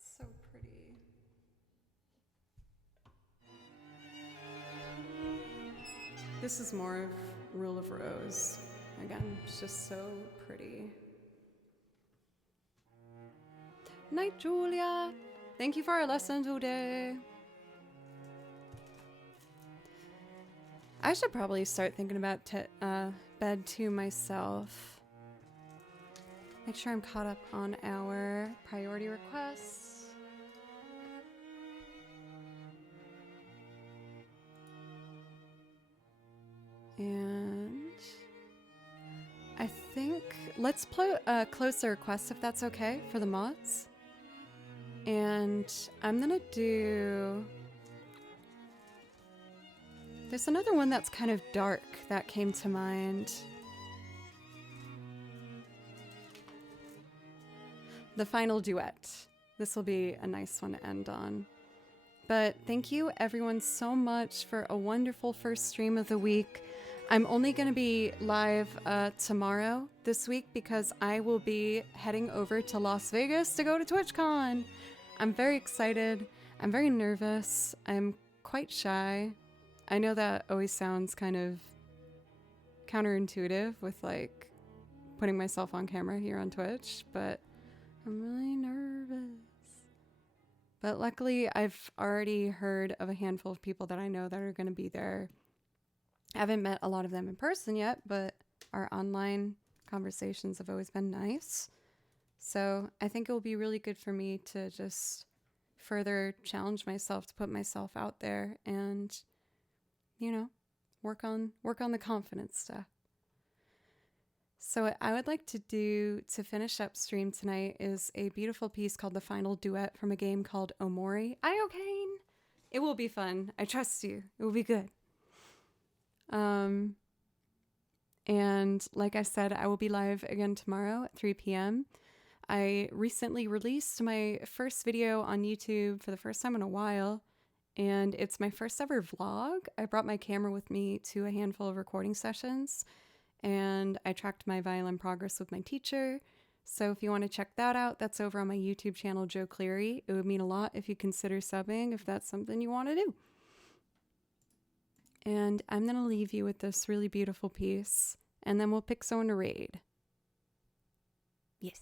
So pretty. This is more of Rule of Rose. Again, it's just so pretty. Night, Julia. Thank you for our lesson today. I should probably start thinking about bed too myself. Make sure I'm caught up on our priority requests. And I think let's close the request if that's okay for the mods. And I'm gonna do... There's another one that's kind of dark that came to mind. The Final Duet. This will be a nice one to end on. But thank you everyone so much for a wonderful first stream of the week. I'm only going to be live tomorrow this week because I will be heading over to Las Vegas to go to TwitchCon. I'm very excited. I'm very nervous. I'm quite shy. I know that always sounds kind of counterintuitive with like putting myself on camera here on Twitch, but I'm really nervous. But luckily, I've already heard of a handful of people that I know that are going to be there. I haven't met a lot of them in person yet, but our online conversations have always been nice. So I think it will be really good for me to just further challenge myself to put myself out there and, you know, work on the confidence stuff. So what I would like to do to finish up stream tonight is a beautiful piece called The Final Duet from a game called Omori. Iocane! It will be fun. I trust you. It will be good. Um, and like I said, I will be live again tomorrow at 3 p.m. I recently released my first video on YouTube for the first time in a while, and it's my first ever vlog. I brought my camera with me to a handful of recording sessions, and I tracked my violin progress with my teacher. So if you want to check that out, that's over on my YouTube channel, Joe Cleary. It would mean a lot if you consider subbing if that's something you want to do. And I'm going to leave you with this really beautiful piece, and then we'll pick someone to raid. Yes.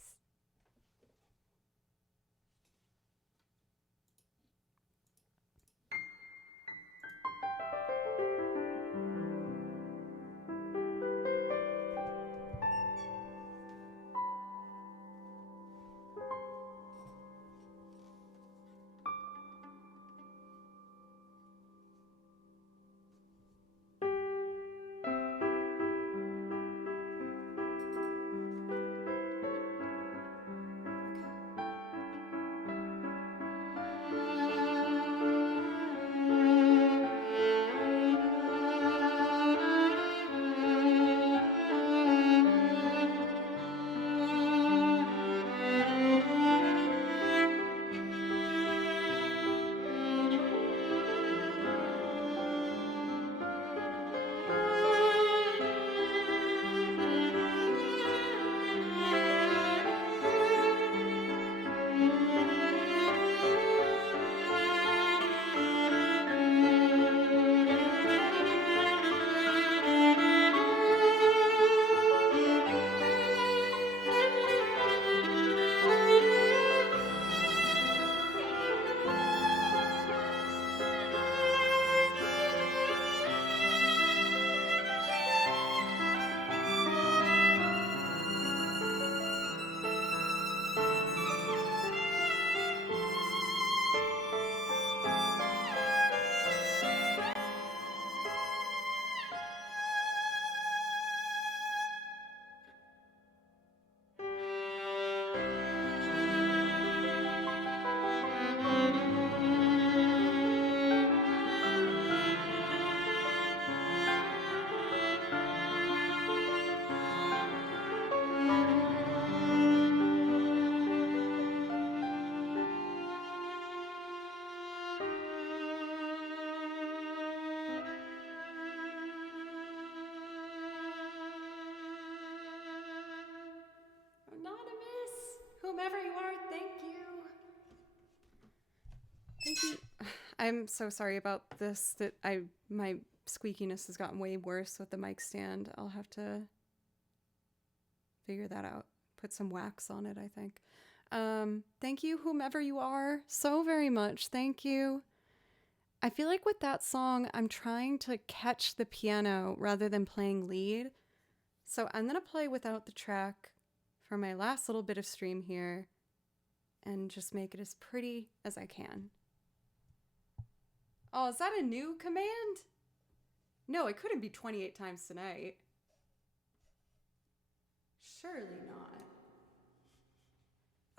Anonymous, whomever you are, thank you. Thank you. I'm so sorry about this, that my squeakiness has gotten way worse with the mic stand. I'll have to figure that out. Put some wax on it, I think. Thank you, whomever you are, so very much. Thank you. I feel like with that song, I'm trying to catch the piano rather than playing lead. So I'm going to play without the track for my last little bit of stream here and just make it as pretty as I can. Oh, is that a new command? No, it couldn't be 28 times tonight. Surely not.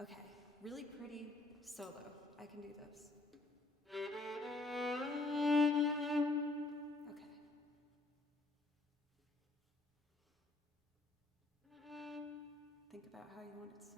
Okay, really pretty solo. I can do this. Okay. Think about how you want it to sound.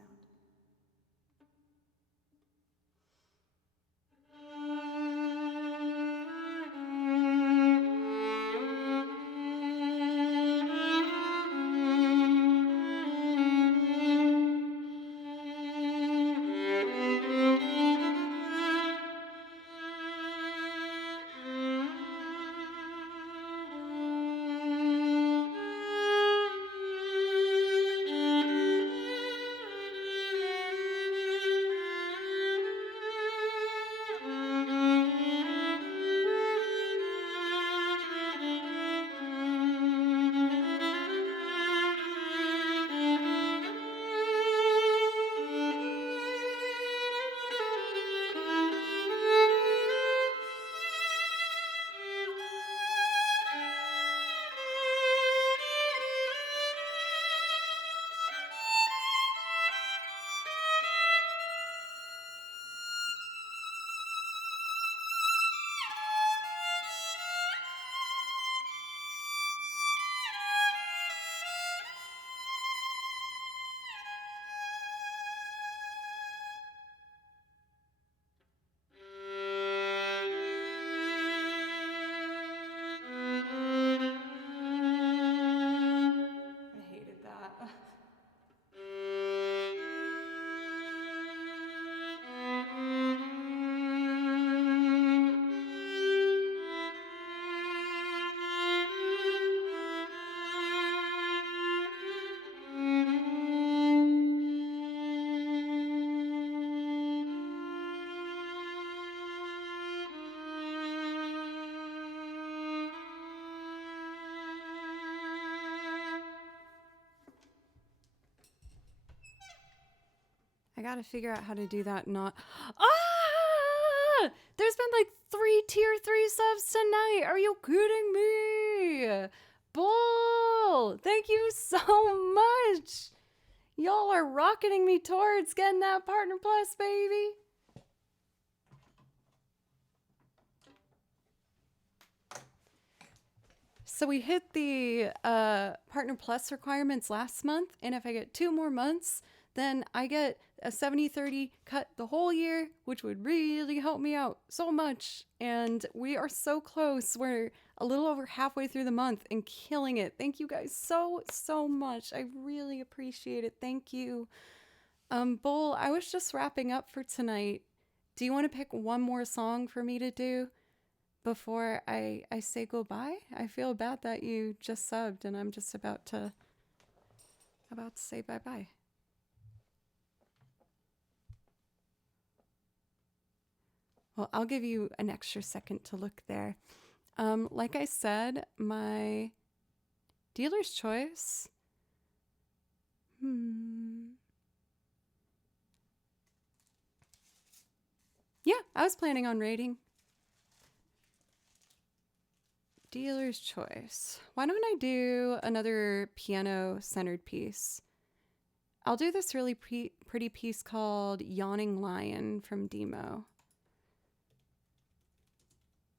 gotta figure out how to do that. Not. Ah! There's been like 3 tier 3 subs tonight. Are you kidding me? Bull! Thank you so much. Y'all are rocketing me towards getting that Partner Plus, baby. So we hit the Partner Plus requirements last month, and if I get 2 more months, then I get a 70-30 cut the whole year, which would really help me out so much. And we are so close. We're a little over halfway through the month and killing it. Thank you guys so much. I really appreciate it. Thank you. Bull, I was just wrapping up for tonight. Do you want to pick one more song for me to do before I say goodbye? I feel bad that you just subbed and I'm just about to say bye-bye. Well, I'll give you an extra second to look there. Like I said, my dealer's choice. Yeah, I was planning on rating. Dealer's choice. Why don't I do another piano-centered piece? I'll do this really pretty piece called Yawning Lion from Demo.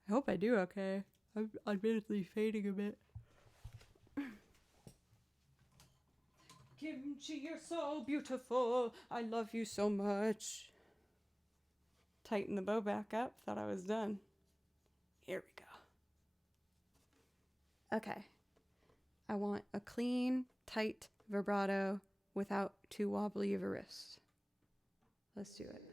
I hope I do okay. I'm admittedly fading a bit. Kimchi, you're so beautiful. I love you so much. Tighten the bow back up. Thought I was done. Here we go. Okay. I want a clean, tight vibrato without too wobbly of a wrist. Let's do it.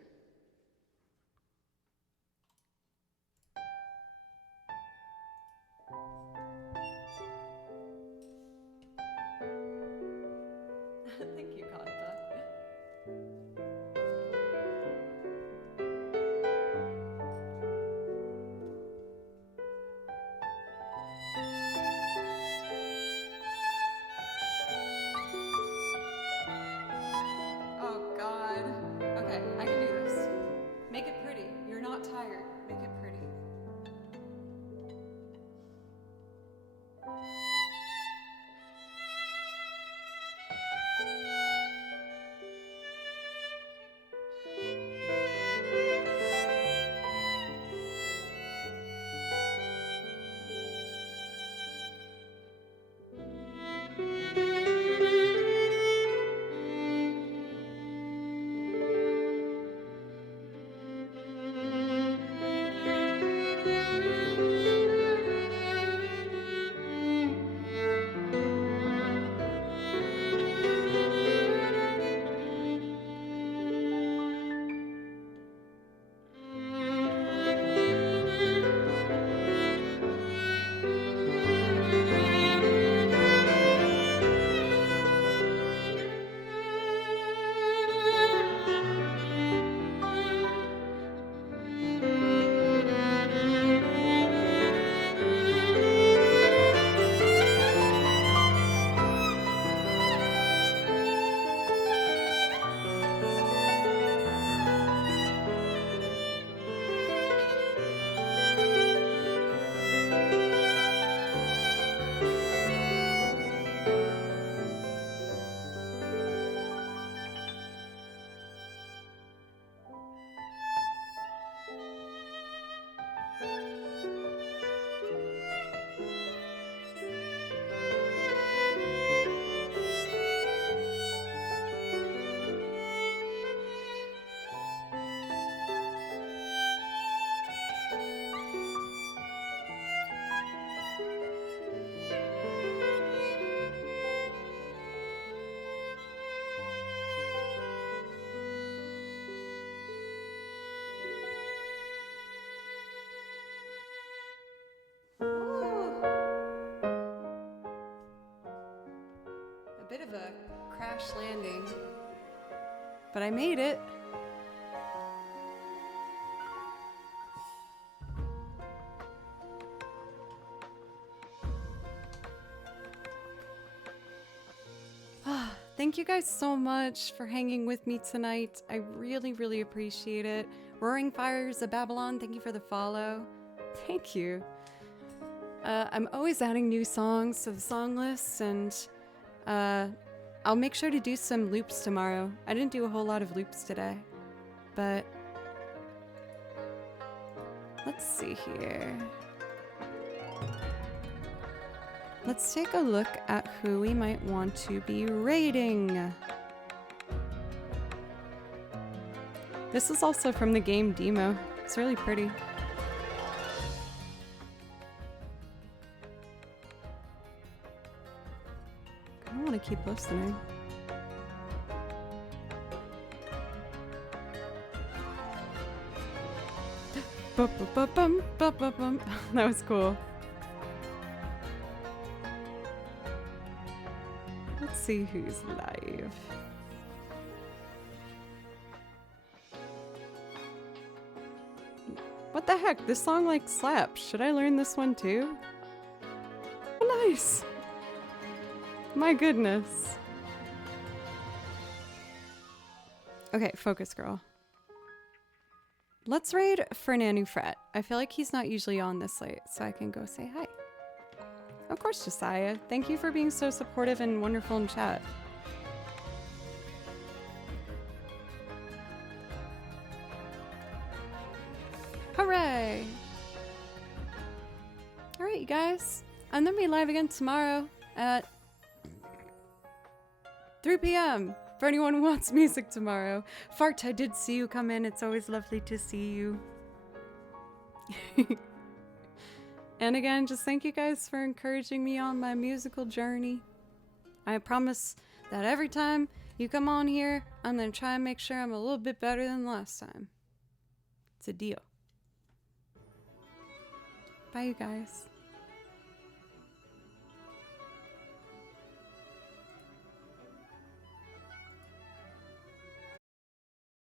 Thank you, Kanta. Oh, God. Okay, I can do this. Make it pretty. You're not tired. Make it pretty. A bit of a crash landing, but I made it. thank you guys so much for hanging with me tonight. I really, really appreciate it. Roaring Fires of Babylon, thank you for the follow. Thank you. I'm always adding new songs to the song list, and I'll make sure to do some loops tomorrow. I didn't do a whole lot of loops today, but let's see here. Let's take a look at who we might want to be raiding. This is also from the game demo. It's really pretty. I don't want to keep listening. That was cool. Let's see who's live. What the heck? This song like slaps. Should I learn this one too? Oh, nice. My goodness. Okay, focus, girl. Let's raid Fernando Fret. I feel like he's not usually on this late, so I can go say hi. Of course, Josiah. Thank you for being so supportive and wonderful in chat. Hooray! Alright, you guys. I'm gonna be live again tomorrow at 3 p.m. for anyone who wants music tomorrow. Fart, I did see you come in. It's always lovely to see you. And again, just thank you guys for encouraging me on my musical journey. I promise that every time you come on here, I'm going to try and make sure I'm a little bit better than last time. It's a deal. Bye, you guys.